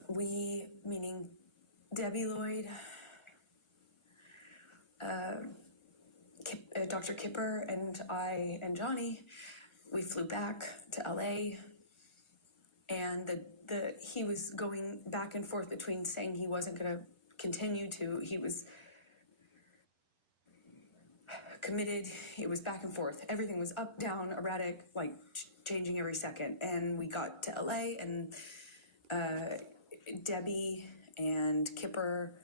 We, meaning Debbie Lloyd, Dr. Kipper, and I and Johnny, we flew back to LA, and he was going back and forth between saying he wasn't going to continue to, he was committed, it was back and forth. Everything was up, down, erratic, like changing every second. And we got to LA, and Debbie and Kipper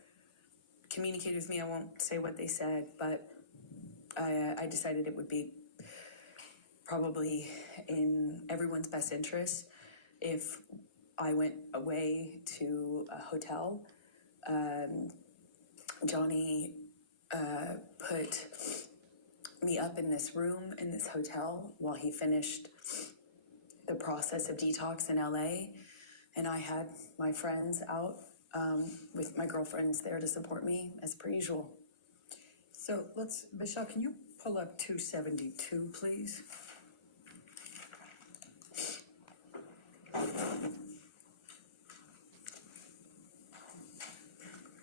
communicated with me. I won't say what they said, but I decided it would be probably in everyone's best interest if I went away to a hotel. Johnny put me up in this room in this hotel while he finished the process of detox in LA. And I had my friends out with my girlfriends there to support me as per usual. So Michelle, can you pull up 272, please?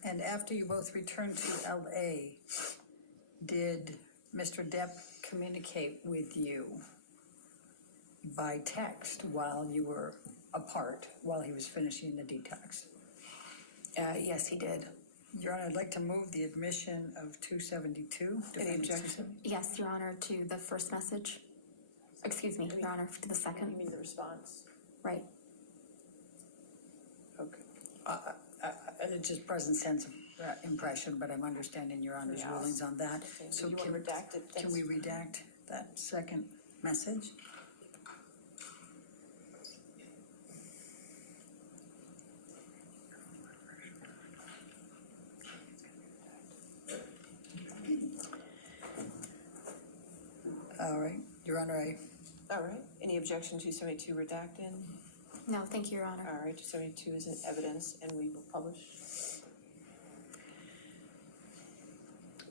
And after you both returned to LA, did Mr. Depp communicate with you by text while you were apart, while he was finishing the detox? Yes, he did. Your Honor, I'd like to move the admission of 272. Any objection? Yes, Your Honor, to the first message. Excuse me, Your Honor, to the second. You mean the response? Right. Okay. It's just present sense of impression, but I'm understanding Your Honor's rulings on that. Okay. So you want to redact it? Can we redact that second message? All right, Your Honor, All right. Any objection to 272 redacted? No, thank you, Your Honor. All right. 272 is in evidence, and we will publish.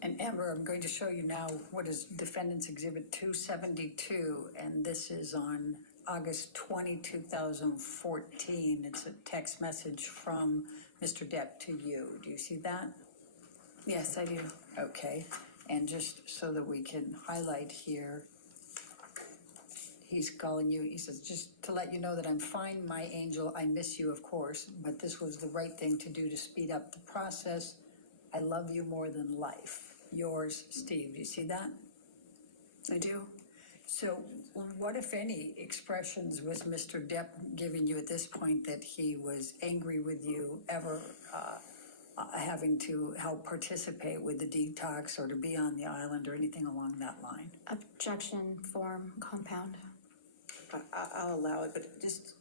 And Amber, I'm going to show you now what is Defendants Exhibit 272, and this is on August 20, 2014. It's a text message from Mr. Depp to you. Do you see that? Yes, I do. Okay. And just so that we can highlight here, he's calling you. He says, just to let you know that I'm fine, my angel. I miss you, of course, but this was the right thing to do to speed up the process. I love you more than life. Yours, Steve. Do you see that? I do. So what, if any, expressions was Mr. Depp giving you at this point that he was angry with you ever having to help participate with the detox or to be on the island or anything along that line? Objection, form, compound. I'll allow it, but just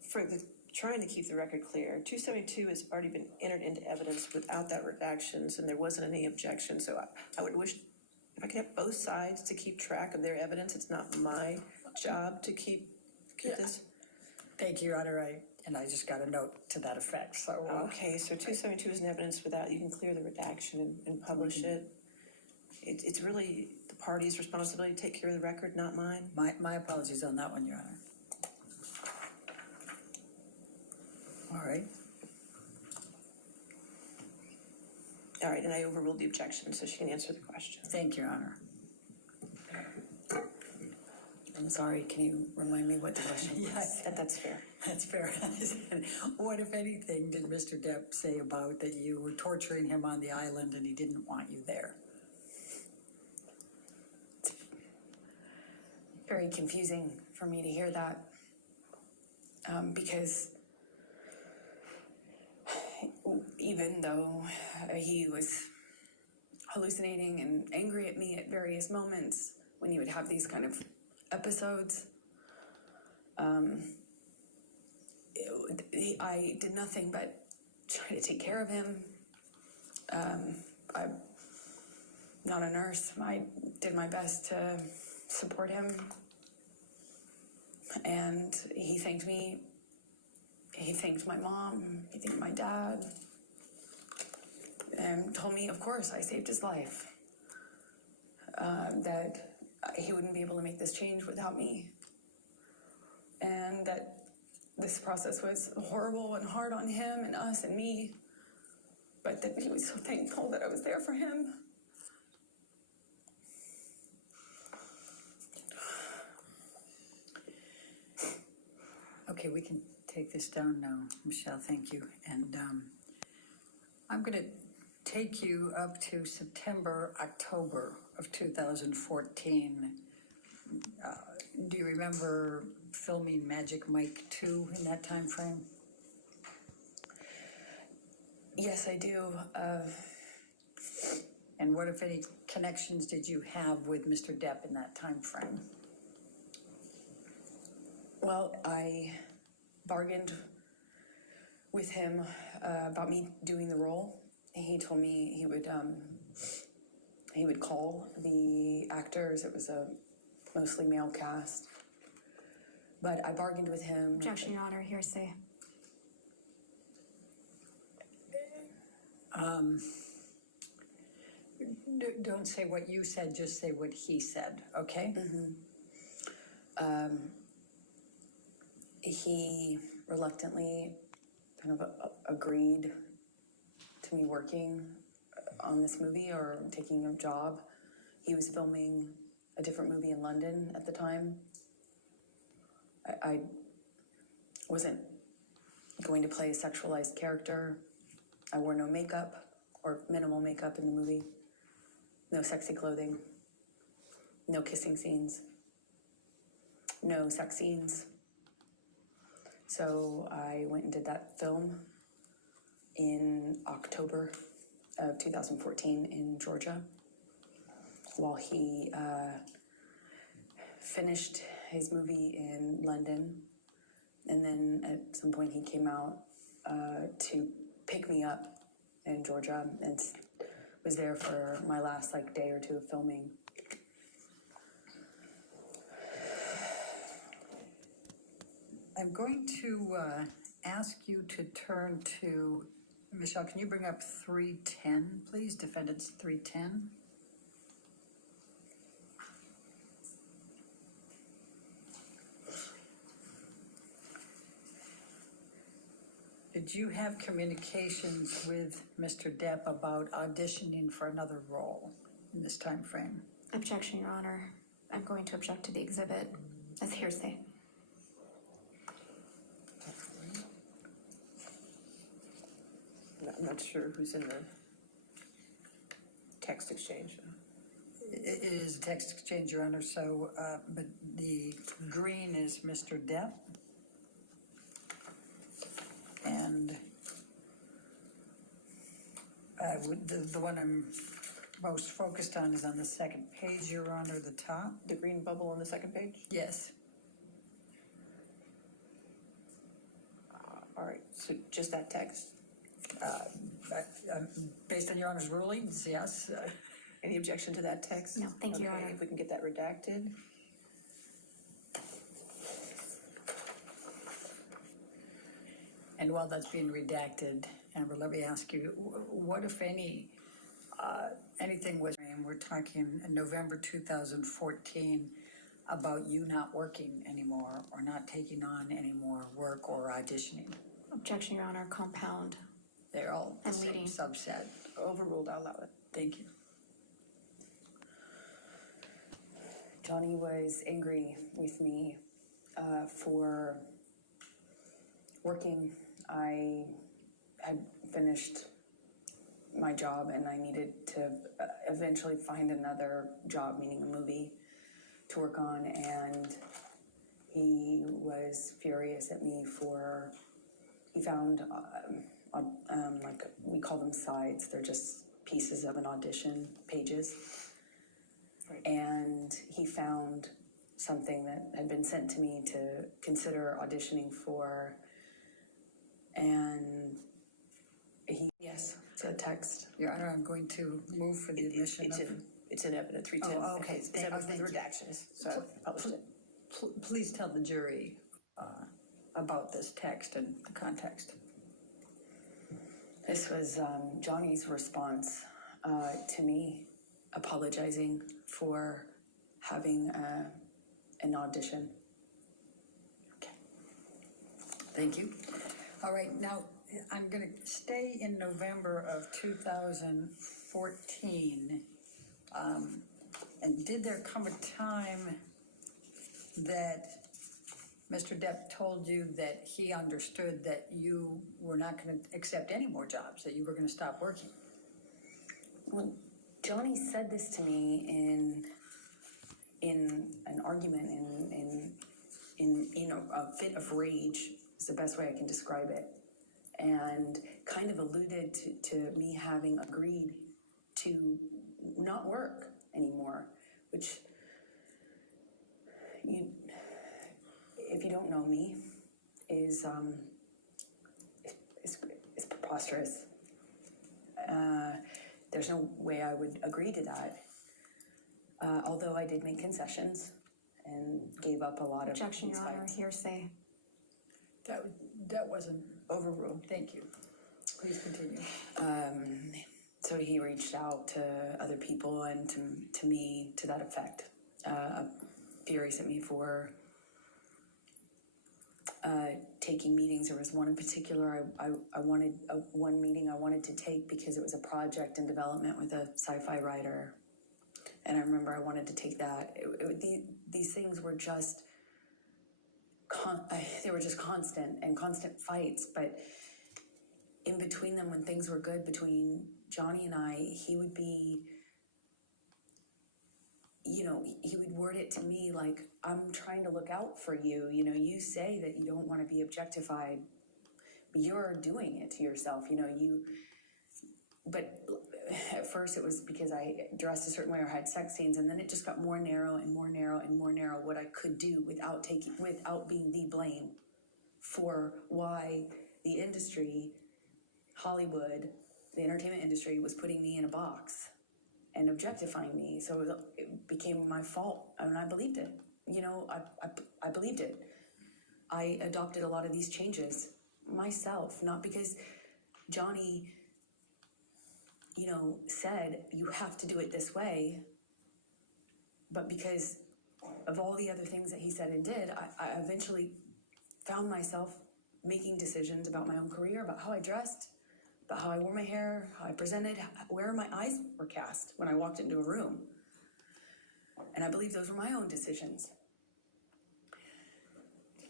for the, trying to keep the record clear, 272 has already been entered into evidence without that redactions, and there wasn't any objection, so I would wish, if I could have both sides to keep track of their evidence. It's not my job to keep this. Thank you, Your Honor. I just got a note to that effect, so. Okay, so 272 is an evidence without, you can clear the redaction and publish it. It's really the party's responsibility to take care of the record, not mine. My apologies on that one, Your Honor. All right. All right, and I overruled the objection, so she can answer the question. Thank you, Your Honor. I'm sorry, can you remind me what the question was? Yes, That's fair. that's fair. What, if anything, did Mr. Depp say about that you were torturing him on the island and he didn't want you there? Very confusing for me to hear that, because even though he was hallucinating and angry at me at various moments when he would have these kind of episodes, I did nothing but try to take care of him. I'm not a nurse. I did my best to support him, and he thanked me. He thanked my mom, he thanked my dad, and told me, of course, I saved his life, that he wouldn't be able to make this change without me, and that this process was horrible and hard on him and us and me, but that he was so thankful that I was there for him. Okay, we can take this down now, Michelle, thank you. And I'm going to take you up to September, October of 2014. Do you remember filming Magic Mike 2 in that time frame? Yes, I do. And what, if any, connections did you have with Mr. Depp in that time frame? Well, I bargained with him about me doing the role. He told me he would call the actors. It was a mostly male cast. But I bargained with him. Objection, Your Honor, hearsay. Don't say what you said, just say what he said, okay? He reluctantly kind of agreed to me working on this movie or taking a job. He was filming a different movie in London at the time. I wasn't going to play a sexualized character. I wore no makeup or minimal makeup in the movie. No sexy clothing. No kissing scenes. No sex scenes. So I went and did that film in October of 2014 in Georgia while he finished his movie in London. And then at some point he came out to pick me up in Georgia and was there for my last day or two of filming. I'm going to ask you to turn to, Michelle, can you bring up 310, please? Defendants 310. Did you have communications with Mr. Depp about auditioning for another role in this time frame? Objection, Your Honor. I'm going to object to the exhibit as hearsay. I'm not sure who's in the text exchange. It is a text exchange, Your Honor, so, but the green is Mr. Depp. And the one I'm most focused on is on the second page, Your Honor, the top. The green bubble on the second page? Yes. All right, so just that text? Based on Your Honor's rulings, yes. Any objection to that text? No, thank you, Your Okay, Honor. if we can get that redacted. And while that's being redacted, Amber, let me ask you, what, if anything was, and we're talking in November 2014 about you not working anymore or not taking on any more work or auditioning? Objection, Your Honor, compound. They're all the And same leading. subset. Overruled, I'll allow it. Thank you. Johnny was angry with me for working. I had finished my job and I needed to eventually find another job, meaning a movie, to work on, and he was furious at me for, he found, like, we call them sides, they're just pieces of an audition, pages. Right. And he found something that had been sent to me to consider auditioning for, and yes, it's a text. Your Honor, I'm going to move for the admission of... It's in evidence, 310. Oh, okay. It's evidence with redactions, so I published it. Please tell the jury about this text and the context. This was Johnny's response to me apologizing for having an audition. Okay. Thank you. All right, now I'm going to stay in November of 2014. And did there come a time that Mr. Depp told you that he understood that you were not going to accept any more jobs, that you were going to stop working? Well, Johnny said this to me in an argument, in a fit of rage is the best way I can describe it, and kind of alluded to me having agreed to not work anymore, which if you don't know me, is preposterous. There's no way I would agree to that. Although I did make concessions and gave up a lot of Objection, Your Honor, fights. hearsay. That wasn't overruled. Thank you. Please continue. So he reached out to other people and to me to that effect. Furious at me for taking meetings. There was one in particular I wanted, one meeting I wanted to take because it was a project in development with a sci-fi writer. And I remember I wanted to take that. These things were just, they were just constant fights. But in between them, when things were good between Johnny and I, he would be, he would word it to me like, I'm trying to look out for you. You say that you don't want to be objectified, but you're doing it to yourself. But at first it was because I dressed a certain way or had sex scenes, and then it just got more narrow and more narrow and more narrow what I could do without being the blame for why the industry, Hollywood, the entertainment industry, was putting me in a box and objectifying me. So it became my fault, and I believed it. I believed it. I adopted a lot of these changes myself, not because Johnny, said you have to do it this way, but because of all the other things that he said and did, I eventually found myself making decisions about my own career, about how I dressed, about how I wore my hair, how I presented, where my eyes were cast when I walked into a room. And I believe those were my own decisions.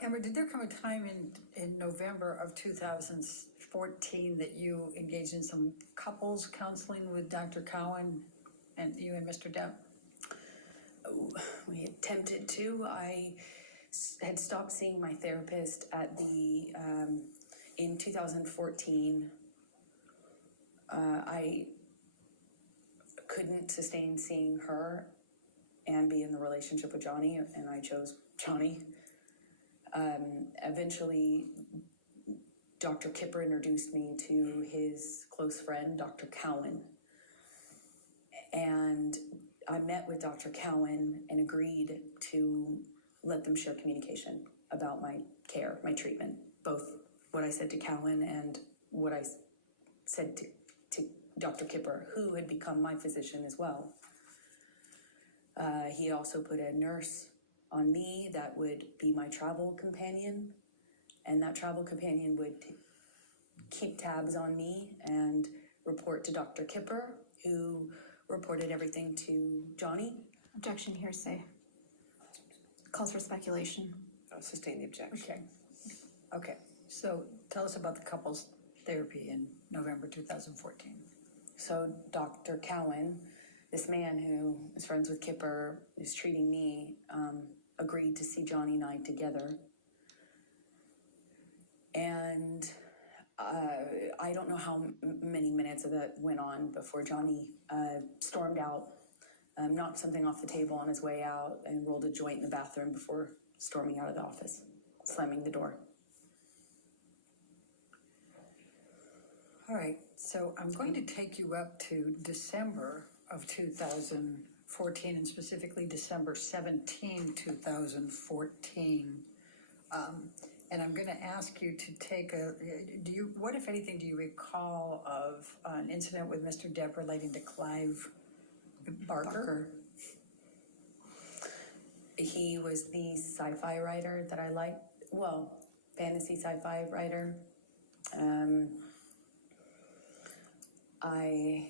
Amber, did there come a time in November of 2014 that you engaged in some couples counseling with Dr. Cowan and you and Mr. Depp? we attempted to. I had stopped seeing my therapist at the in 2014. I couldn't sustain seeing her and be in the relationship with Johnny, and I chose Johnny. Eventually, Dr. Kipper introduced me to his close friend, Dr. Cowan. And I met with Dr. Cowan and agreed to let them share communication about my care, my treatment, both what I said to Cowan and what I said to Dr. Kipper, who had become my physician as well. He also put a nurse on me that would be my travel companion, and that travel companion would keep tabs on me and report to Dr. Kipper, who reported everything to Johnny. Objection, hearsay. Calls for speculation. I'll sustain the objection. Okay, so tell us about the couple's therapy in November 2014. So Dr. Cowan, this man who is friends with Kipper, who's treating me, agreed to see Johnny and I together. And I don't know how many minutes of that went on before Johnny stormed out, knocked something off the table on his way out, and rolled a joint in the bathroom before storming out of the office, slamming the door. All right, so I'm going to take you up to December of 2014, and specifically December 17, 2014. And I'm going to ask you to take what, if anything, do you recall of an incident with Mr. Depp relating to Clive Barker? He was the sci-fi writer that I liked, well, fantasy sci-fi writer. I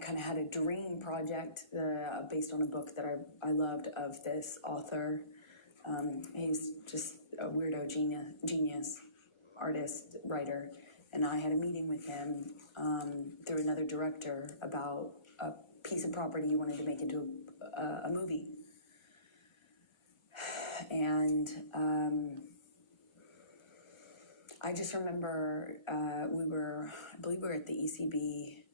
kind of had a dream project based on a book that I loved of this author. He's just a weirdo genius, artist, writer. And I had a meeting with him through another director about a piece of property he wanted to make into a movie. And I just remember I believe we were at the ECB.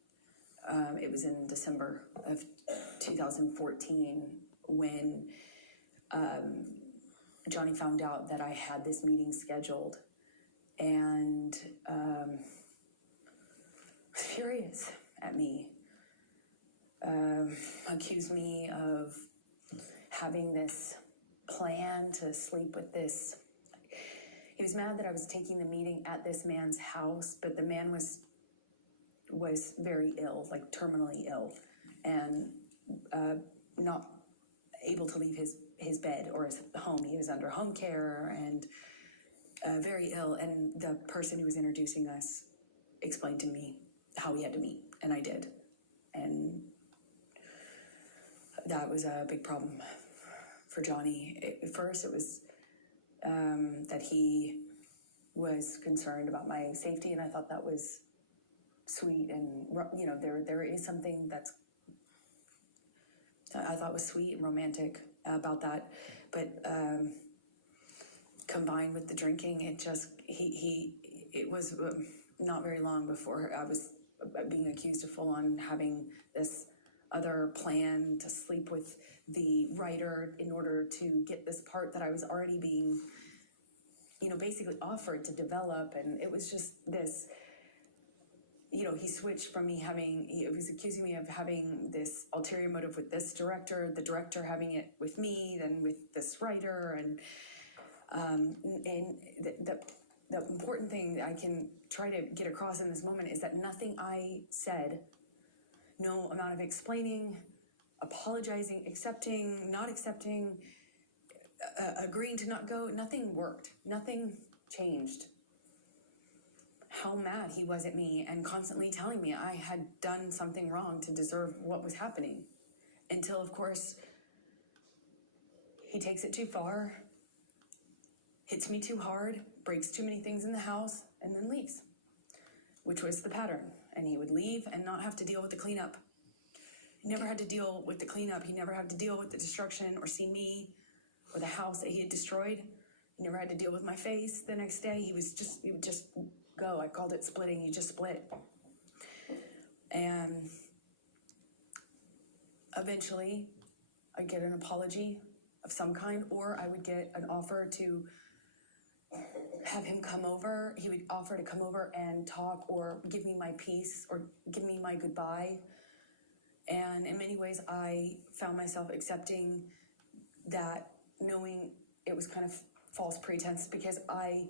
It was in December of 2014 when Johnny found out that I had this meeting scheduled, and was furious at me. Accused me of having this plan to sleep with this. He was mad that I was taking the meeting at this man's house, but the man was very ill, like terminally ill, and not able to leave his bed or his home. He was under home care and very ill. And the person who was introducing us explained to me how we had to meet, and I did. And that was a big problem for Johnny. At first, it was that he was concerned about my safety, and I thought that was sweet. And there is something that's I thought was sweet and romantic about that, but combined with the drinking, it was not very long before I was being accused of full on having this other plan to sleep with the writer in order to get this part that I was already being, basically offered to develop. And it was just this, he switched from he was accusing me of having this ulterior motive with this director, the director having it with me, then with this writer. And the important thing I can try to get across in this moment is that nothing I said, no amount of explaining, apologizing, accepting, not accepting, agreeing to not go, nothing worked. Nothing changed. How mad he was at me and constantly telling me I had done something wrong to deserve what was happening. Until, of course, he takes it too far, hits me too hard, breaks too many things in the house, and then leaves, which was the pattern. And he would leave and not have to deal with the cleanup. He never had to deal with the cleanup. He never had to deal with the destruction or see me or the house that he had destroyed. He never had to deal with my face the next day. He would just go. I called it splitting. He just split. And eventually I'd get an apology of some kind, or I would get an offer to have him come over. He would offer to come over and talk or give me my peace or give me my goodbye. And in many ways, I found myself accepting that, knowing it was kind of false pretense, because I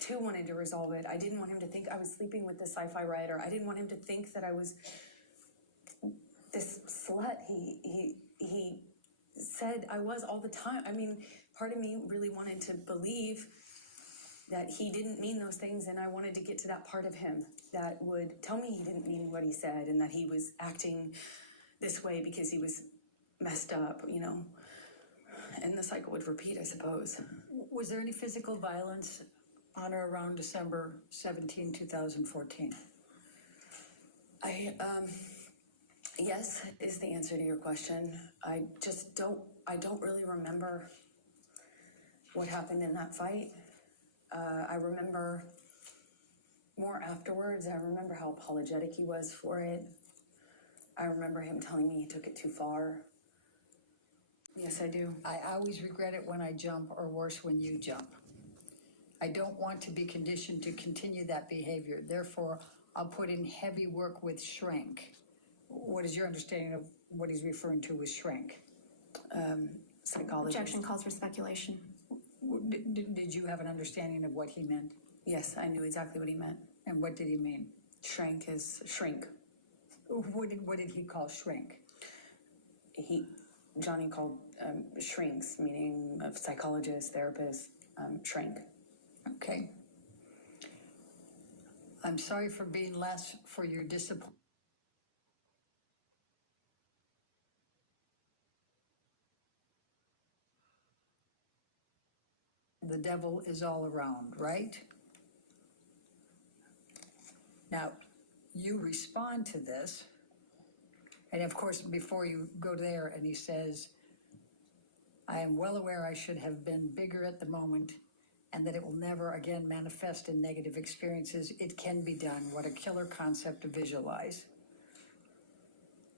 too wanted to resolve it. I didn't want him to think I was sleeping with this sci-fi writer. I didn't want him to think that I was this slut he said I was all the time. I mean, part of me really wanted to believe that he didn't mean those things, and I wanted to get to that part of him that would tell me he didn't mean what he said and that he was acting this way because he was messed up, you know. And the cycle would repeat, I suppose. Was there any physical violence on or around December 17, 2014? Yes, is the answer to your question. I don't really remember what happened in that fight. I remember more afterwards. I remember how apologetic he was for it. I remember him telling me he took it too far. Yes, I do. I always regret it when I jump, or worse, when you jump. I don't want to be conditioned to continue that behavior. Therefore, I'll put in heavy work with shrink. What is your understanding of what he's referring to as shrink? Psychology. Objection calls for speculation. Did you have an understanding of what he meant? Yes, I knew exactly what he meant. And what did he mean? Shrink is shrink. What did he call shrink? Johnny called shrinks, meaning of psychologist, therapist, shrink. Okay. I'm sorry for being less for your disappointment. The devil is all around, right? Now, you respond to this, and of course, before you go there, and he says, I am well aware I should have been bigger at the moment, and that it will never again manifest in negative experiences. It can be done. What a killer concept to visualize.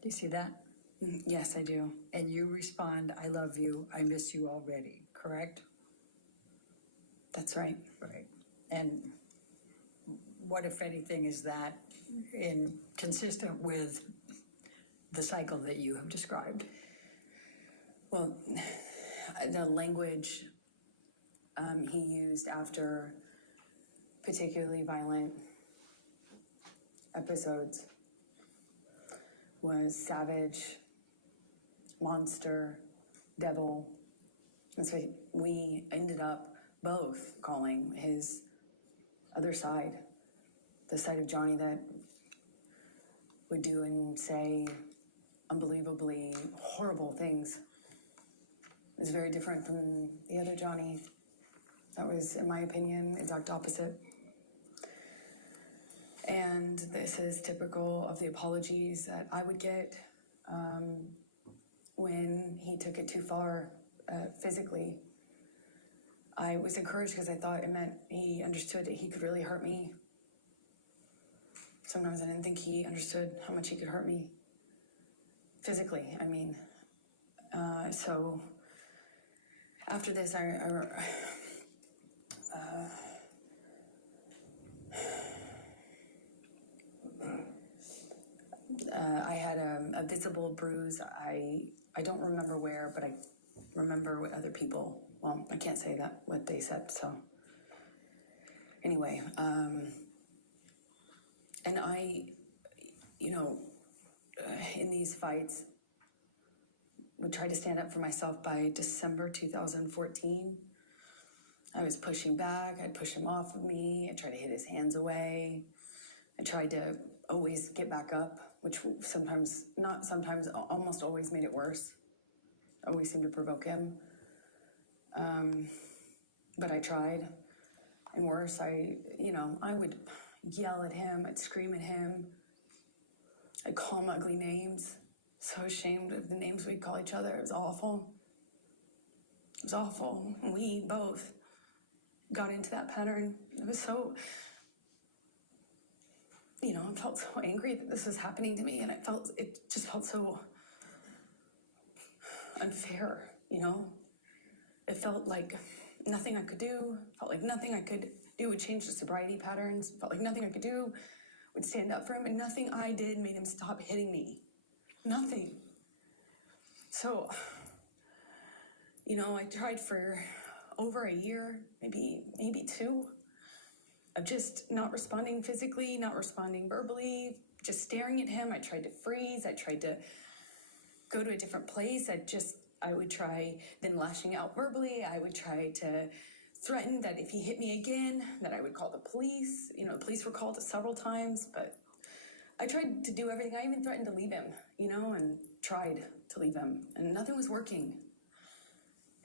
Do you see that? Yes, I do. And you respond, I love you, I miss you already, correct? That's right. Right. And what, if anything, is that consistent with the cycle that you have described? Well, the language he used after particularly violent episodes was savage, monster, devil. And so we ended up both calling his other side, the side of Johnny that would do and say unbelievably horrible things. It was very different from the other Johnny. That was, in my opinion, exact opposite. And this is typical of the apologies that I would get when he took it too far physically. I was encouraged because I thought it meant he understood that he could really hurt me. Sometimes I didn't think he understood how much he could hurt me physically. I mean, so after this, I had a visible bruise. I don't remember where, but I remember what other people, well, I can't say that, what they said, so. Anyway, and I, in these fights, would try to stand up for myself. By December 2014. I was pushing back. I'd push him off of me. I tried to hit his hands away. I tried to always get back up, which sometimes, not sometimes, almost always made it worse. I always seemed to provoke him. But I tried. And worse, I would yell at him. I'd scream at him. I'd call him ugly names. so ashamed of the names we'd call each other. It was awful. It was awful. We both got into that pattern. It was so, I felt so angry that this was happening to me, and it just felt so unfair, It felt like nothing I could do, felt like nothing I could do would change the sobriety patterns, felt like nothing I could do would stand up for him, and nothing I did made him stop hitting me. Nothing. So, I tried for over a year, maybe 2, of just not responding physically, not responding verbally, just staring at him. I tried to freeze. I tried to go to a different place. I would try then lashing out verbally. I would try to threaten that if he hit me again, that I would call the police. The police were called several times, but I tried to do everything. I even threatened to leave him, and tried to leave him, and nothing was working.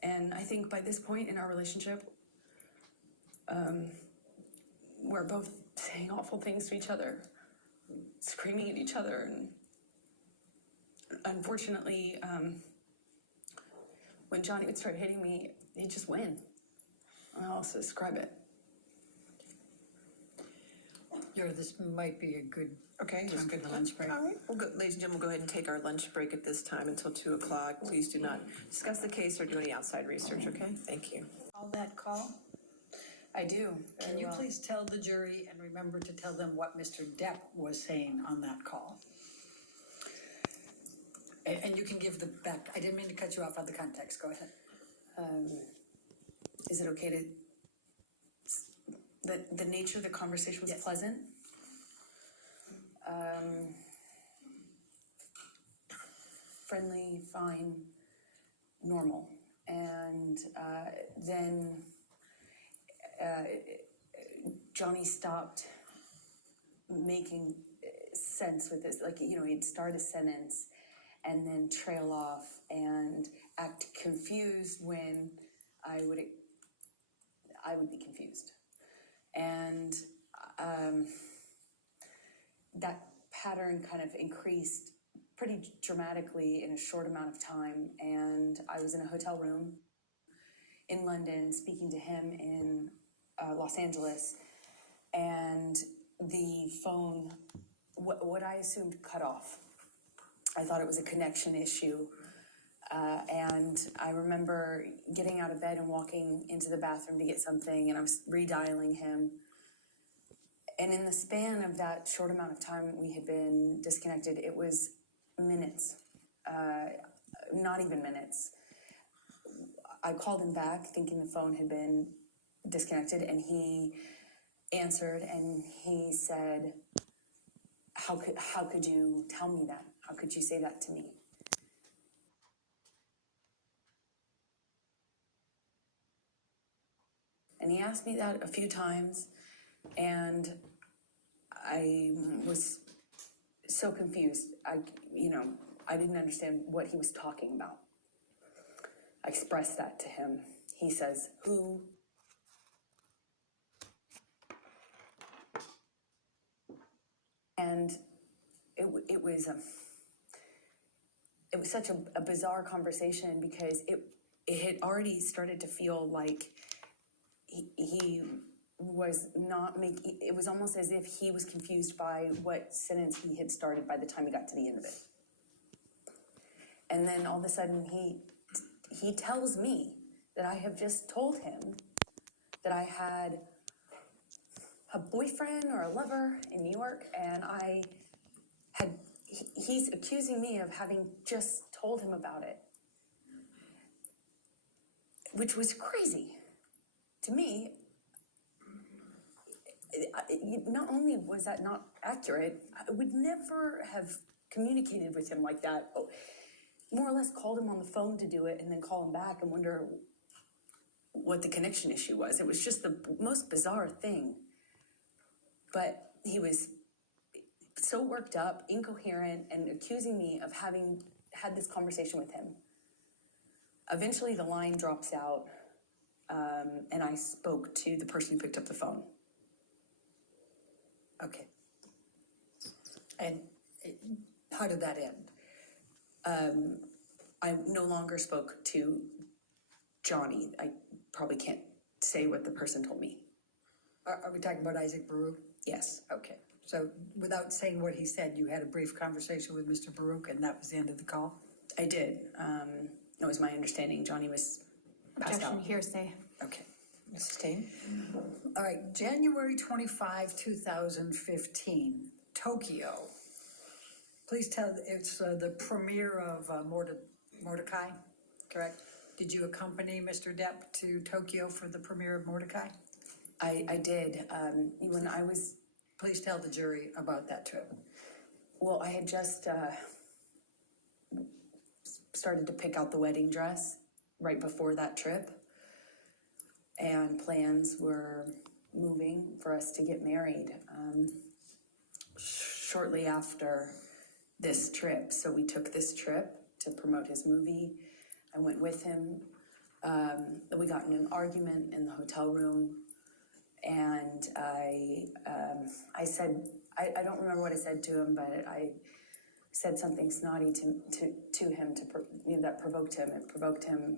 And I think by this point in our relationship, we're both saying awful things to each other, screaming at each other, and unfortunately, when Johnny would start hitting me, he'd just win. I'll also describe it. This might be a good Okay, time for the lunch break. All right, ladies and gentlemen, we'll go ahead and take our lunch break at this time until 2 o'clock. Please do not discuss the case or do any outside research, okay? Thank you. Call that call. I do. Can you please tell the jury and remember to tell them what Mr. Depp was saying on that call? And you can give the back. I didn't mean to cut you off on the context. Go ahead. Is it okay to... The nature of the conversation was pleasant. Friendly, fine, normal. And then Johnny stopped making sense with this. He'd start a sentence and then trail off and act confused when I would be confused. And that pattern kind of increased pretty dramatically in a short amount of time. And I was in a hotel room in London speaking to him in Los Angeles, and the phone, what I assumed, cut off. I thought it was a connection issue. And I remember getting out of bed and walking into the bathroom to get something, and I was redialing him. And in the span of that short amount of time we had been disconnected, it was minutes, not even minutes. I called him back thinking the phone had been disconnected, and he answered and he said, how could you tell me that? How could you say that to me? And he asked me that a few times, and I was so confused. I didn't understand what he was talking about. I expressed that to him. He says, who? And it was such a bizarre conversation, because it had already started to feel like he was not making, it was almost as if he was confused by what sentence he had started by the time he got to the end of it. And then all of a sudden he tells me that I have just told him that I had a boyfriend or a lover in New York, and he's accusing me of having just told him about it, which was crazy. To me, not only was that not accurate, I would never have communicated with him like that. More or less called him on the phone to do it and then call him back and wonder what the connection issue was. It was just the most bizarre thing. But he was so worked up, incoherent, and accusing me of having had this conversation with him. Eventually the line drops out, and I spoke to the person who picked up the phone. Okay. And how did that end? I no longer spoke to Johnny. I probably can't say what the person told me. Are we talking about Isaac Baruch? Yes. Okay, so without saying what he said, you had a brief conversation with Mr. Baruch, and that was the end of the call? I did. It was my understanding Johnny was passed Objection, out. hearsay. Okay. Mrs. Tain? All right, January 25, 2015, Tokyo. Please tell, it's the premiere of Mordecai, correct? Did you accompany Mr. Depp to Tokyo for the premiere of Mordecai? I did. When I was, Please tell the jury about that trip. well, I had just started to pick out the wedding dress right before that trip. And plans were moving for us to get married shortly after this trip. So we took this trip to promote his movie. I went with him. We got in an argument in the hotel room, and I said, I don't remember what I said to him, but I said something snotty to him that provoked him. It provoked him,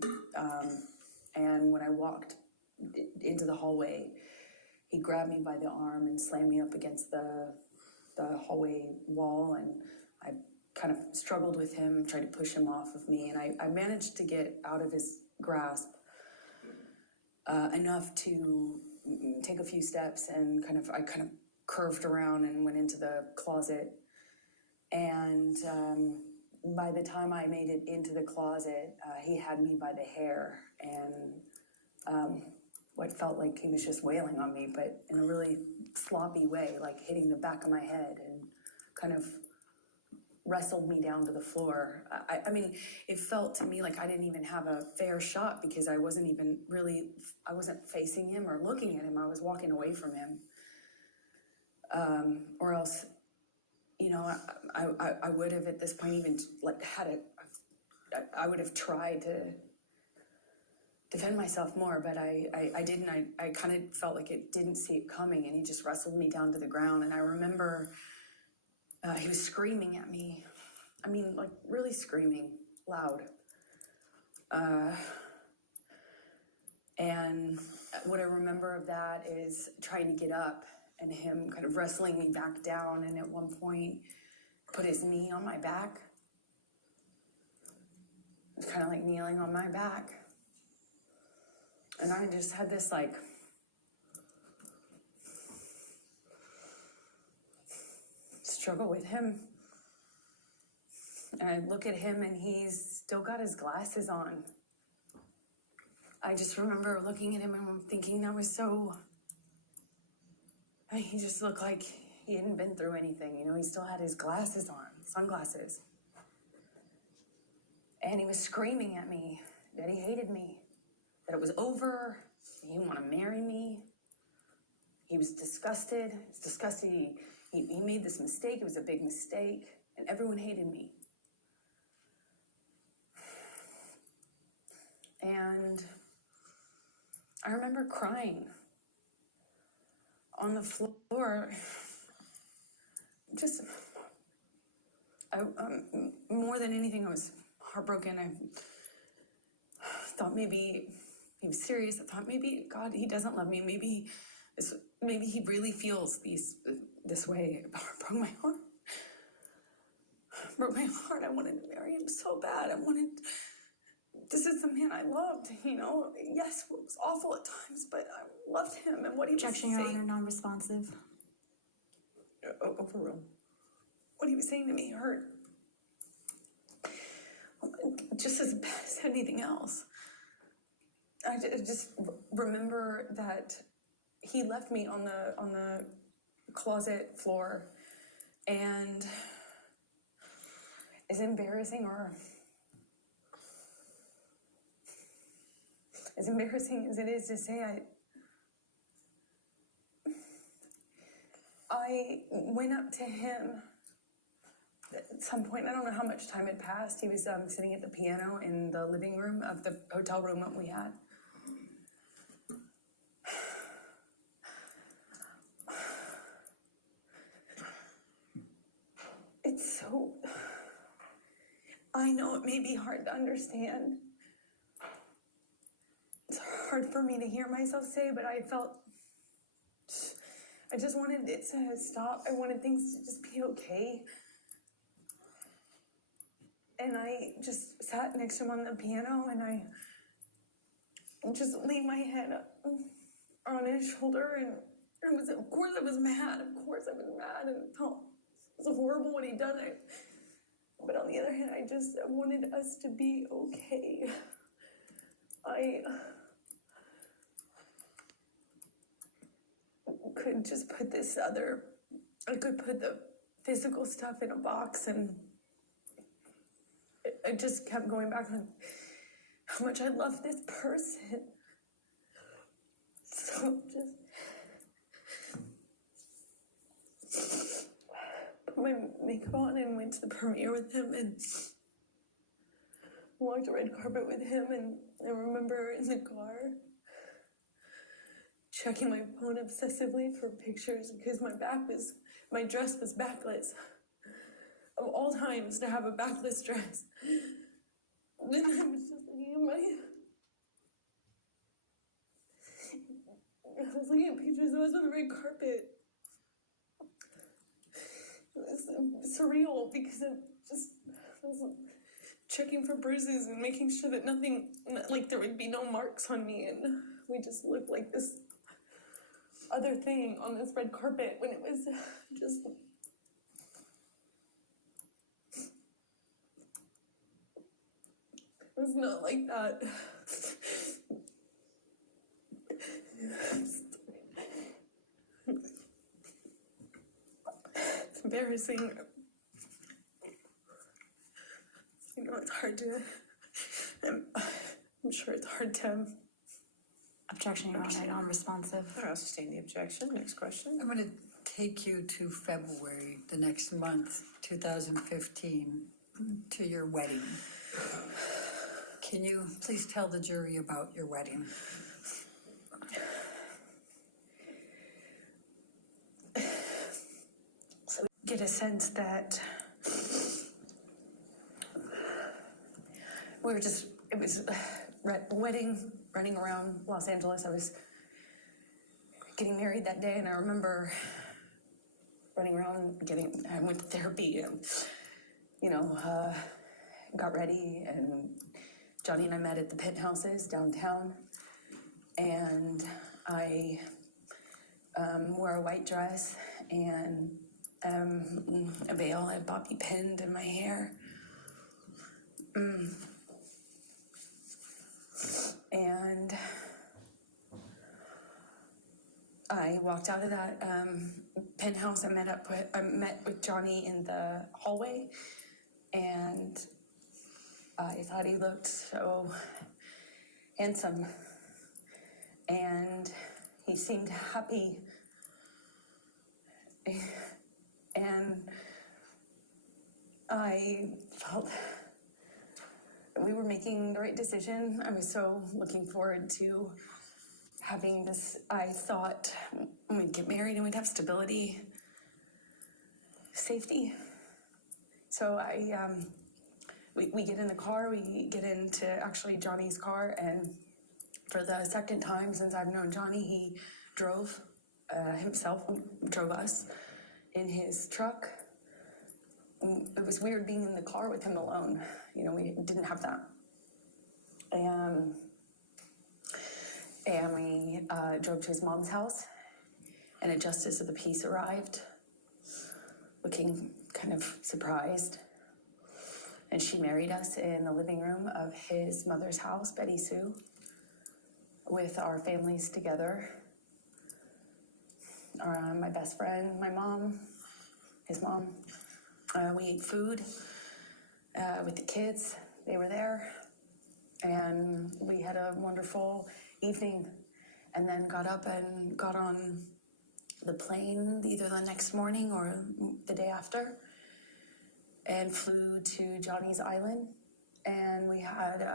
and when I walked into the hallway, he grabbed me by the arm and slammed me up against the hallway wall, and I kind of struggled with him, tried to push him off of me, and I managed to get out of his grasp enough to take a few steps, and I kind of curved around and went into the closet. And by the time I made it into the closet, he had me by the hair, and what felt like he was just wailing on me, but in a really sloppy way, like hitting the back of my head, and kind of wrestled me down to the floor. I mean, it felt to me like I didn't even have a fair shot, because I wasn't facing him or looking at him. I was walking away from him. Or else, you know, I would have at this point even I would have tried to defend myself more, but I didn't. I kind of felt like it didn't see it coming, and he just wrestled me down to the ground. And I remember he was screaming at me. I mean, like really screaming loud. And what I remember of that is trying to get up and him kind of wrestling me back down, and at one point put his knee on my back. It was kind of like kneeling on my back. And I just had this like struggle with him. And I look at him, and he's still got his glasses on. I just remember looking at him and thinking that was so... He just looked like he hadn't been through anything, you know? He still had his glasses on, sunglasses. And he was screaming at me that he hated me, that it was over, he didn't want to marry me. He was disgusted. He was disgusted. He made this mistake. It was a big mistake, and everyone hated me. And I remember crying on the floor. Just, more than anything, I was heartbroken. I thought maybe he was serious. I thought maybe, God, he doesn't love me. Maybe he really feels this way. It broke my heart. Broke my heart. I wanted to marry him so bad. This is the man I loved, you know? Yes, it was awful at times, but I loved him, and what he was Objection, Your saying... Honor, non-responsive. Overruled. What he was saying to me hurt just as bad as anything else. I just remember that he left me on the closet floor, and as embarrassing as it is to say, I went up to him at some point. I don't know how much time had passed. He was sitting at the piano in the living room of the hotel room that we had. I know it may be hard to understand. It's hard for me to hear myself say, but I just wanted it to stop. I wanted things to just be okay. And I just sat next to him on the piano, and I just laid my head on his shoulder, and of course I was mad. Of course I was mad, and it was horrible what he'd done. But on the other hand, I wanted us to be okay. I could just put I could put the physical stuff in a box, and I just kept going back on how much I love this person. So just put my makeup on and went to the premiere with him and walked the red carpet with him. And I remember in the car checking my phone obsessively for pictures because my dress was backless. Of all times to have a backless dress. And then I was just looking at pictures of us on the red carpet. It was surreal because I was checking for bruises and making sure that nothing, like there would be no marks on me, and we just looked like this other thing on this red carpet when it was just... It was not like that. It's embarrassing. I know it's hard to... I'm sure it's hard to... Objection, Your Honor, non-responsive. I'll sustain the objection. Next question. I'm going to take you to February, the next month, 2015, to your wedding. Can you please tell the jury about your wedding? So we get a sense that we were just, it was a wedding, running around Los Angeles. I was getting married that day, and I remember running around I went to therapy and, got ready, and Johnny and I met at the penthouses downtown, and I wore a white dress and a veil. I had bobby pinned in my hair. And I walked out of that penthouse. I met with Johnny in the hallway, and I thought he looked so handsome, and he seemed happy, and I felt that we were making the right decision. I was so looking forward to having this. I thought we'd get married and we'd have stability, safety. So we get in the car, we get into actually Johnny's car, and for the second time since I've known Johnny, he drove drove us in his truck. It was weird being in the car with him alone. We didn't have that. And we drove to his mom's house, and a justice of the peace arrived, looking kind of surprised. And she married us in the living room of his mother's house, Betty Sue, with our families together. My best friend, my mom, his mom. We ate food with the kids. They were there. And we had a wonderful evening, and then got up and got on the plane either the next morning or the day after, and flew to Johnny's Island. And we had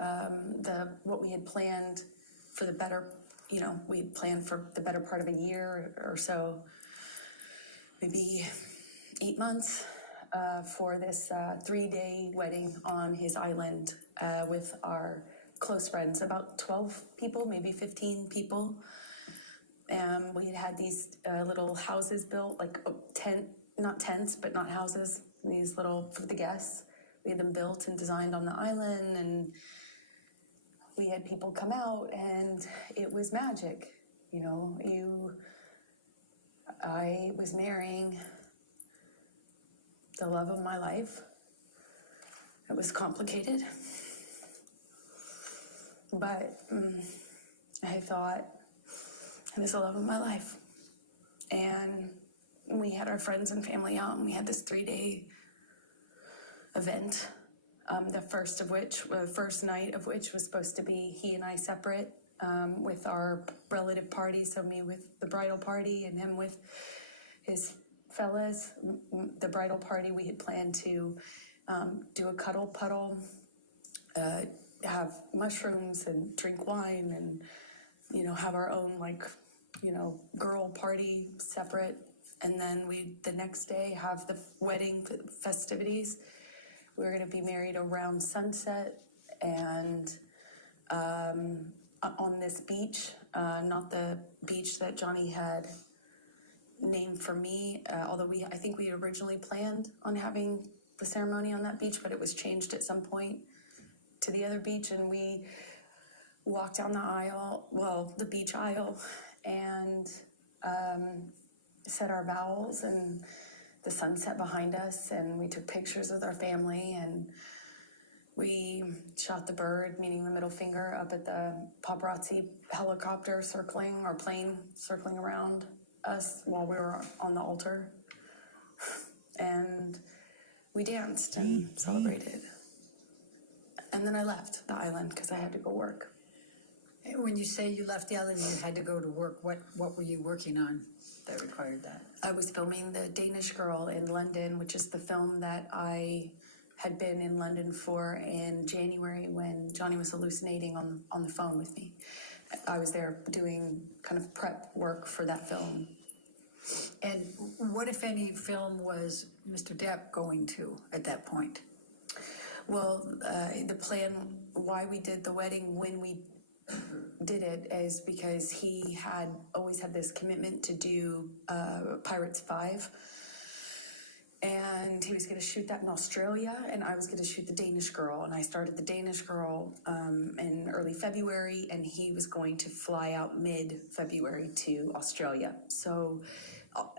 what we had planned for the better, we had planned for the better part of a year or so, maybe 8 months. for this 3-day wedding on his island with our close friends, about 12 people, maybe 15 people. We had these little houses built, like not tents, but not houses, these little, for the guests. We had them built and designed on the island, and we had people come out, and it was magic. You know, I was marrying the love of my life. It was complicated, but I thought it was the love of my life. And we had our friends and family out, and we had this 3-day event. The first night of which was supposed to be he and I separate with our relative party. So me with the bridal party and him with his fellas. The bridal party, we had planned to do a cuddle puddle, have mushrooms and drink wine and, you know, have our own, like, you know, girl party separate. And then the next day have the wedding festivities. We were going to be married around sunset and on this beach, not the beach that Johnny had named for me, although I think we originally planned on having the ceremony on that beach, but it was changed at some point to the other beach, and we walked down the aisle, well, the beach aisle, and said our vows, and the sunset behind us, and we took pictures with our family, and we shot the bird, meaning the middle finger, up at the paparazzi helicopter circling, or plane circling around us while we were on the altar. And we danced and celebrated. And then I left the island because I had to go work. When you say you left the island, you had to go to work, what were you working on that required that? I was filming The Danish Girl in London, which is the film that I had been in London for in January when Johnny was hallucinating on the phone with me. I was there doing kind of prep work for that film. And what, if any, film was Mr. Depp going to at that point? Well, the plan, why we did the wedding when we did it, is because he had always had this commitment to do Pirates 5. And he was going to shoot that in Australia, and I was going to shoot The Danish Girl. And I started The Danish Girl in early February, and he was going to fly out mid-February to Australia. So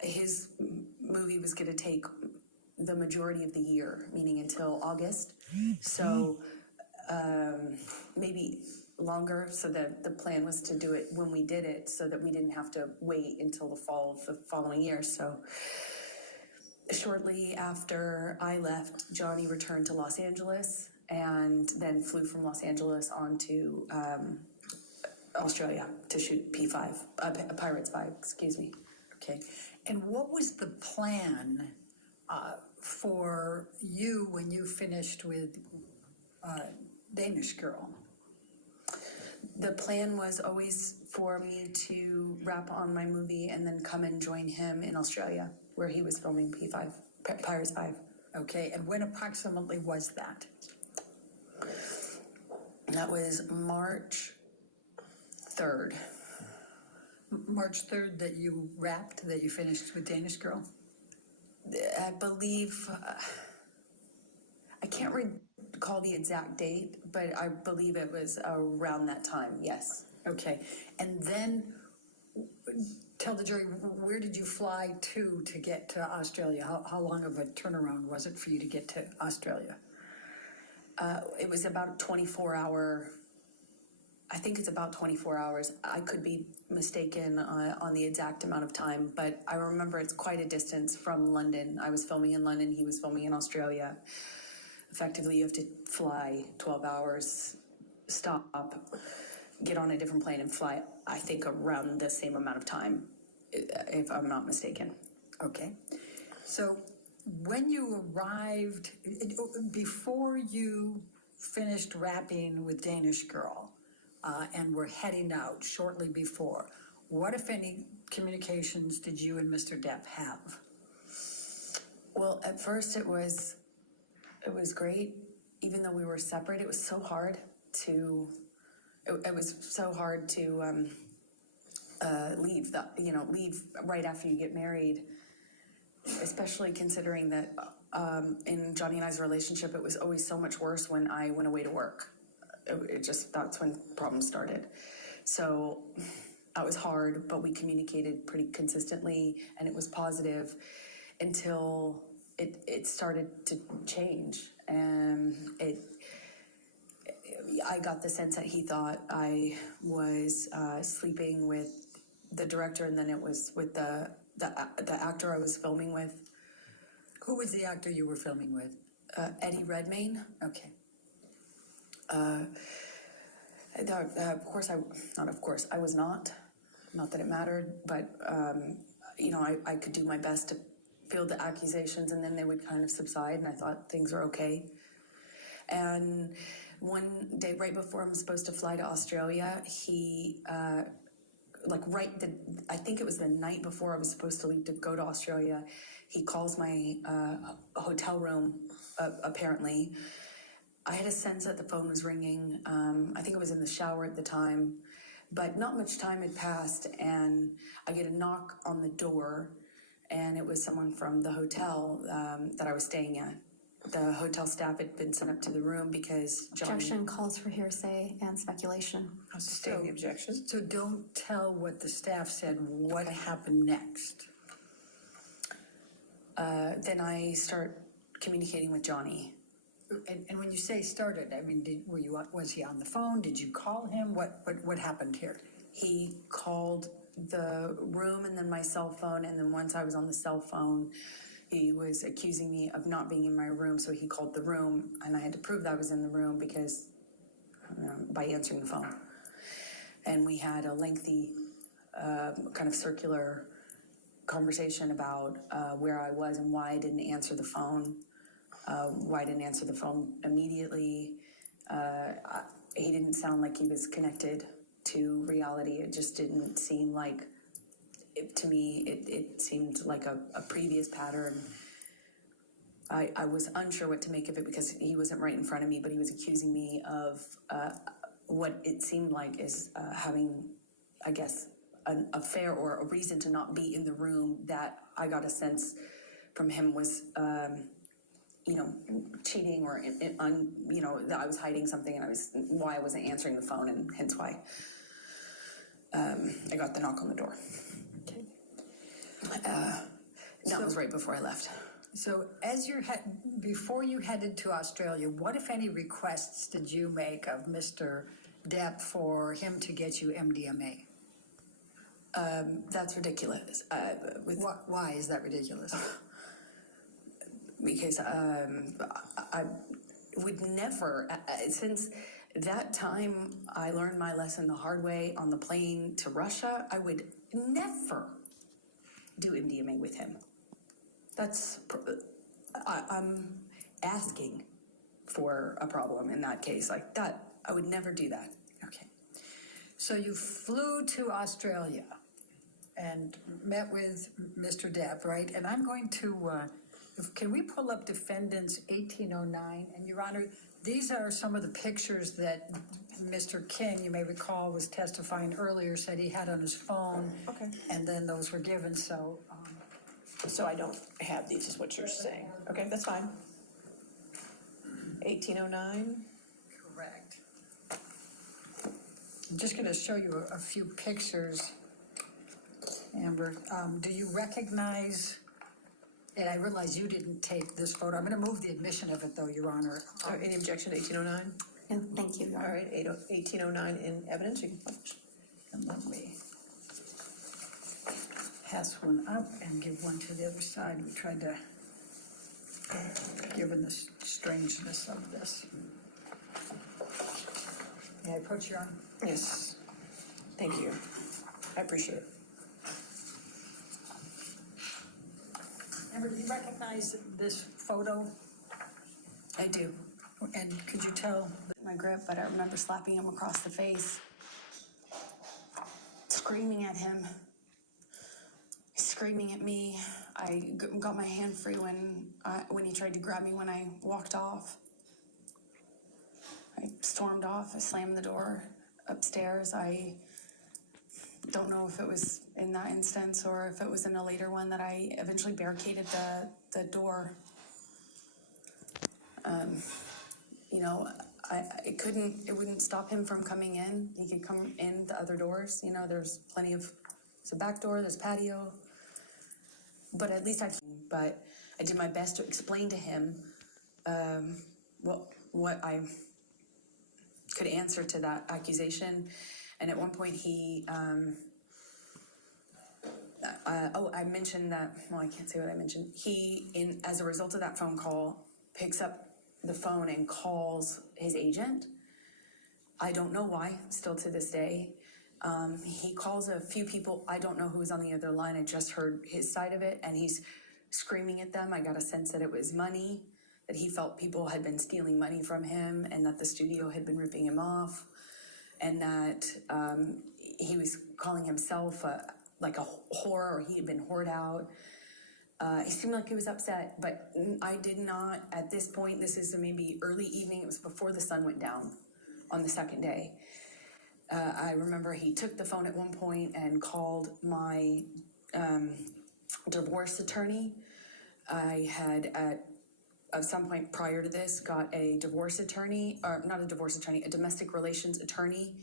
his movie was going to take the majority of the year, meaning until August. So maybe longer, so that the plan was to do it when we did it, so that we didn't have to wait until the fall of the following year. So shortly after I left, Johnny returned to Los Angeles and then flew from Los Angeles on to Australia to shoot Pirates 5, excuse me. Okay. And what was the plan for you when you finished with Danish Girl? The plan was always for me to wrap on my movie and then come and join him in Australia, where he was filming Pirates 5. Okay, and when approximately was that? That was March 3rd. March 3rd that you wrapped, that you finished with Danish Girl? I believe, I can't recall the exact date, but I believe it was around that time, yes. Okay, and then tell the jury, where did you fly to get to Australia? How long of a turnaround was it for you to get to Australia? It was about a 24-hour, I think it's about 24 hours. I could be mistaken on the exact amount of time, but I remember it's quite a distance from London. I was filming in London, he was filming in Australia. Effectively, you have to fly 12 hours, stop, get on a different plane and fly, I think, around the same amount of time, if I'm not mistaken. Okay. So when you arrived, before you finished wrapping with Danish Girl and were heading out shortly before, what, if any, communications did you and Mr. Depp have? Well, at first it was great. Even though we were separate, it was so hard to, leave leave right after you get married, especially considering that in Johnny and I's relationship, it was always so much worse when I went away to work. That's when problems started. So that was hard, but we communicated pretty consistently, and it was positive until it started to change. And I got the sense that he thought I was sleeping with the director, and then it was with the actor I was filming with. Who was the actor you were filming with? Eddie Redmayne. Okay. I was not that it mattered, but I could do my best to field the accusations, and then they would kind of subside, and I thought things were okay. And one day, right before I'm supposed to fly to Australia, he, I think it was the night before I was supposed to leave to go to Australia, he calls my hotel room, apparently. I had a sense that the phone was ringing. I think I was in the shower at the time, but not much time had passed, and I get a knock on the door, and it was someone from the hotel that I was staying at. The hotel staff had been sent up to the room because Johnny... Objection calls for hearsay and speculation. I'll sustain the objection. So don't tell what the staff said. What happened next? Then I start communicating with Johnny. And when you say started, I mean, was he on the phone? Did you call him? What happened here? He called the room and then my cell phone, and then once I was on the cell phone, he was accusing me of not being in my room, so he called the room, and I had to prove that I was in the room because by answering the phone. And we had a lengthy kind of circular conversation about where I was and why I didn't answer the phone. Why I didn't answer the phone immediately. He didn't sound like he was connected to reality. It just didn't seem like, to me, it seemed like a previous pattern. I was unsure what to make of it because he wasn't right in front of me, but he was accusing me of what it seemed like is having, I guess, an affair or a reason to not be in the room that I got a sense from him was cheating or, that I was hiding something, and why I wasn't answering the phone, and hence why I got the knock on the door. Okay. That was right before I left. So before you headed to Australia, what, if any, requests did you make of Mr. Depp for him to get you MDMA? That's ridiculous. Why is that ridiculous? Because I would never, since that time I learned my lesson the hard way on the plane to Russia, I would never do MDMA with him. I'm asking for a problem in that case. Like that, I would never do that. Okay. So you flew to Australia and met with Mr. Depp, right? And I'm going to... can we pull up Defendants 1809? And Your Honor, these are some of the pictures that Mr. King, you may recall, was testifying earlier, said he had on his phone. Okay. And then those were given, so... So I don't have these, is what you're saying. Okay, that's fine. 1809? Correct. I'm just going to show you a few pictures, Amber. Do you recognize... And I realize you didn't take this photo. I'm going to move the admission of it, though, Your Honor. Any objection to 1809? No, thank you, Your All Honor. right, 1809 in evidence, you can publish. And let me pass one up and give one to the other side. We tried to, given the strangeness of this. May I approach, Your Honor? Yes. Thank you. I appreciate it. Amber, do you recognize this photo? I do. And could you tell? My grip, but I remember slapping him across the face, screaming at him, screaming at me. got my hand free when he tried to grab me when I walked off. I stormed off. I slammed the door upstairs. I don't know if it was in that instance or if it was in a later one that I eventually barricaded the door. You know, it wouldn't stop him from coming in. He could come in the other doors. You know, there's there's a back door, there's patio. But at least I did my best to explain to him what I could answer to that accusation. And at one point he, I mentioned that, well, I can't say what I mentioned. He, as a result of that phone call, picks up the phone and calls his agent. I don't know why, still to this day. He calls a few people. I don't know who's on the other line. I just heard his side of it, and he's screaming at them. I got a sense that it was money, that he felt people had been stealing money from him, and that the studio had been ripping him off, and that he was calling himself like a whore, or he had been whored out. He seemed like he was upset, but I did not, at this point, this is maybe early evening, it was before the sun went down on the second day. I remember he took the phone at one point and called my divorce attorney. I had at some point prior to this got a divorce attorney, or not a divorce attorney, a domestic relations attorney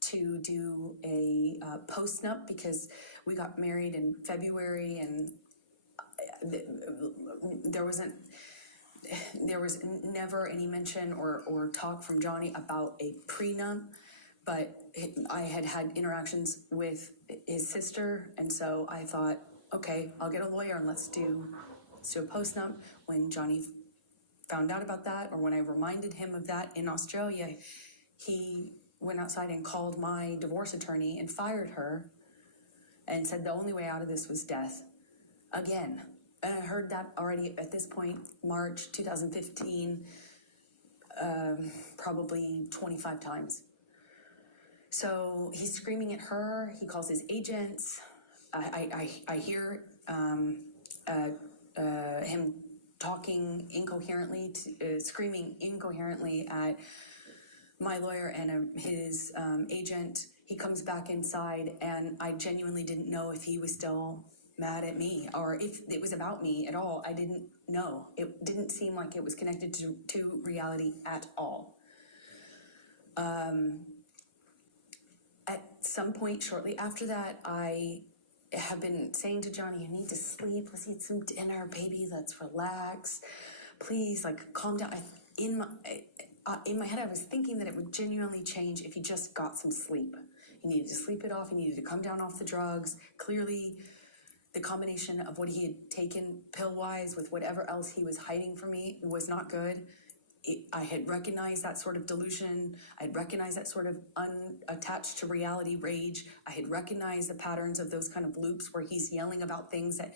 to do a post-nup, because we got married in February, and there was never any mention or talk from Johnny about a prenup, but I had interactions with his sister, and so I thought, okay, I'll get a lawyer and let's do a post-nup. When Johnny found out about that, or when I reminded him of that in Australia, he went outside and called my divorce attorney and fired her and said the only way out of this was death. Again. And I heard that already at this point, March 2015, probably 25 times. So he's screaming at her. He calls his agents. I hear him talking incoherently, screaming incoherently at my lawyer and his agent. He comes back inside, and I genuinely didn't know if he was still mad at me or if it was about me at all. I didn't know. It didn't seem like it was connected to reality at all. At some point shortly after that, I have been saying to Johnny, you need to sleep. Let's eat some dinner, baby. Let's relax. Please, like, calm down. In my head, I was thinking that it would genuinely change if he just got some sleep. He needed to sleep it off. He needed to come down off the drugs. Clearly, the combination of what he had taken pill-wise with whatever else he was hiding from me was not good. I had recognized that sort of delusion. I had recognized that sort of unattached to reality rage. I had recognized the patterns of those kind of loops where he's yelling about things that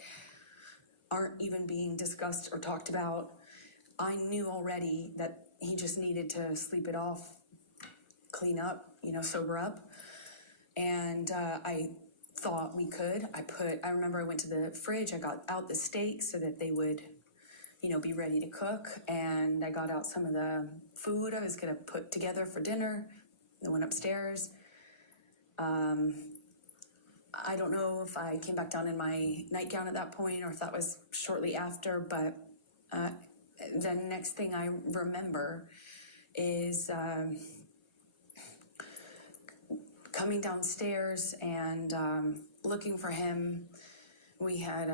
aren't even being discussed or talked about. I knew already that he just needed to sleep it off, clean up, sober up. And I thought we could. I remember I went to the fridge, I got out the steaks so that they would, be ready to cook. And I got out some of the food I was going to put together for dinner. I went upstairs. I don't know if I came back down in my nightgown at that point or if that was shortly after, but the next thing I remember is coming downstairs and looking for him. We had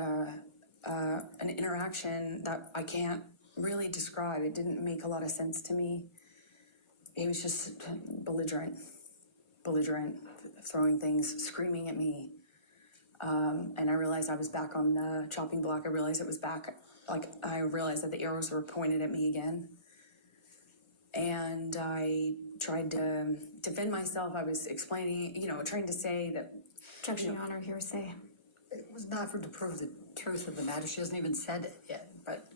an interaction that I can't really describe. It didn't make a lot of sense to me. He was just belligerent, throwing things, screaming at me. And I realized I was back on the chopping block. I realized it was back. I realized that the arrows were pointed at me again. And I tried to defend myself. I was explaining, trying to say that... Objection, Your Honor, hearsay. It was not for to prove the truth of the matter. She hasn't even said it yet, but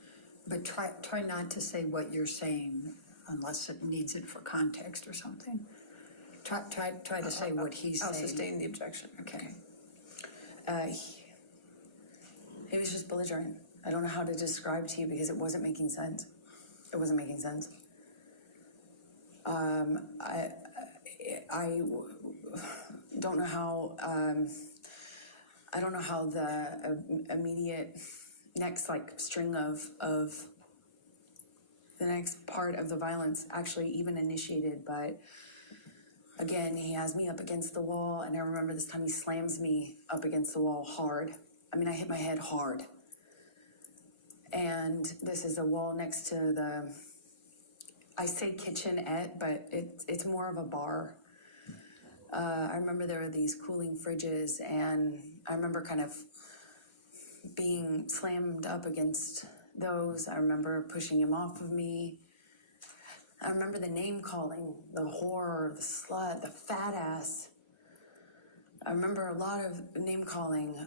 try not to say what you're saying unless it needs it for context or something. Try to say what he's saying. I'll sustain the objection. Okay. He was just belligerent. I don't know how to describe to you because it wasn't making sense. It wasn't making sense. I don't know how. I don't know how the immediate next string of the next part of the violence actually even initiated, but again, he has me up against the wall, and I remember this time he slams me up against the wall hard. I mean, I hit my head hard. And this is a wall next to the, I say kitchenette, but it's more of a bar. I remember there were these cooling fridges, and I remember kind of being slammed up against those. I remember pushing him off of me. I remember the name calling, the whore, the slut, the fat ass. I remember a lot of name calling.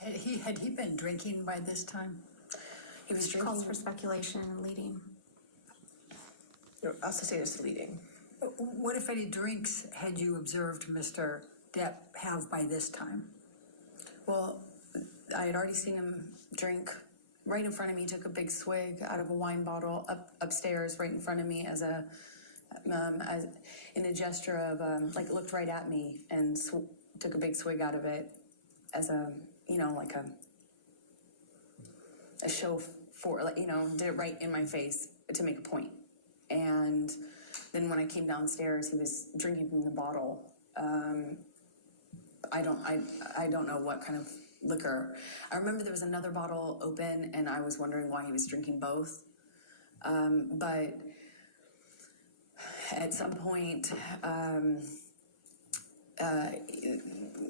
Had he been drinking by this time? He was Calls drinking. for speculation and leading. I'll say it's leading. What, if any, drinks had you observed Mr. Depp have by this time? Well, I had already seen him drink right in front of me, took a big swig out of a wine bottle upstairs right in front of me as in a gesture of, looked right at me and took a big swig out of it as a show for, did it right in my face to make a point. And then when I came downstairs, he was drinking from the bottle. I don't know what kind of liquor. I remember there was another bottle open, and I was wondering why he was drinking both. But at some point,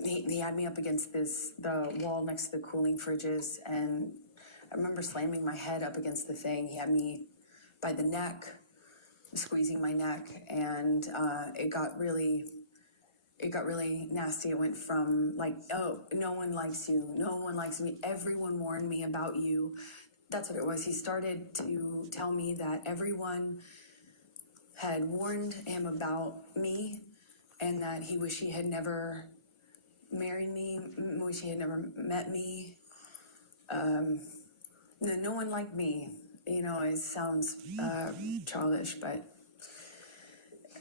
he had me up against the wall next to the cooling fridges, and I remember slamming my head up against the thing. He had me by the neck, squeezing my neck, and it got really nasty. It went from oh, no one likes you, no one likes me, everyone warned me about you. That's what it was. He started to tell me that everyone had warned him about me, and that he wished he had never married me, wish he had never met me. No one liked me. It sounds childish, but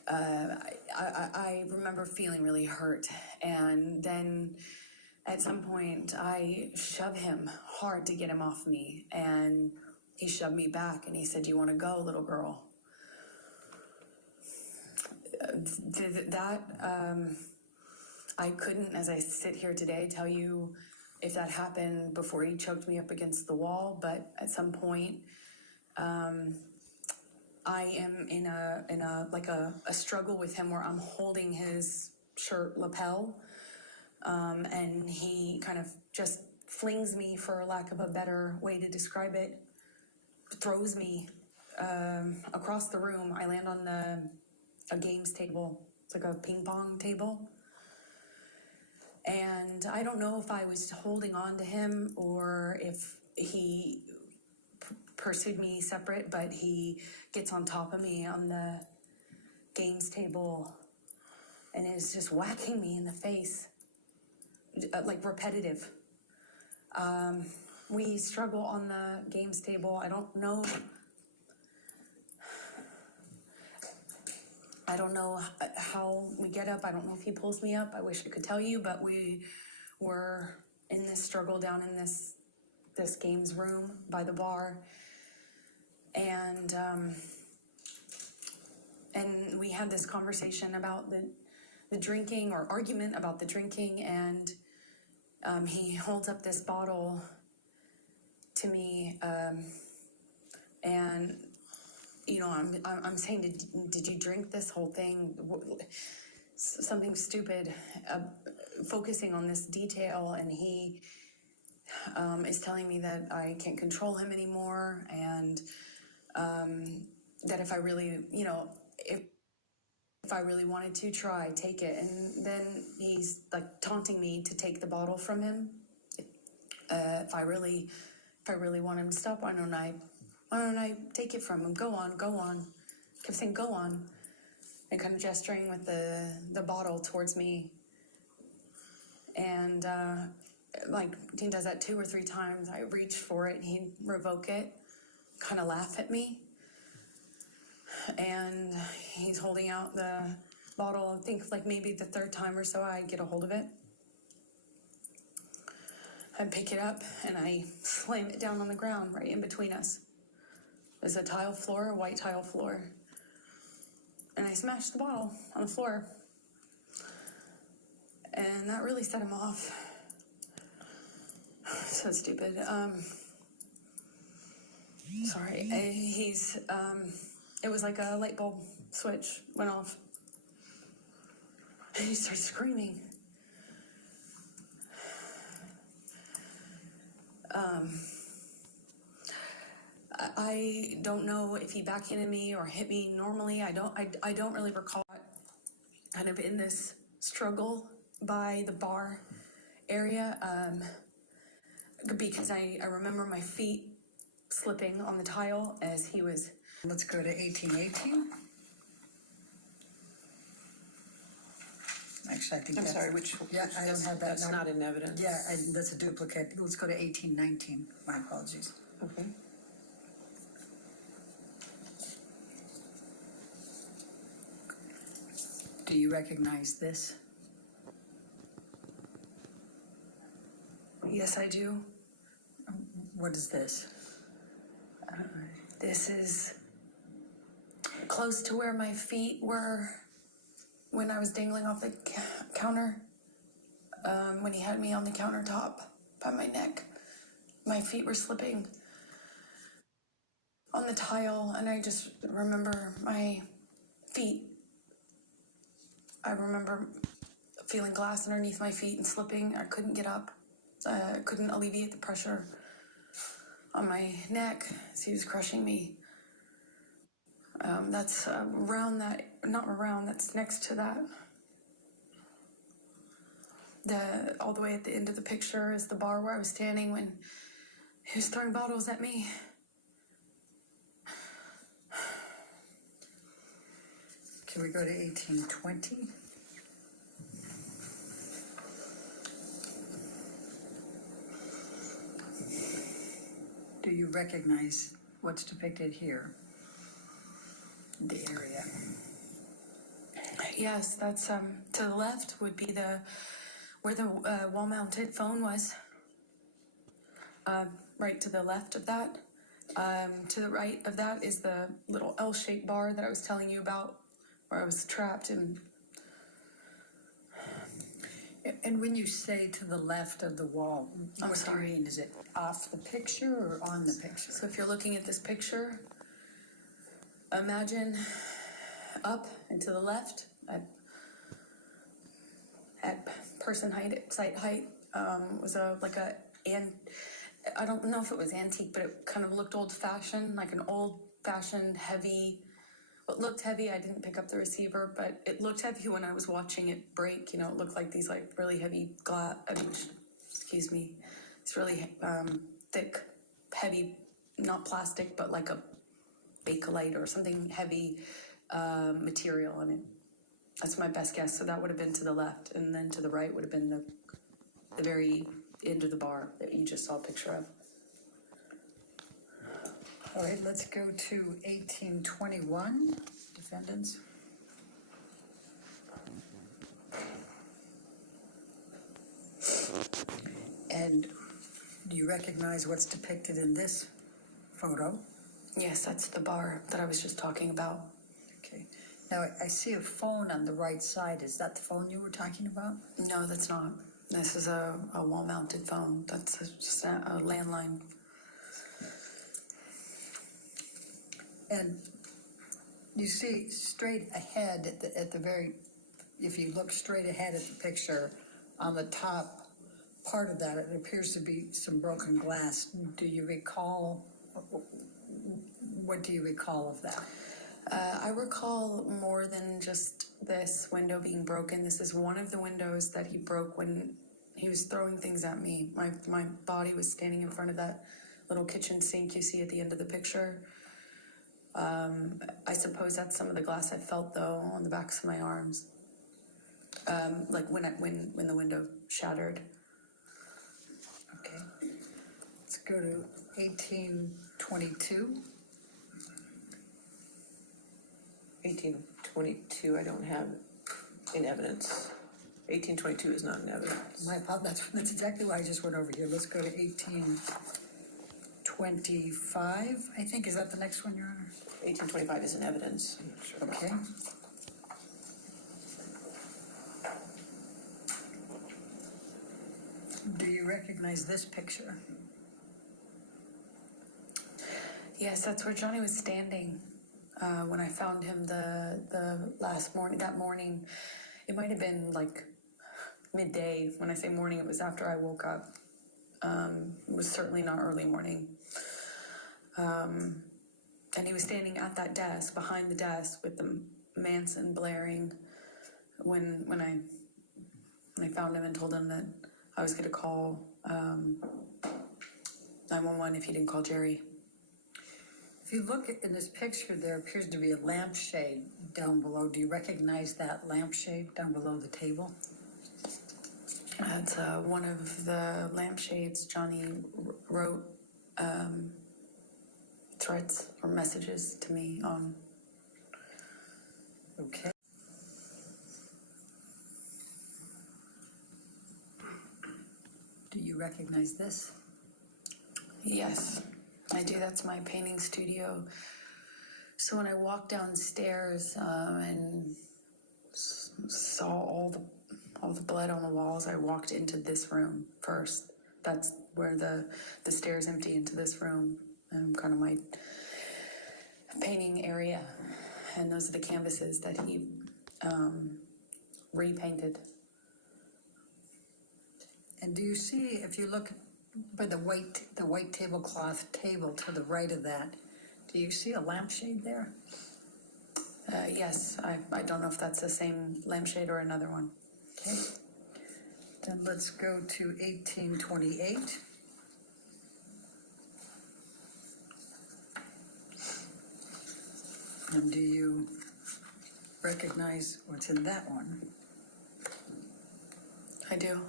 I remember feeling really hurt. And then at some point, I shoved him hard to get him off me, and he shoved me back, and he said, "Do you want to go, little girl?" I couldn't, as I sit here today, tell you if that happened before he choked me up against the wall, but at some point, I am in a struggle with him where I'm holding his shirt lapel, and he kind of just flings me, for lack of a better way to describe it, throws me across the room. I land on a games table. It's like a ping pong table. And I don't know if I was holding on to him or if he pursued me separate, but he gets on top of me on the games table and is just whacking me in the face, repetitive. We struggle on the games table. I don't know how we get up. I don't know if he pulls me up. I wish I could tell you, but we were in this struggle down in this games room by the bar. And we had this conversation about the drinking, or argument about the drinking, and he holds up this bottle to me, and I'm saying, did you drink this whole thing? Something stupid, focusing on this detail, and he is telling me that I can't control him anymore, and that if I really, if I really wanted to try, take it. And then he's taunting me to take the bottle from him. If I really want him to stop, why don't I take it from him? Go on. Kept saying, go on. And kind of gesturing with the bottle towards me. And like Dean does that 2 or 3 times. I reach for it and he'd revoke it, kind of laugh at me. And he's holding out the bottle. I think like maybe the 3rd time or so I get a hold of it. I pick it up and I slam it down on the ground right in between us. There's a tile floor, a white tile floor. And I smashed the bottle on the floor. And that really set him off. So stupid. Sorry. It was like a light bulb switch went off. And he started screaming. I don't know if he backhanded me or hit me normally. I don't really recall it. Kind of in this struggle by the bar area, because I remember my feet slipping on the tile as he was. Let's go to 1818. Actually, I think I'm that's... sorry, which? Yeah, I don't have that. That's not in evidence. Yeah, that's a duplicate. Let's go to 1819. My apologies. Okay. Do you recognize this? Yes, I do. What is this? This is close to where my feet were when I was dangling off the counter. When he had me on the countertop by my neck, my feet were slipping on the tile, and I just remember my feet. I remember feeling glass underneath my feet and slipping. I couldn't get up. I couldn't alleviate the pressure on my neck as he was crushing me. That's that's next to that. All the way at the end of the picture is the bar where I was standing when he was throwing bottles at me. Can we go to 1820? Do you recognize what's depicted here? The area. Yes, that's to the left would be where the wall-mounted phone was. Right to the left of that. To the right of that is the little L-shaped bar that I was telling you about, where I was trapped in. And when you say to the left of the wall, what do you mean? Is it off the picture or on the picture? So if you're looking at this picture, imagine up and to the left at person height, site height, was I don't know if it was antique, but it kind of looked old-fashioned, like an old-fashioned heavy. It looked heavy. I didn't pick up the receiver, but it looked heavy when I was watching it break. You know, it looked like these like really heavy glass. Excuse me. It's really thick, heavy, not plastic, but like a Bakelite or something heavy material on it. That's my best guess. So that would have been to the left, and then to the right would have been the very end of the bar that you just saw a picture of. All right, let's go to 1821, defendants. And do you recognize what's depicted in this photo? Yes, that's the bar that I was just talking about. Okay. Now, I see a phone on the right side. Is that the phone you were talking about? No, that's not. This is a wall-mounted phone. That's just a landline. And you see straight ahead at the very, if you look straight ahead at the picture, on the top part of that, it appears to be some broken glass. Do you recall, what do you recall of that? I recall more than just this window being broken. This is one of the windows that he broke when he was throwing things at me. My body was standing in front of that little kitchen sink you see at the end of the picture. I suppose that's some of the glass I felt, though, on the backs of my arms. Like when the window shattered. Okay. Let's go to 1822. 1822, I don't have in evidence. 1822 is not in evidence. My fault, that's exactly why I just went over here. Let's go to 1825, I think. Is that the next one, Your Honor? 1825 is in evidence. I'm not sure about Okay. that. Do you recognize this picture? Yes, that's where Johnny was standing when I found him the last morning. That morning, it might have been like midday. When I say morning, it was after I woke up. It was certainly not early morning. And he was standing at that desk, behind the desk, with the Manson blaring. When I found him and told him that I was going to call 911 if he didn't call Jerry. If you look in this picture, there appears to be a lampshade down below. Do you recognize that lampshade down below the table? That's one of the lampshades Johnny wrote threats or messages to me on. Okay. Do you recognize this? Yes, I do. That's my painting studio. So when I walked downstairs and saw all the blood on the walls, I walked into this room first. That's where the stairs empty into this room, kind of my painting area. And those are the canvases that he repainted. And do you see, if you look by the white tablecloth table to the right of that, do you see a lampshade there? Yes, I don't know if that's the same lampshade or another one. Okay. Then let's go to 1828. And do you recognize what's in that one? I do.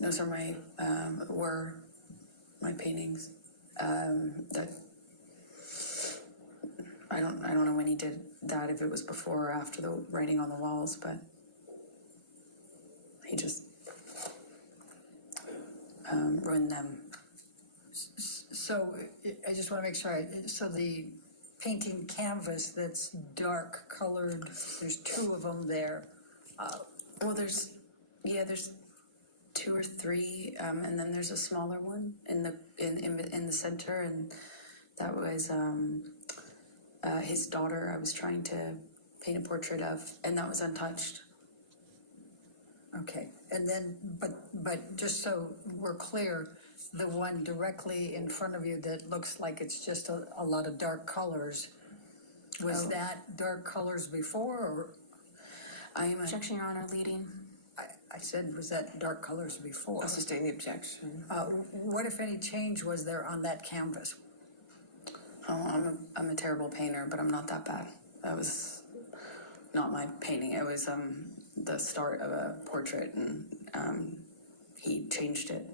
Those are were my paintings. That I don't know when he did that, if it was before or after the writing on the walls, but he just ruined them. So I just want to make sure, so the painting canvas that's dark colored, there's two of them there. Well, there's two or three, and then there's a smaller one in the center, and that was his daughter. I was trying to paint a portrait of, and that was untouched. Okay, and then, but just so we're clear, the one directly in front of you that looks like it's just a lot of dark colors, was that dark colors before, or? Objection, Your Honor, leading. I said, was that dark colors before? I'll sustain the objection. What, if any, change was there on that canvas? Oh, I'm a terrible painter, but I'm not that bad. That was not my painting. It was the start of a portrait, and he changed it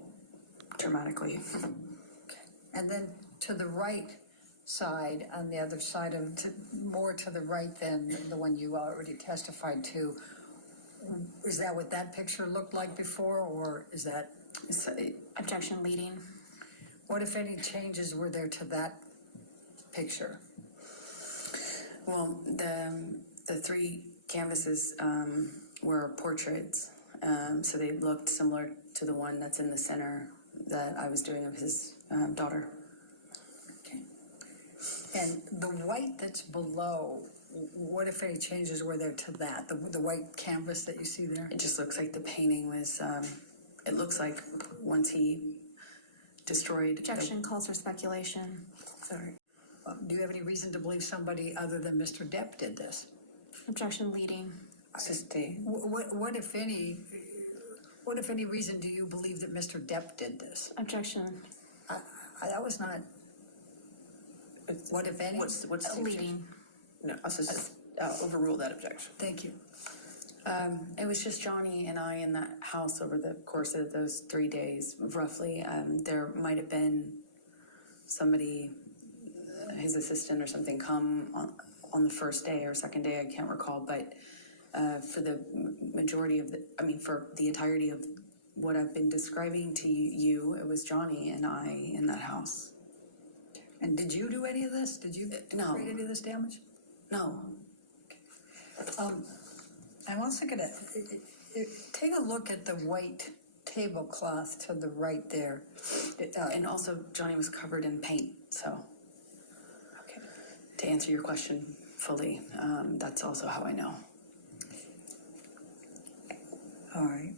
dramatically. Okay. And then to the right side, on the other side of, more to the right than the one you already testified to, is that what that picture looked like before, or is that? Objection, leading. What, if any, changes were there to that picture? Well, the three canvases were portraits, so they looked similar to the one that's in the center that I was doing of his daughter. Okay. And the white that's below, what, if any, changes were there to that? The white canvas that you see there? It just looks like the painting was, it looks like once he destroyed. Objection calls for speculation. Sorry. Do you have any reason to believe somebody other than Mr. Depp did this? Objection, leading. Sustain. What, if any reason do you believe that Mr. Depp did this? Objection. That was not. What, if any? What's the Leading. No, I'll just overrule that objection. Thank you. It was just Johnny and I in that house over the course of those 3 days, roughly. There might have been somebody, his assistant or something, come on the first day or second day, I can't recall, but for the majority of for the entirety of what I've been describing to you, it was Johnny and I in that house. And did you do any of this? Did you No. create any of this damage? No. I'm also gonna take a look at the white tablecloth to the right there. And also, Johnny was covered in paint, so. Okay. To answer your question fully, that's also how I know. All right.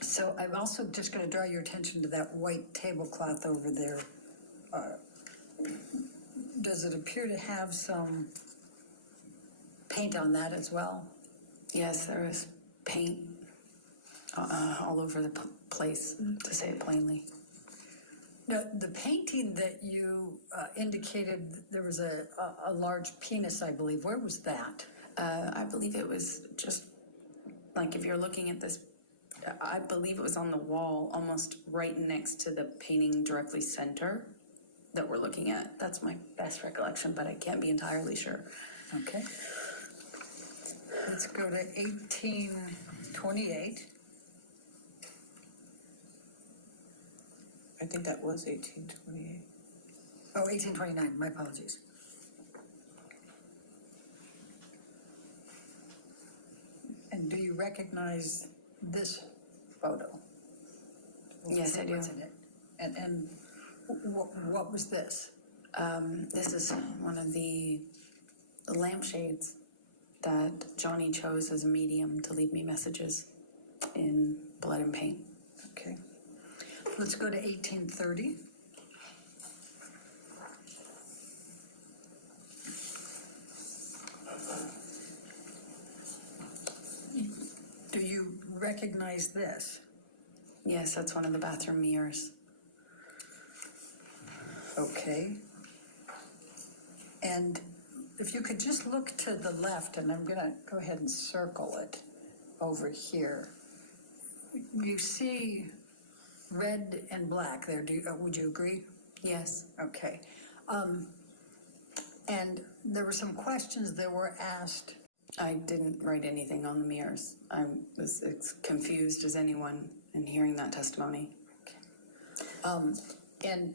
So I'm also just going to draw your attention to that white tablecloth over there. Does it appear to have some paint on that as well? Yes, there was paint all over the place, to say it plainly. Now, the painting that you indicated, there was a large penis, I believe. Where was that? I believe it was just, like, if you're looking at this, I believe it was on the wall, almost right next to the painting directly center that we're looking at. That's my best recollection, but I can't be entirely sure. Okay. Let's go to 1828. I think that was 1828. Oh, 1829, my apologies. And do you recognize this photo? Yes, I do. What's in it? And what was this? This is one of the lampshades that Johnny chose as a medium to leave me messages in blood and paint. Okay. Let's go to 1830. Do you recognize this? Yes, that's one of the bathroom mirrors. Okay. And if you could just look to the left, and I'm going to go ahead and circle it over here. You see red and black there. Would you agree? Yes. Okay. And there were some questions that were asked. I didn't write anything on the mirrors. I was as confused as anyone in hearing that testimony. And